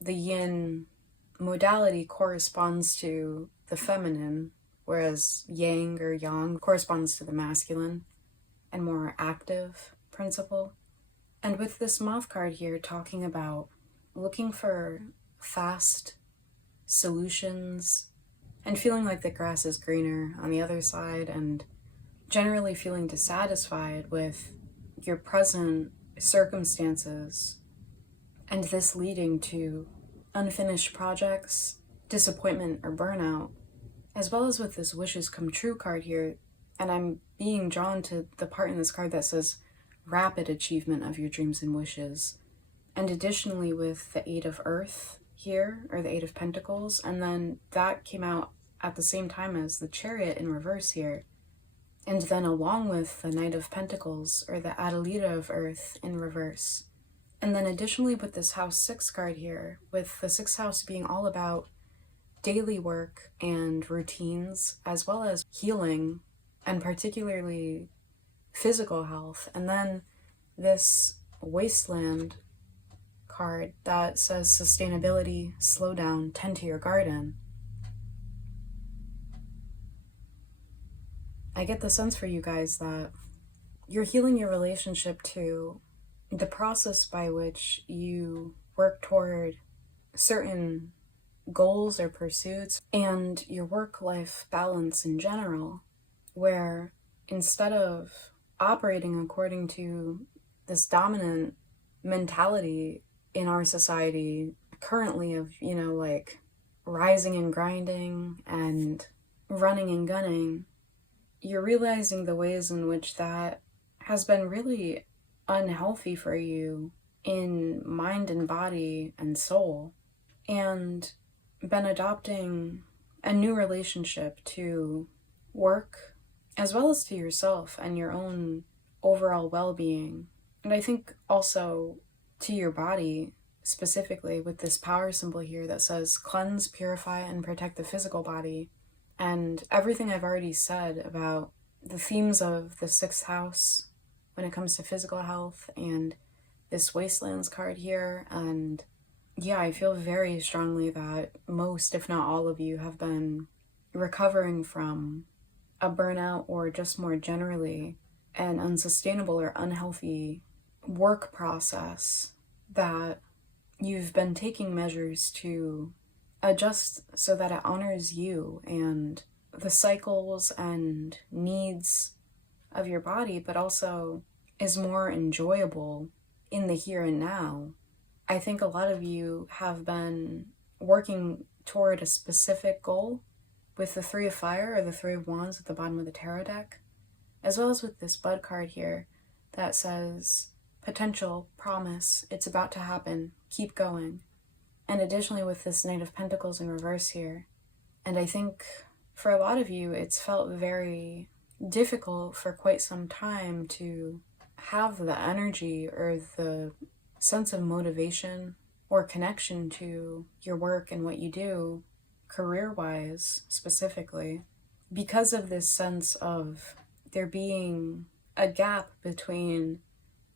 the yin modality corresponds to the feminine, whereas yang or yang corresponds to the masculine and more active principle. And with this moth card here talking about looking for fast solutions and feeling like the grass is greener on the other side, and generally feeling dissatisfied with your present circumstances, and this leading to unfinished projects, disappointment, or burnout, as well as with this wishes come true card here. And I'm being drawn to the part in this card that says rapid achievement of your dreams and wishes. And additionally with the Eight of Earth here, or the Eight of Pentacles, and then that came out at the same time as the Chariot in reverse here. And then along with the Knight of Pentacles, or the Adelita of Earth in reverse. And then additionally with this House 6 card here, with the 6th house being all about daily work and routines, as well as healing, and particularly physical health. And then this Wasteland card that says sustainability, slow down, tend to your garden. I get the sense for you guys that you're healing your relationship to the process by which you work toward certain goals or pursuits, and your work-life balance in general, where instead of operating according to this dominant mentality in our society currently of, like rising and grinding and running and gunning, you're realizing the ways in which that has been really unhealthy for you in mind and body and soul, and been adopting a new relationship to work as well as to yourself and your own overall well-being. And I think also to your body, specifically with this power symbol here that says cleanse, purify, and protect the physical body. And everything I've already said about the themes of the 6th house when it comes to physical health, and this Wastelands card here. And yeah, I feel very strongly that most, if not all of you, have been recovering from a burnout, or just more generally an unsustainable or unhealthy work process that you've been taking measures to adjust so that it honors you and the cycles and needs of your body, but also is more enjoyable in the here and now. I think a lot of you have been working toward a specific goal with the Three of Fire or the Three of Wands at the bottom of the tarot deck, as well as with this bud card here that says potential, promise, it's about to happen, keep going. And additionally with this Knight of Pentacles in reverse here. And I think for a lot of you, it's felt very difficult for quite some time to have the energy or the sense of motivation or connection to your work and what you do, career-wise specifically, because of this sense of there being a gap between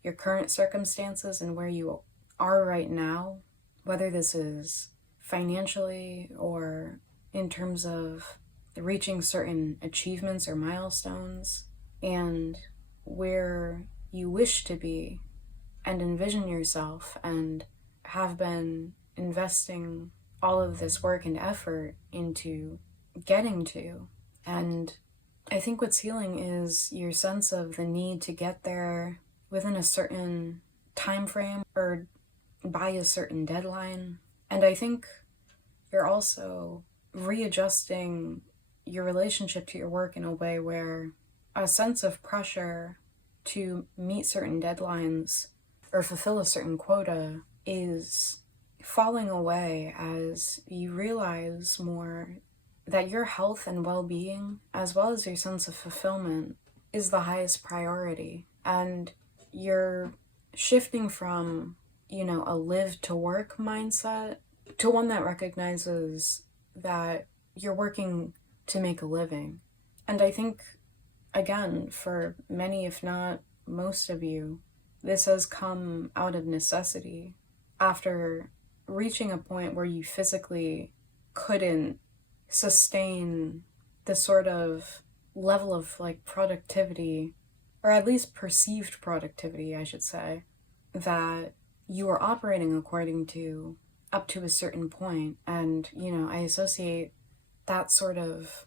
your current circumstances and where you are right now, whether this is financially or in terms of reaching certain achievements or milestones, and where you wish to be and envision yourself and have been investing all of this work and effort into getting to. And I think what's healing is your sense of the need to get there within a certain time frame or by a certain deadline. And I think you're also readjusting your relationship to your work in a way where a sense of pressure to meet certain deadlines or fulfill a certain quota is falling away as you realize more that your health and well-being, as well as your sense of fulfillment, is the highest priority. And you're shifting from, a live to work mindset to one that recognizes that you're working to make a living. And I think, again, for many, if not most of you, this has come out of necessity after reaching a point where you physically couldn't sustain the sort of level of productivity, or at least perceived productivity, I should say, that you are operating according to up to a certain point. And, I associate that sort of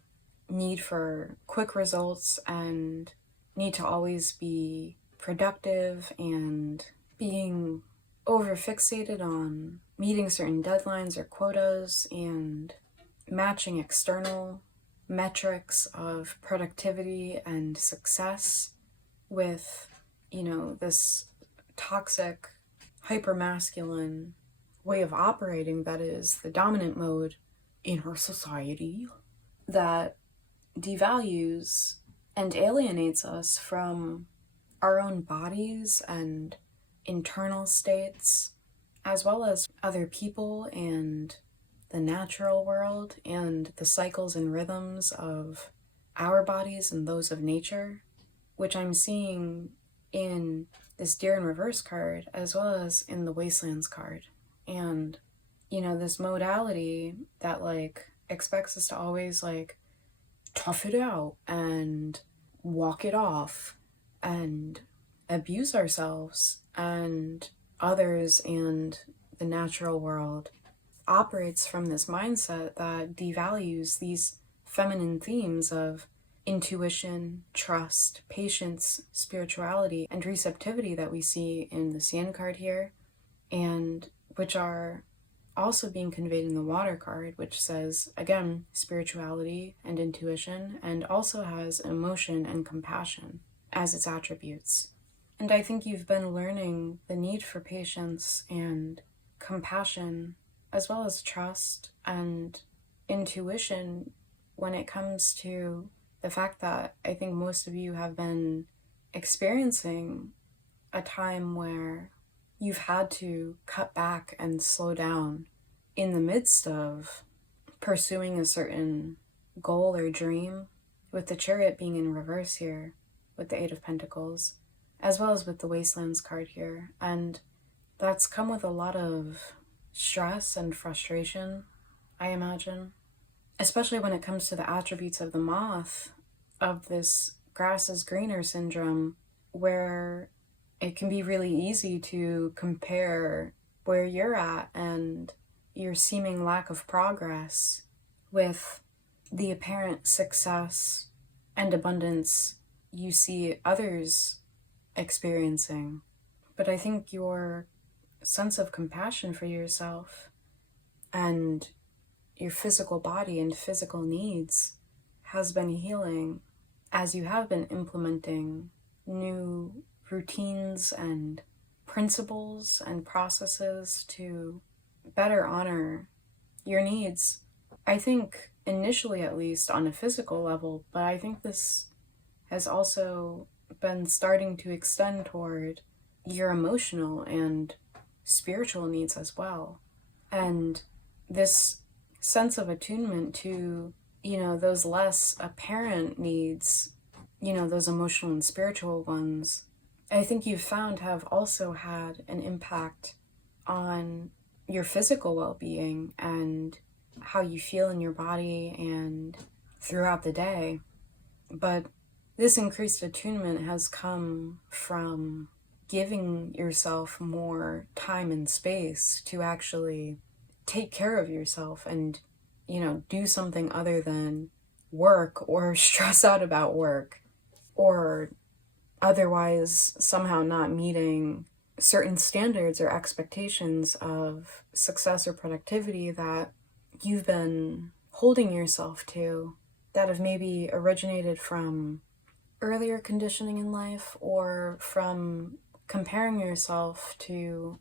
need for quick results and need to always be productive and being over fixated on meeting certain deadlines or quotas and matching external metrics of productivity and success with, this toxic, hyper-masculine way of operating that is the dominant mode in our society that devalues and alienates us from our own bodies and internal states, as well as other people and the natural world and the cycles and rhythms of our bodies and those of nature, which I'm seeing in this Deer in Reverse card as well as in the Wastelands card. And, this modality that expects us to always tough it out and walk it off and abuse ourselves and others and the natural world operates from this mindset that devalues these feminine themes of intuition, trust, patience, spirituality, and receptivity that we see in the Sand card here, and which are also being conveyed in the Water card, which says, again, spirituality and intuition, and also has emotion and compassion as its attributes. And I think you've been learning the need for patience and compassion, as well as trust and intuition when it comes to the fact that I think most of you have been experiencing a time where you've had to cut back and slow down in the midst of pursuing a certain goal or dream, with the Chariot being in reverse here, with the Eight of Pentacles, as well as with the Wastelands card here. And that's come with a lot of stress and frustration, I imagine, especially when it comes to the attributes of the moth, of this grass is greener syndrome, where it can be really easy to compare where you're at and your seeming lack of progress with the apparent success and abundance you see others experiencing. But I think your sense of compassion for yourself and your physical body and physical needs has been healing as you have been implementing new routines and principles and processes to better honor your needs. I think initially, at least on a physical level, but I think this has also been starting to extend toward your emotional and spiritual needs as well. And this sense of attunement to, those less apparent needs, those emotional and spiritual ones, I think you've found have also had an impact on your physical well-being and how you feel in your body and throughout the day. But this increased attunement has come from giving yourself more time and space to actually take care of yourself and, do something other than work or stress out about work or otherwise somehow not meeting certain standards or expectations of success or productivity that you've been holding yourself to, that have maybe originated from earlier conditioning in life or from comparing yourself to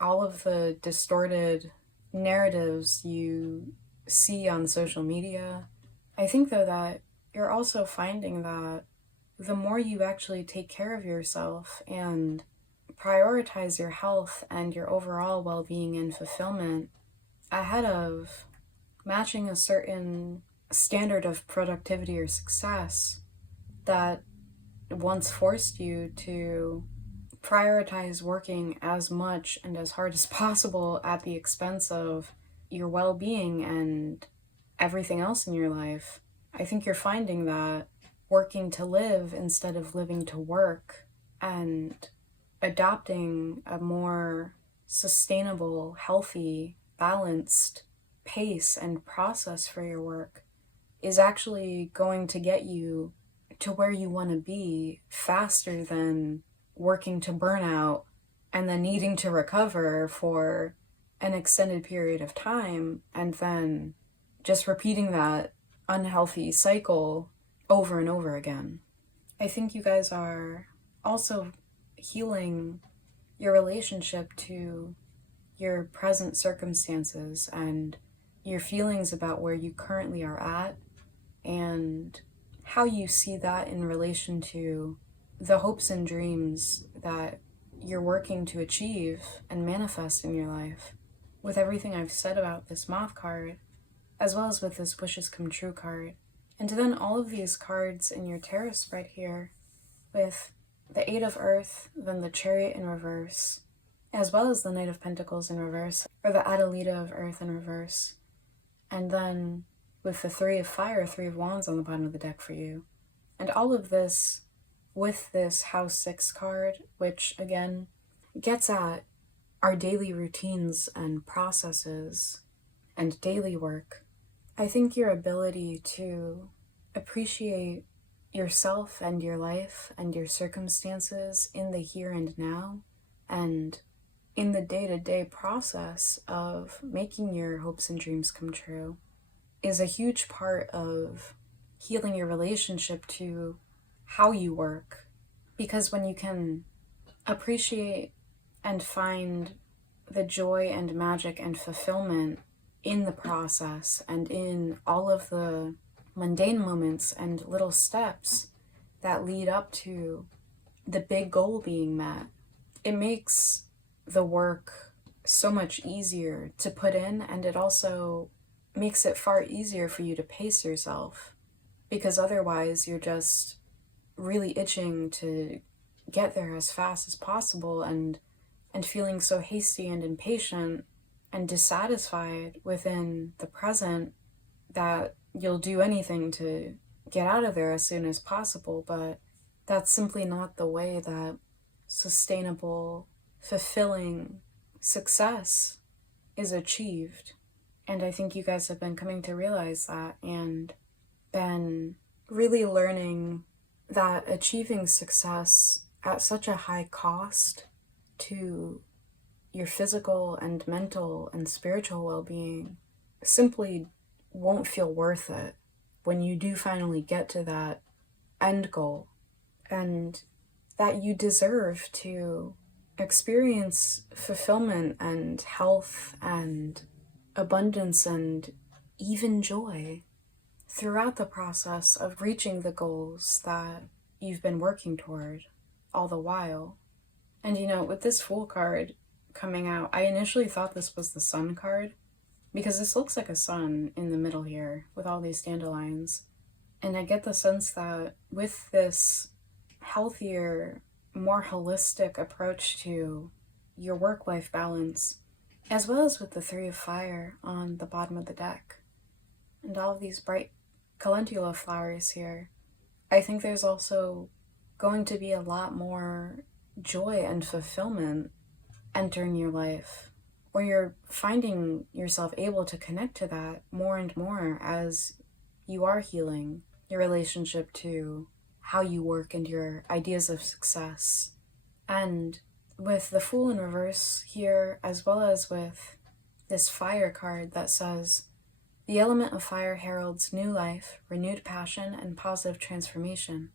all of the distorted narratives you see on social media. I think, though, that you're also finding that the more you actually take care of yourself and prioritize your health and your overall well-being and fulfillment ahead of matching a certain standard of productivity or success that once forced you to prioritize working as much and as hard as possible at the expense of your well-being and everything else in your life. I think you're finding that working to live instead of living to work and adopting a more sustainable, healthy, balanced pace and process for your work is actually going to get you to where you want to be faster than working to burnout and then needing to recover for an extended period of time and then just repeating that unhealthy cycle over and over again. I think you guys are also healing your relationship to your present circumstances and your feelings about where you currently are at and how you see that in relation to the hopes and dreams that you're working to achieve and manifest in your life. With everything I've said about this Moth card, as well as with this Wishes Come True card, and then all of these cards in your tarot right here, with the Eight of Earth, then the Chariot in reverse, as well as the Knight of Pentacles in reverse, or the Adelita of Earth in reverse, and then with the Three of Fire, Three of Wands on the bottom of the deck for you. And all of this with this House 6 card, which again gets at our daily routines and processes and daily work. I think your ability to appreciate yourself and your life and your circumstances in the here and now and in the day-to-day process of making your hopes and dreams come true is a huge part of healing your relationship to how you work. Because when you can appreciate and find the joy and magic and fulfillment in the process and in all of the mundane moments and little steps that lead up to the big goal being met, it makes the work so much easier to put in, and it also makes it far easier for you to pace yourself, because otherwise you're just really itching to get there as fast as possible and feeling so hasty and impatient and dissatisfied within the present that you'll do anything to get out of there as soon as possible. But that's simply not the way that sustainable, fulfilling success is achieved. And I think you guys have been coming to realize that, and been really learning that achieving success at such a high cost to your physical and mental and spiritual well-being simply won't feel worth it when you do finally get to that end goal, and that you deserve to experience fulfillment and health and abundance and even joy throughout the process of reaching the goals that you've been working toward all the while. And with this Fool card coming out, I initially thought this was the Sun card, because this looks like a sun in the middle here with all these dandelions. And I get the sense that with this healthier, more holistic approach to your work-life balance, as well as with the Three of Fire on the bottom of the deck, and all of these bright calendula flowers here, I think there's also going to be a lot more joy and fulfillment entering your life, or you're finding yourself able to connect to that more and more as you are healing your relationship to how you work and your ideas of success. And with the Fool in reverse here, as well as with this Fire card that says, the element of fire heralds new life, renewed passion, and positive transformation.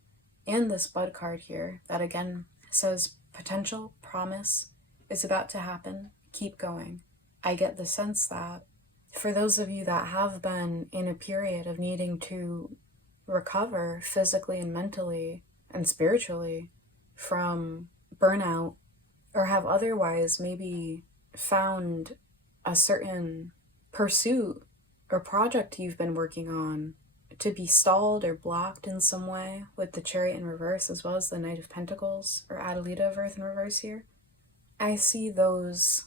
And this Bud card here that again says potential, promise, is about to happen, keep going. I get the sense that for those of you that have been in a period of needing to recover physically and mentally and spiritually from burnout, or have otherwise maybe found a certain pursuit or project you've been working on to be stalled or blocked in some way with the Chariot in reverse, as well as the Knight of Pentacles or Adelita of Earth in reverse here, I see those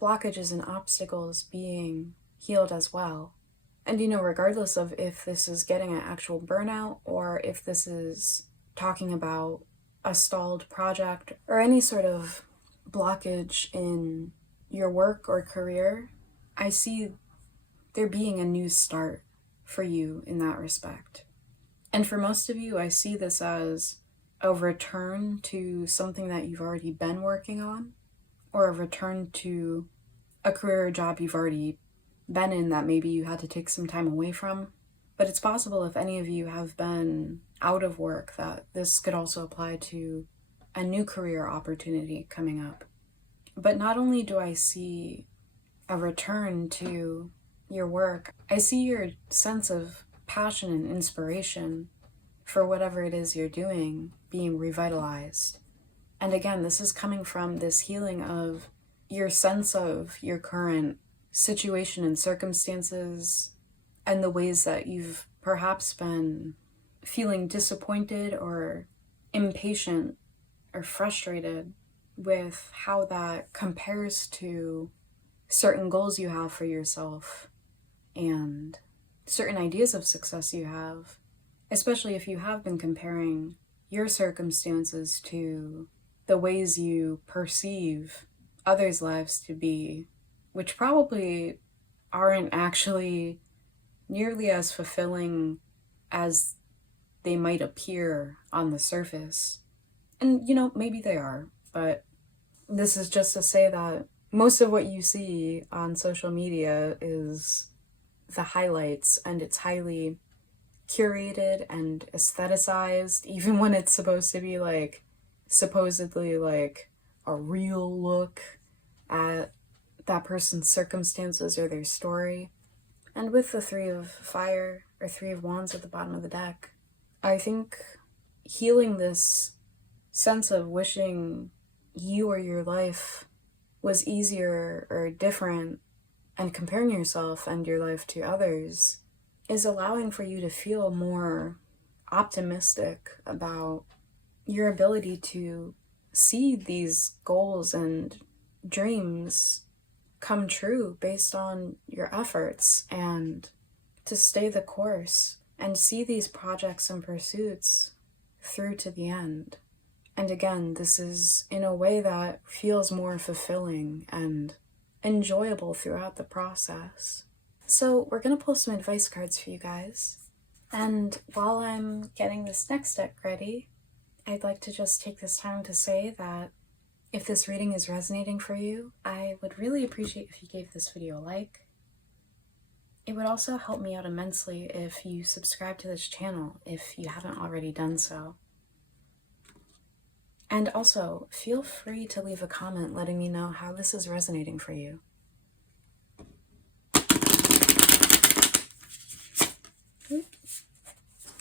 blockages and obstacles being healed as well. And regardless of if this is getting an actual burnout, or if this is talking about a stalled project or any sort of blockage in your work or career, I see there being a new start for you in that respect. And for most of you, I see this as a return to something that you've already been working on, or a return to a career or job you've already been in that maybe you had to take some time away from. But it's possible, if any of you have been out of work, that this could also apply to a new career opportunity coming up. But not only do I see a return to your work, I see your sense of passion and inspiration for whatever it is you're doing being revitalized. And again, this is coming from this healing of your sense of your current situation and circumstances, and the ways that you've perhaps been feeling disappointed or impatient or frustrated with how that compares to certain goals you have for yourself and certain ideas of success you have, especially if you have been comparing your circumstances to the ways you perceive others' lives to be, which probably aren't actually nearly as fulfilling as they might appear on the surface. And maybe they are, but this is just to say that most of what you see on social media is the highlights, and it's highly curated and aestheticized, even when it's supposed to be supposedly a real look at that person's circumstances or their story. And with the Three of Fire or Three of Wands at the bottom of the deck, I think healing this sense of wishing you or your life was easier or different, and comparing yourself and your life to others, is allowing for you to feel more optimistic about your ability to see these goals and dreams come true based on your efforts, and to stay the course and see these projects and pursuits through to the end. And again, this is in a way that feels more fulfilling and enjoyable throughout the process. So we're going to pull some advice cards for you guys. And while I'm getting this next deck ready, I'd like to just take this time to say that if this reading is resonating for you, I would really appreciate if you gave this video a like. It would also help me out immensely if you subscribe to this channel if you haven't already done so. And also, feel free to leave a comment letting me know how this is resonating for you.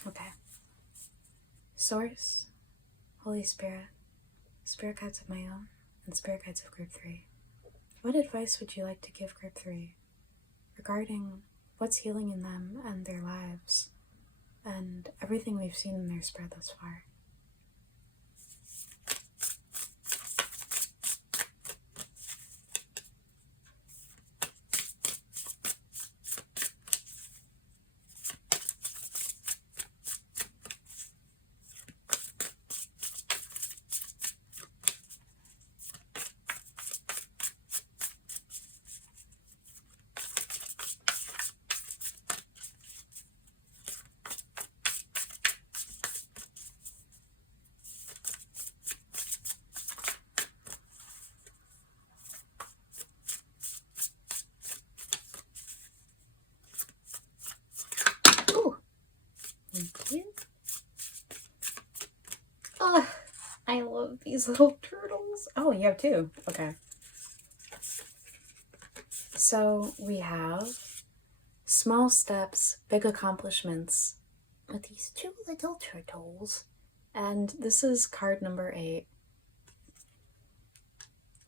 Okay. Source, Holy Spirit, Spirit Guides of my own, and Spirit Guides of Group 3. What advice would you like to give Group 3 regarding what's healing in them and their lives and everything we've seen in their spread thus far? Thank you. Oh, I love these little turtles. Oh, you have two. Okay. So we have small steps, big accomplishments with these two little turtles. And this is card number 8.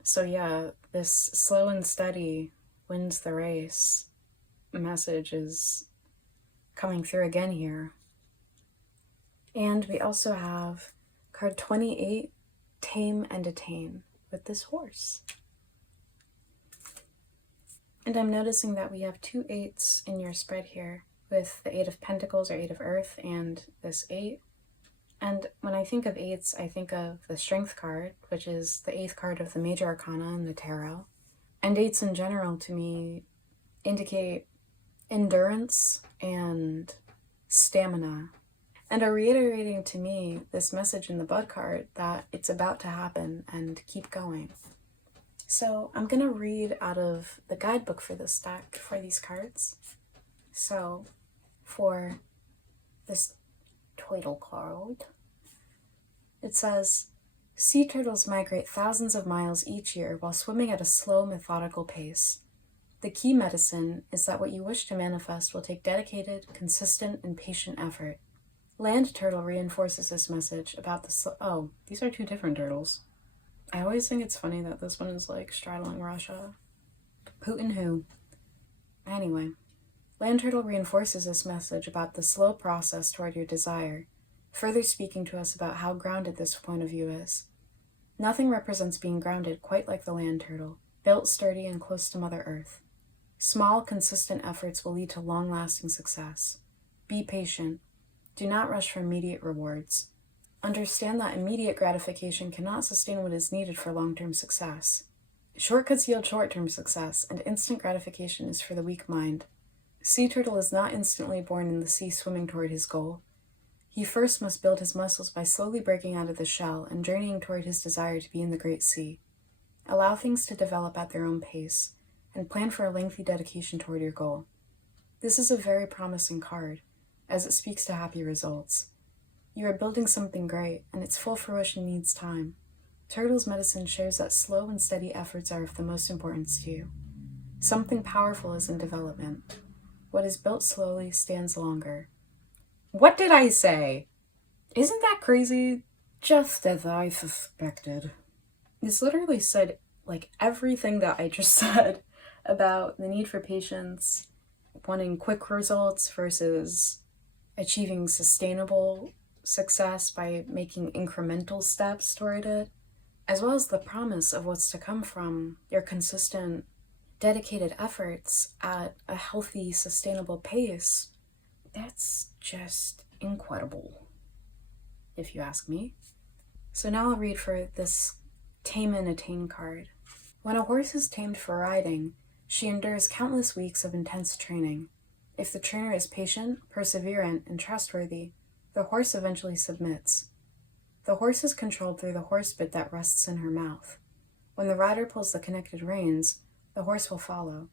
So yeah, this slow and steady wins the race message is coming through again here. And we also have card 28, Tame and Attain, with this horse. And I'm noticing that we have 2 8s in your spread here, with the 8 of Pentacles or 8 of Earth and this 8. And when I think of 8s, I think of the Strength card, which is the 8th card of the Major Arcana in the Tarot. And 8s in general, to me, indicate endurance and stamina, and are reiterating to me this message in the Bud card that it's about to happen and keep going. So I'm going to read out of the guidebook for this deck for these cards. So for this title card, it says, sea turtles migrate thousands of miles each year while swimming at a slow, methodical pace. The key medicine is that what you wish to manifest will take dedicated, consistent, and patient effort. Land turtle reinforces this message about the oh, these are 2 different turtles. I always think it's funny that this one is like straddling Russia. Putin who? Anyway, land turtle reinforces this message about the slow process toward your desire, further speaking to us about how grounded this point of view is. Nothing represents being grounded quite like the land turtle, built sturdy and close to Mother Earth. Small, consistent efforts will lead to long-lasting success. Be patient. Do not rush for immediate rewards. Understand that immediate gratification cannot sustain what is needed for long-term success. Shortcuts yield short-term success, and instant gratification is for the weak mind. Sea turtle is not instantly born in the sea swimming toward his goal. He first must build his muscles by slowly breaking out of the shell and journeying toward his desire to be in the great sea. Allow things to develop at their own pace, and plan for a lengthy dedication toward your goal. This is a very promising card, as it speaks to happy results. You are building something great, and its full fruition needs time. Turtle's medicine shows that slow and steady efforts are of the most importance to you. Something powerful is in development. What is built slowly stands longer. What did I say? Isn't that crazy? Just as I suspected. This literally said, like, everything that I just said about the need for patience, wanting quick results versus achieving sustainable success by making incremental steps toward it, as well as the promise of what's to come from your consistent, dedicated efforts at a healthy, sustainable pace. That's just incredible, if you ask me. So now I'll read for this Tame and Attain card. When a horse is tamed for riding, she endures countless weeks of intense training. If the trainer is patient, perseverant, and trustworthy, the horse eventually submits. The horse is controlled through the horse bit that rests in her mouth. When the rider pulls the connected reins, the horse will follow.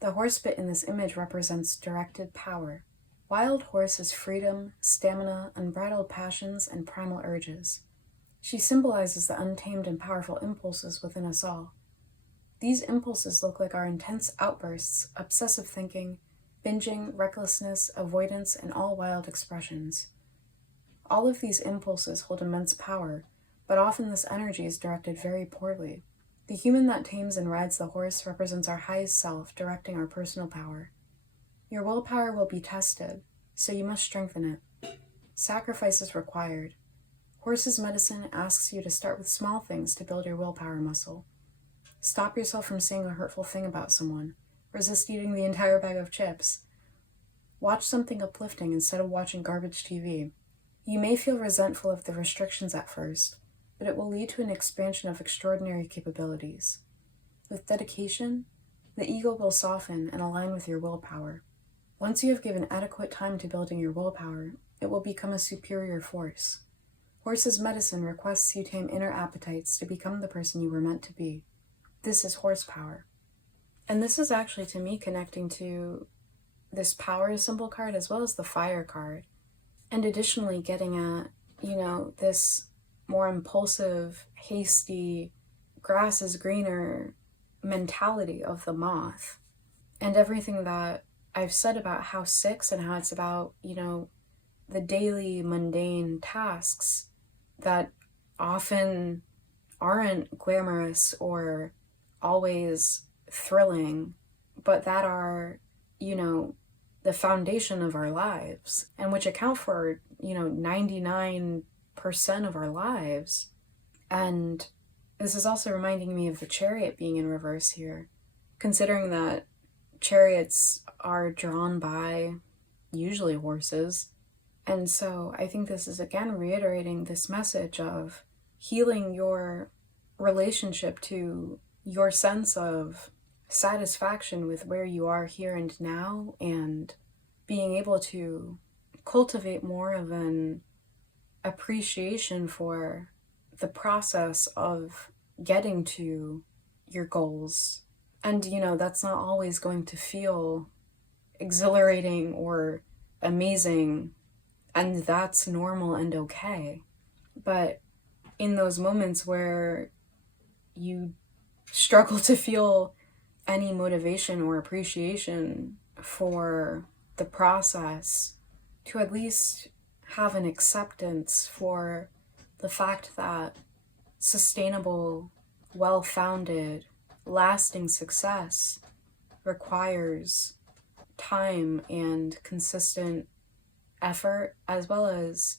The horse bit in this image represents directed power. Wild horse is freedom, stamina, unbridled passions, and primal urges. She symbolizes the untamed and powerful impulses within us all. These impulses look like our intense outbursts, obsessive thinking, binging, recklessness, avoidance, and all wild expressions. All of these impulses hold immense power, but often this energy is directed very poorly. The human that tames and rides the horse represents our highest self, directing our personal power. Your willpower will be tested, so you must strengthen it. Sacrifice is required. Horse's medicine asks you to start with small things to build your willpower muscle. Stop yourself from saying a hurtful thing about someone. Resist eating the entire bag of chips. Watch something uplifting instead of watching garbage TV. You may feel resentful of the restrictions at first, but it will lead to an expansion of extraordinary capabilities. With dedication, the ego will soften and align with your willpower. Once you have given adequate time to building your willpower, it will become a superior force. Horse's medicine requests you tame inner appetites to become the person you were meant to be. This is horsepower. And this is actually, to me, connecting to this power symbol card as well as the fire card. And additionally getting at, this more impulsive, hasty, grass is greener mentality of the moth. And everything that I've said about House 6 and how it's about, the daily mundane tasks that often aren't glamorous or always thrilling, but that are, the foundation of our lives and which account for, 99% of our lives. And this is also reminding me of the chariot being in reverse here, considering that chariots are drawn by usually horses. And so I think this is again reiterating this message of healing your relationship to your sense of satisfaction with where you are here and now, and being able to cultivate more of an appreciation for the process of getting to your goals. And that's not always going to feel exhilarating or amazing, and that's normal and okay. But in those moments where you struggle to feel any motivation or appreciation for the process, to at least have an acceptance for the fact that sustainable, well-founded, lasting success requires time and consistent effort, as well as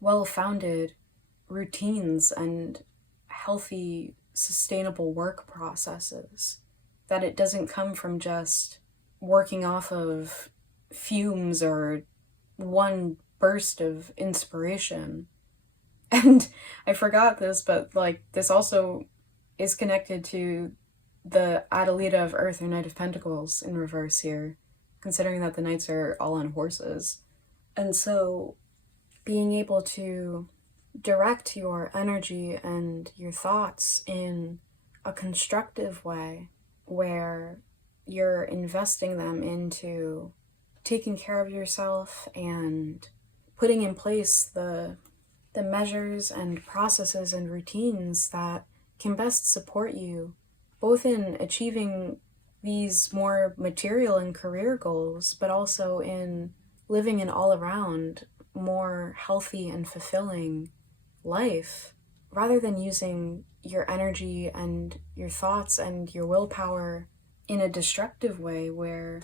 well-founded routines and healthy, sustainable work processes. That it doesn't come from just working off of fumes or one burst of inspiration. And I forgot this, but this also is connected to the Adelita of Earth or Knight of Pentacles in reverse here, considering that the knights are all on horses. And so being able to direct your energy and your thoughts in a constructive way, where you're investing them into taking care of yourself and putting in place the measures and processes and routines that can best support you, both in achieving these more material and career goals, but also in living an all-around more healthy and fulfilling life, rather than using your energy and your thoughts and your willpower in a destructive way where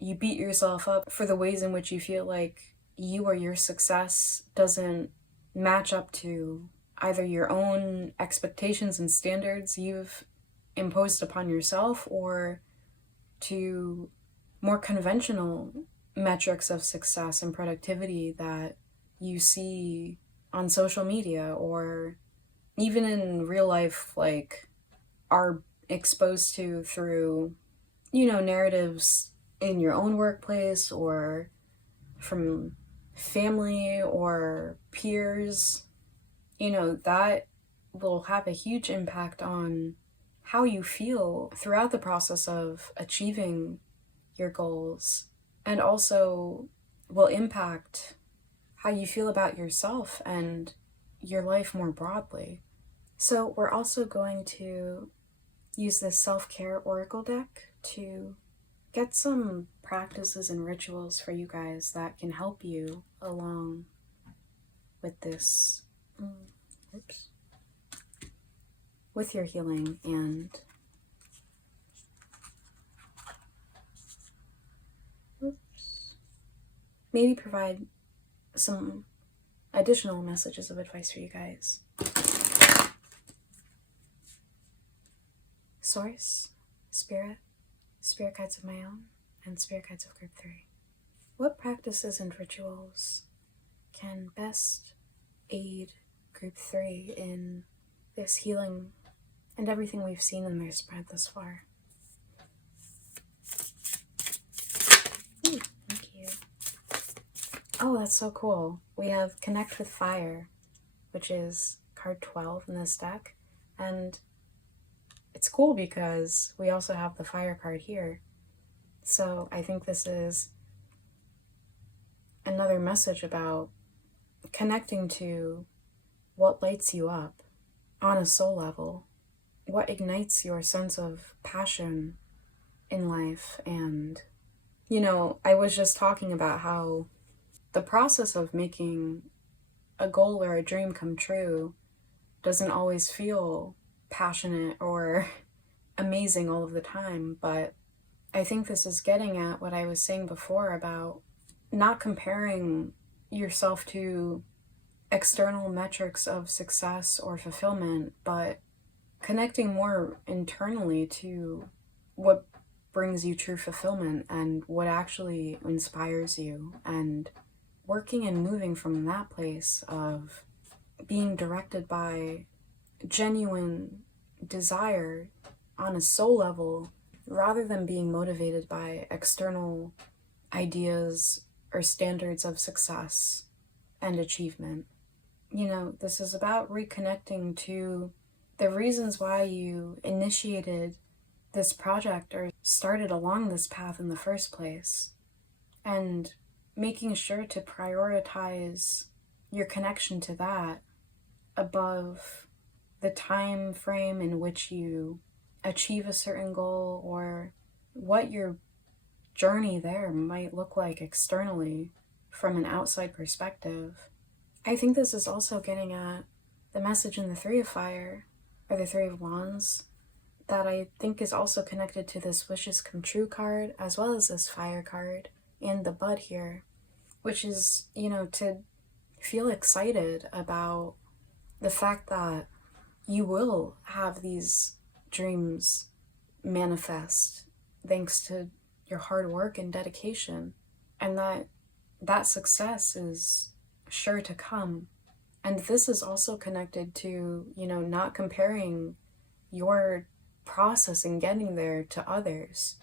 you beat yourself up for the ways in which you feel like you or your success doesn't match up to either your own expectations and standards you've imposed upon yourself, or to more conventional metrics of success and productivity that you see on social media, or even in real life, are exposed to through, narratives in your own workplace or from family or peers, you know, that will have a huge impact on how you feel throughout the process of achieving your goals, and also will impact how you feel about yourself and your life more broadly. So we're also going to use this self-care oracle deck to get some practices and rituals for you guys that can help you along with this, with your healing, and maybe provide some additional messages of advice for you guys. Source, Spirit, Spirit Guides of my own, and Spirit Guides of Group 3. What practices and rituals can best aid Group 3 in this healing and everything we've seen in their spread thus far? Ooh, thank you. Oh, that's so cool. We have Connect with Fire, which is card 12 in this deck, and it's cool because we also have the fire card here. So I think this is another message about connecting to what lights you up on a soul level, what ignites your sense of passion in life. And, you know, I was just talking about how the process of making a goal or a dream come true doesn't always feel passionate or amazing all of the time, but I think this is getting at what I was saying before about not comparing yourself to external metrics of success or fulfillment, but connecting more internally to what brings you true fulfillment and what actually inspires you, and working and moving from that place of being directed by genuine desire on a soul level, rather than being motivated by external ideas or standards of success and achievement. You know, this is about reconnecting to the reasons why you initiated this project or started along this path in the first place, and making sure to prioritize your connection to that above the time frame in which you achieve a certain goal, or what your journey there might look like externally from an outside perspective. I think this is also getting at the message in the Three of Fire, or the Three of Wands, that I think is also connected to this Wishes Come True card, as well as this Fire card and the Bud here, which is, you know, to feel excited about the fact that you will have these dreams manifest thanks to your hard work and dedication, and that success is sure to come. And this is also connected to, you know, not comparing your process in getting there to others.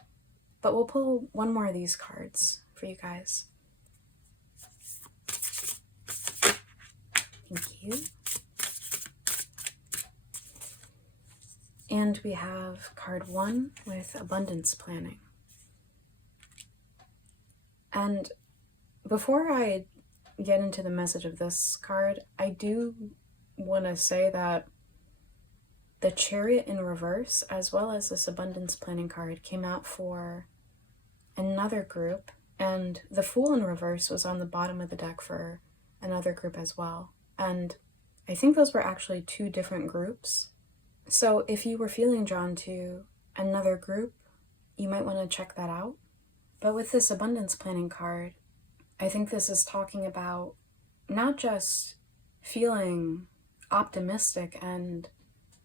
But we'll pull one more of these cards for you guys. Thank you. And we have card 1 with Abundance Planning. And before I get into the message of this card, I do want to say that the Chariot in reverse, as well as this Abundance Planning card, came out for another group, and the Fool in reverse was on the bottom of the deck for another group as well. And I think those were actually 2 different groups. So if you were feeling drawn to another group, you might want to check that out. But with this Abundance Planning card, I think this is talking about not just feeling optimistic and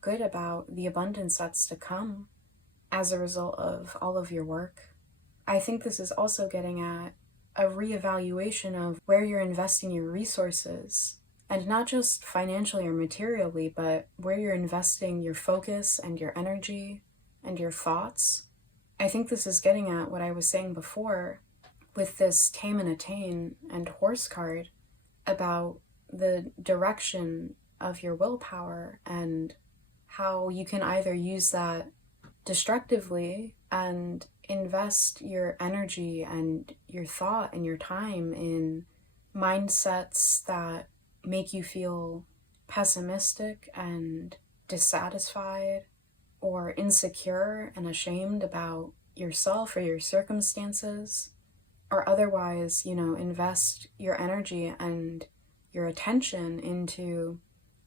good about the abundance that's to come as a result of all of your work. I think this is also getting at a reevaluation of where you're investing your resources, and not just financially or materially, but where you're investing your focus and your energy and your thoughts. I think this is getting at what I was saying before with this tame and attain and horse card about the direction of your willpower and how you can either use that destructively and invest your energy and your thought and your time in mindsets that make you feel pessimistic and dissatisfied or insecure and ashamed about yourself or your circumstances, or otherwise, invest your energy and your attention into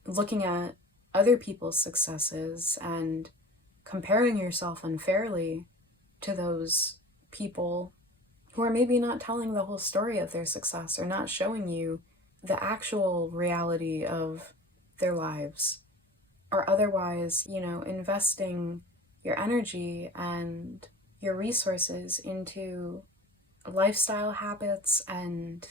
looking at other people's successes and comparing yourself unfairly to those people who are maybe not telling the whole story of their success or not showing you the actual reality of their lives, or otherwise, investing your energy and your resources into lifestyle habits and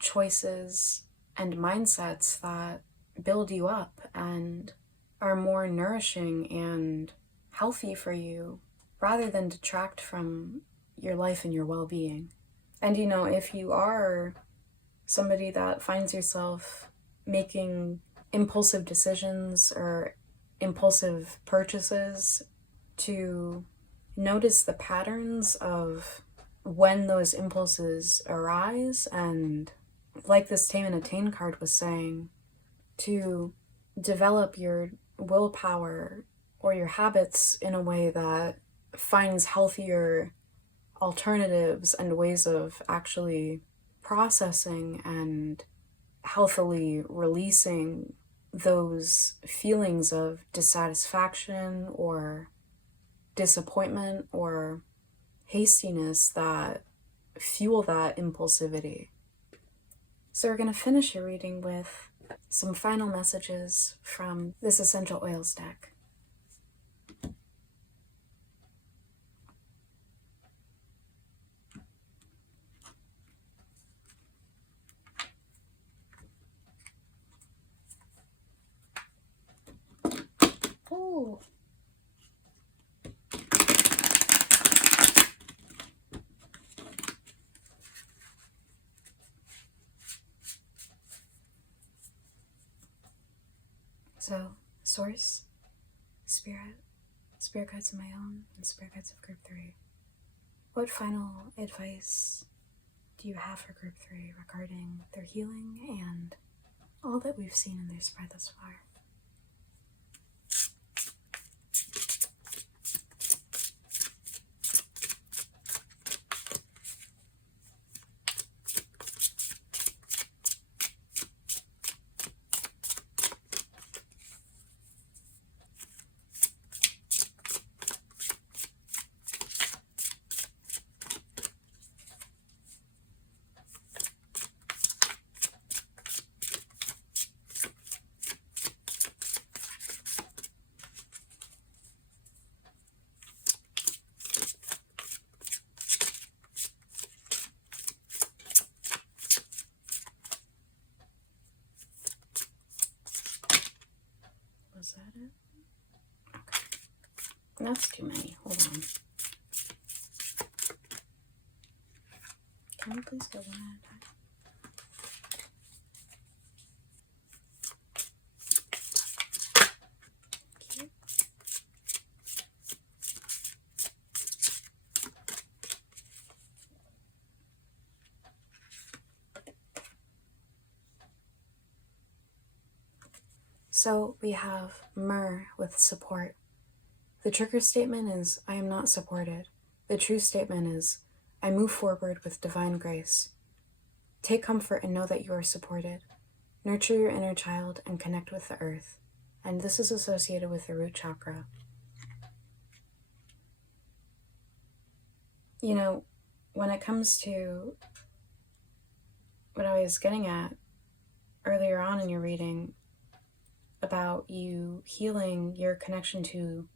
choices and mindsets that build you up and are more nourishing and healthy for you rather than detract from your life and your well-being. And if you are somebody that finds yourself making impulsive decisions or impulsive purchases, to notice the patterns of when those impulses arise, and like this tame and attain card was saying, to develop your willpower or your habits in a way that finds healthier alternatives and ways of actually processing and healthily releasing those feelings of dissatisfaction or disappointment or hastiness that fuel that impulsivity. So we're going to finish your reading with some final messages from this essential oils deck. Oh. So, Source, Spirit guides of my own, and Spirit guides of Group 3. What final advice do you have for Group 3 regarding their healing and all that we've seen in their spread thus far? Was that it? Okay. That's too many. Hold on. Can we please go one at a time? Okay. So we have myrrh with support. The trigger statement is, I am not supported. The true statement is, I move forward with divine grace. Take comfort and know that you are supported. Nurture your inner child and connect with the earth. And this is associated with the root chakra. When it comes to what I was getting at earlier on in your reading about you healing your connection to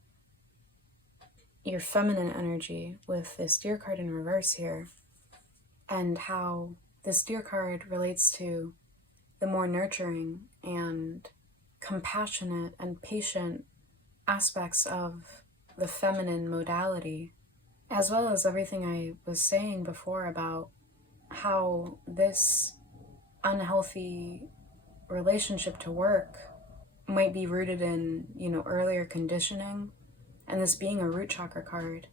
your feminine energy with this Deer card in reverse here, and how this Deer card relates to the more nurturing and compassionate and patient aspects of the feminine modality, as well as everything I was saying before about how this unhealthy relationship to work might be rooted in, earlier conditioning, and this being a root chakra card.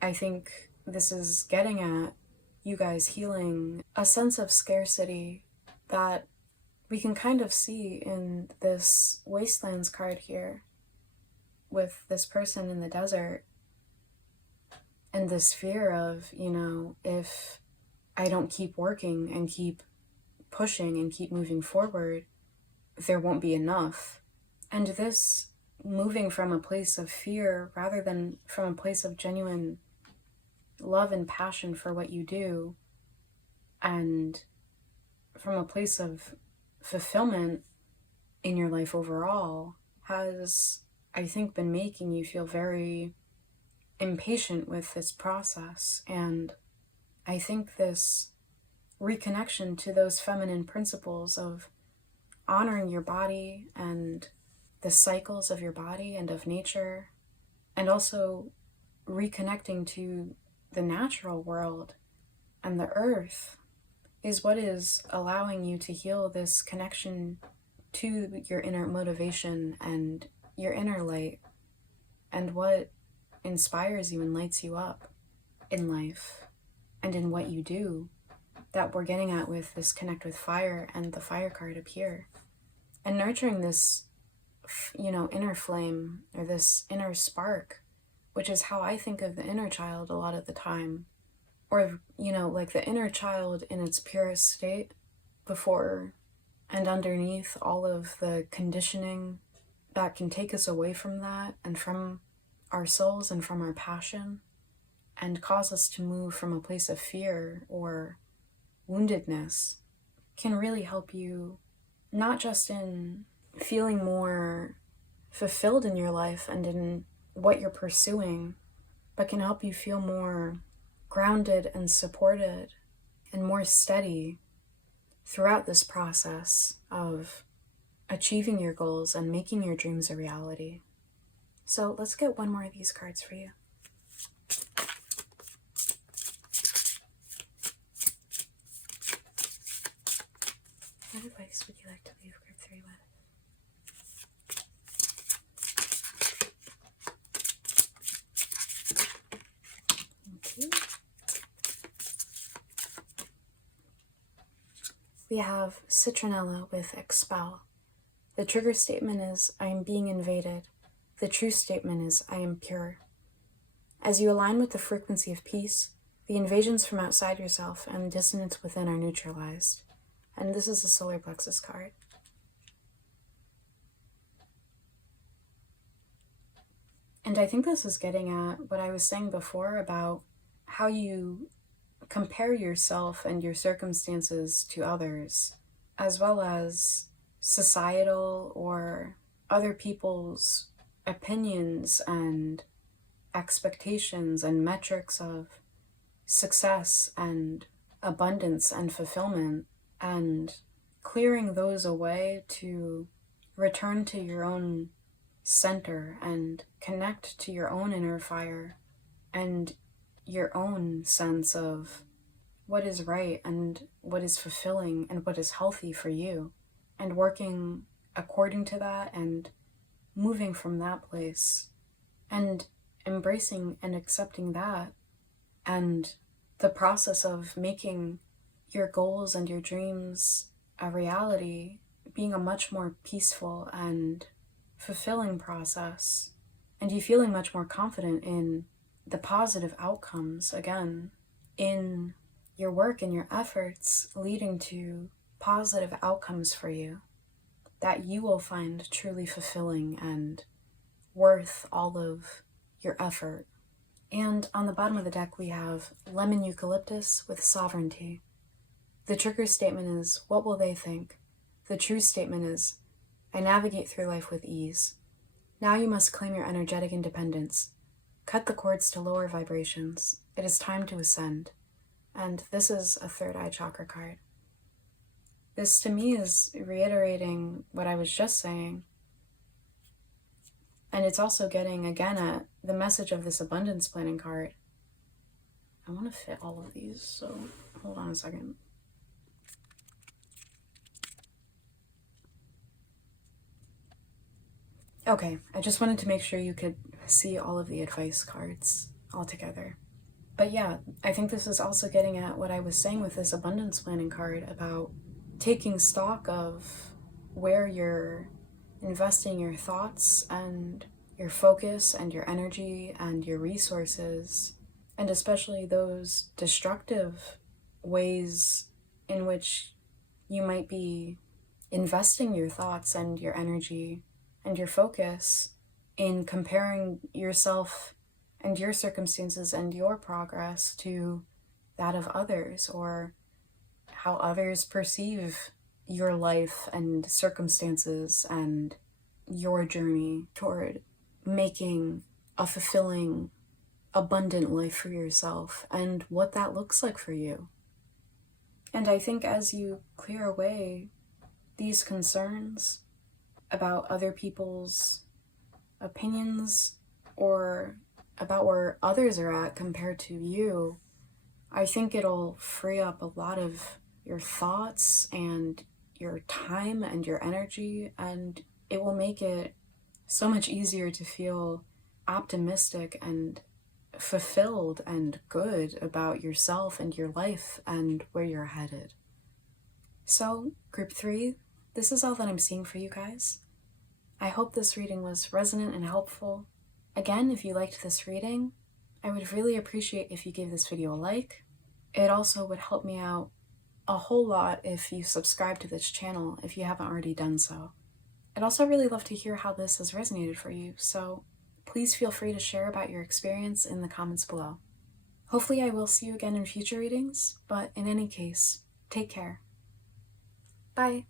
I think this is getting at you guys healing a sense of scarcity that we can kind of see in this Wastelands card here with this person in the desert, and this fear of, if I don't keep working and keep pushing and keep moving forward, there won't be enough. And this moving from a place of fear rather than from a place of genuine love and passion for what you do, and from a place of fulfillment in your life overall, has, I think, been making you feel very impatient with this process. And I think this reconnection to those feminine principles of honoring your body and the cycles of your body and of nature, and also reconnecting to the natural world and the earth, is what is allowing you to heal this connection to your inner motivation and your inner light, and what inspires you and lights you up in life and in what you do, that we're getting at with this connect with fire and the fire card up here. And nurturing this, inner flame, or this inner spark, which is how I think of the inner child a lot of the time. Or, like the inner child in its purest state, before and underneath all of the conditioning that can take us away from that and from our souls and from our passion, and cause us to move from a place of fear or woundedness, can really help you not just in feeling more fulfilled in your life and in what you're pursuing, but can help you feel more grounded and supported and more steady throughout this process of achieving your goals and making your dreams a reality. So let's get one more of these cards for you. What advice would you like to leave group 3 with? Okay. We have Citronella with Expel. The trigger statement is, I am being invaded. The true statement is, I am pure. As you align with the frequency of peace, the invasions from outside yourself and the dissonance within are neutralized. And this is a solar plexus card. And I think this is getting at what I was saying before about how you compare yourself and your circumstances to others, as well as societal or other people's opinions and expectations and metrics of success and abundance and fulfillment, and clearing those away to return to your own center and connect to your own inner fire and your own sense of what is right and what is fulfilling and what is healthy for you, and working according to that and moving from that place and embracing and accepting that, and the process of making your goals and your dreams a reality being a much more peaceful and fulfilling process, and you feeling much more confident in the positive outcomes, again, in your work and your efforts leading to positive outcomes for you that you will find truly fulfilling and worth all of your effort. And on the bottom of the deck we have Lemon Eucalyptus with Sovereignty. The trigger statement is, what will they think? The true statement is, I navigate through life with ease. Now you must claim your energetic independence. Cut the cords to lower vibrations. It is time to ascend. And this is a third eye chakra card. This to me is reiterating what I was just saying. And it's also getting again at the message of this abundance planning card. I want to fit all of these, so hold on a second. Okay, I just wanted to make sure you could see all of the advice cards all together. But yeah, I think this is also getting at what I was saying with this abundance planning card about taking stock of where you're investing your thoughts and your focus and your energy and your resources, and especially those destructive ways in which you might be investing your thoughts and your energy and your focus in comparing yourself and your circumstances and your progress to that of others, or how others perceive your life and circumstances and your journey toward making a fulfilling, abundant life for yourself and what that looks like for you. And I think as you clear away these concerns about other people's opinions or about where others are at compared to you, I think it'll free up a lot of your thoughts and your time and your energy, and it will make it so much easier to feel optimistic and fulfilled and good about yourself and your life and where you're headed. So, group 3, this is all that I'm seeing for you guys. I hope this reading was resonant and helpful. Again, if you liked this reading, I would really appreciate if you gave this video a like. It also would help me out a whole lot if you subscribe to this channel if you haven't already done so. I'd also really love to hear how this has resonated for you, so please feel free to share about your experience in the comments below. Hopefully I will see you again in future readings, but in any case, take care. Bye!